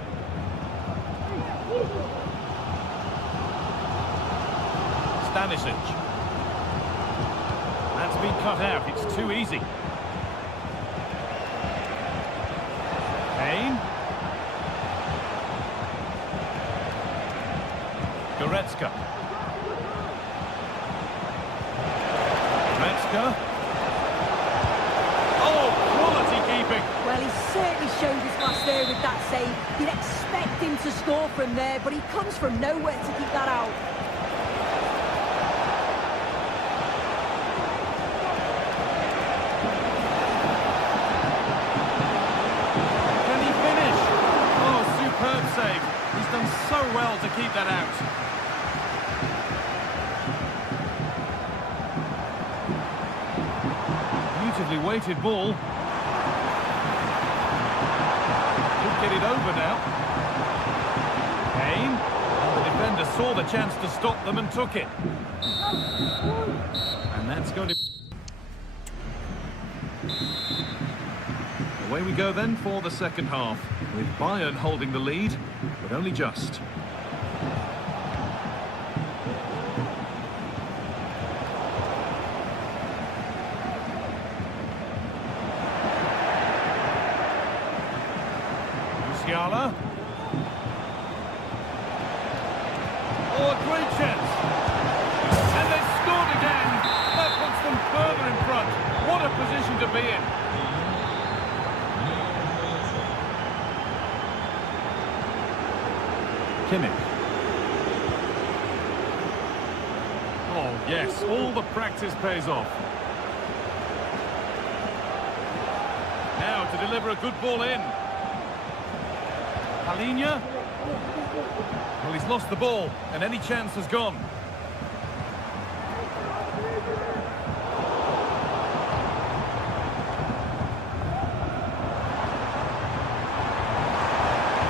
Stanisic. That's been cut out. It's too easy. Kane. Goretzka. Goretzka. Oh, quality keeping. Well, he certainly showed his class there with that save. You'd expect him to score from there, but he comes from nowhere to keep that out. Can he finish? Oh, superb save. He's done so well to keep that out. Beautifully weighted ball. Could get it over now. Kane. The defender saw the chance to stop them and took it. And that's going to... Away we go then for the second half, with Bayern holding the lead, but only just. Musiala. Oh, a great chance. And they've scored again. That puts them further in front. What a position to be in. Kimmich. Oh, yes, all the practice pays off. Now to deliver a good ball in. Palinha. Well, he's lost the ball, and any chance has gone.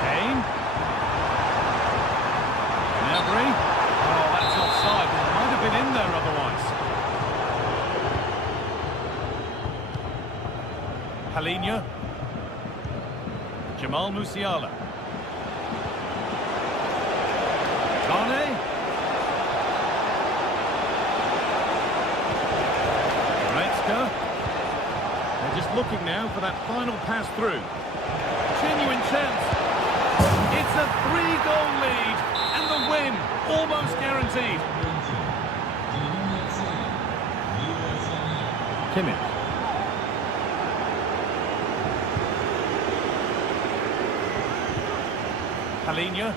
Kane. Gnabry. Oh, that's offside. It might have been in there otherwise. Palinha. Jamal Musiala. Sane. Goretzka. They're just looking now for that final pass through. Genuine chance. It's a 3-goal lead, and the win almost guaranteed. Kimmich. Palinha.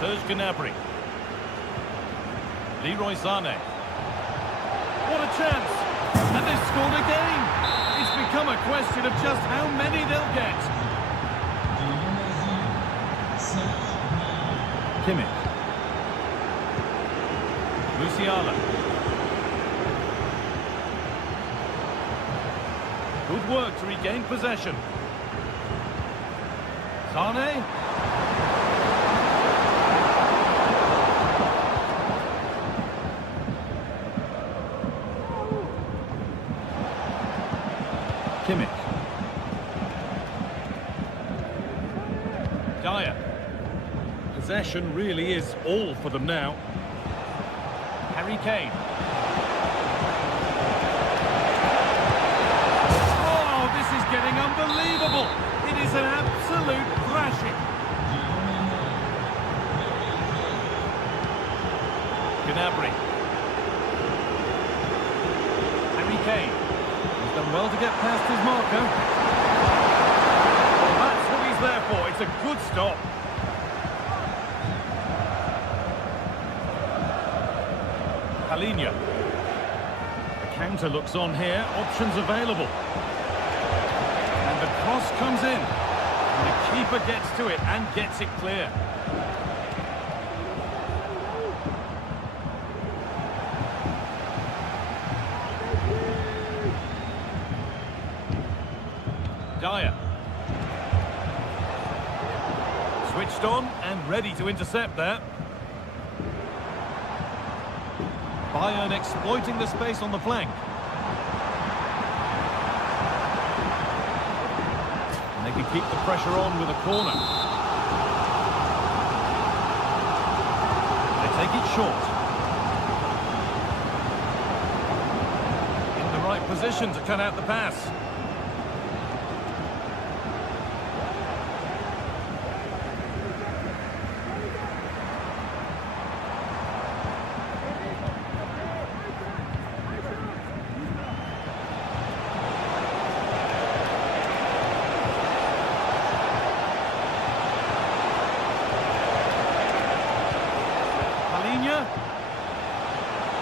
Serge Gnabry. Leroy Sané. What a chance! And they've scored again! It's become a question of just how many they'll get. Kimmich. Musiala. Good work to regain possession. Sané. Kimmich. Dyer. Possession really is all for them now. Harry Kane. Oh, this is getting unbelievable. It is an absolute thrashing. Gnabry. Harry Kane. done well to get past his marker. Well, that's what he's there for. It's a good stop. Palinha. The counter looks on here. Options available. And the cross comes in. And the keeper gets to it and gets it clear. Dyer. Switched on and ready to intercept there. Bayern exploiting the space on the flank. And they can keep the pressure on with a corner. They take it short. In the right position to cut out the pass.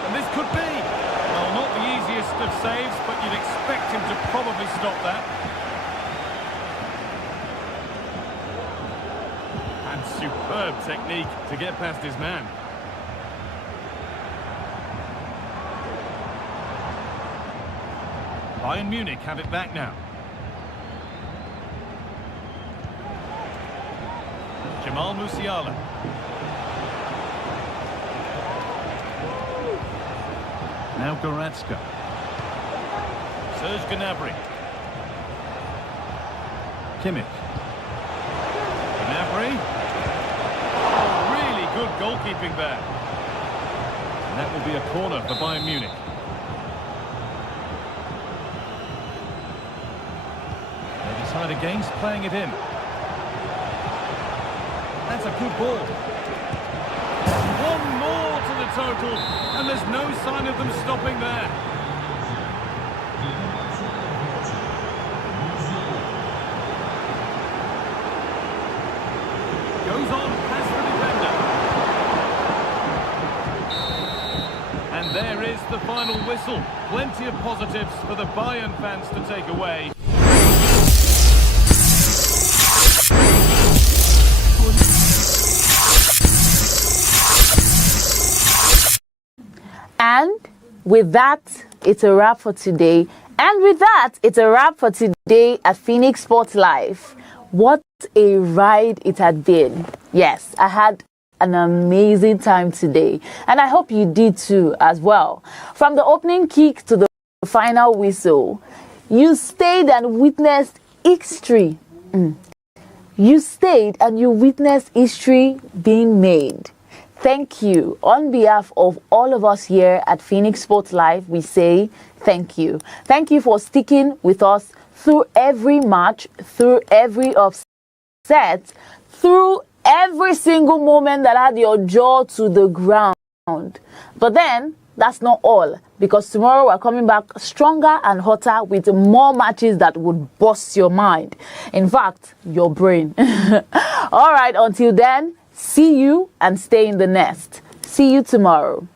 And this could be, well, not the easiest of saves, but you'd expect him to probably stop that. And superb technique to get past his man. Bayern Munich have it back now. Jamal Musiala. Now Goretzka. Serge Gnabry. Kimmich. Gnabry. Oh, really good goalkeeping there. And that will be a corner for Bayern Munich. They decide against playing it in. That's a good ball. One more to the total, and there's no sign of them stopping there. Goes on past the defender. And there is the final whistle. Plenty of positives for the Bayern fans to take away. And with that, it's a wrap for today. And with that, it's a wrap for today at Phoenix Sports Live. What a ride it had been. Yes, I had an amazing time today. And I hope you did too as well. From the opening kick to the final whistle, you stayed and witnessed history. You stayed and you witnessed history being made. Thank you. On behalf of all of us here at Phoenix Sports Live, we say thank you. Thank you for sticking with us through every match, through every upset, through every single moment that had your jaw to the ground. But then, that's not all, because tomorrow we're coming back stronger and hotter with more matches that would bust your mind. In fact, your brain. All right, until then, see you and stay in the nest. See you tomorrow.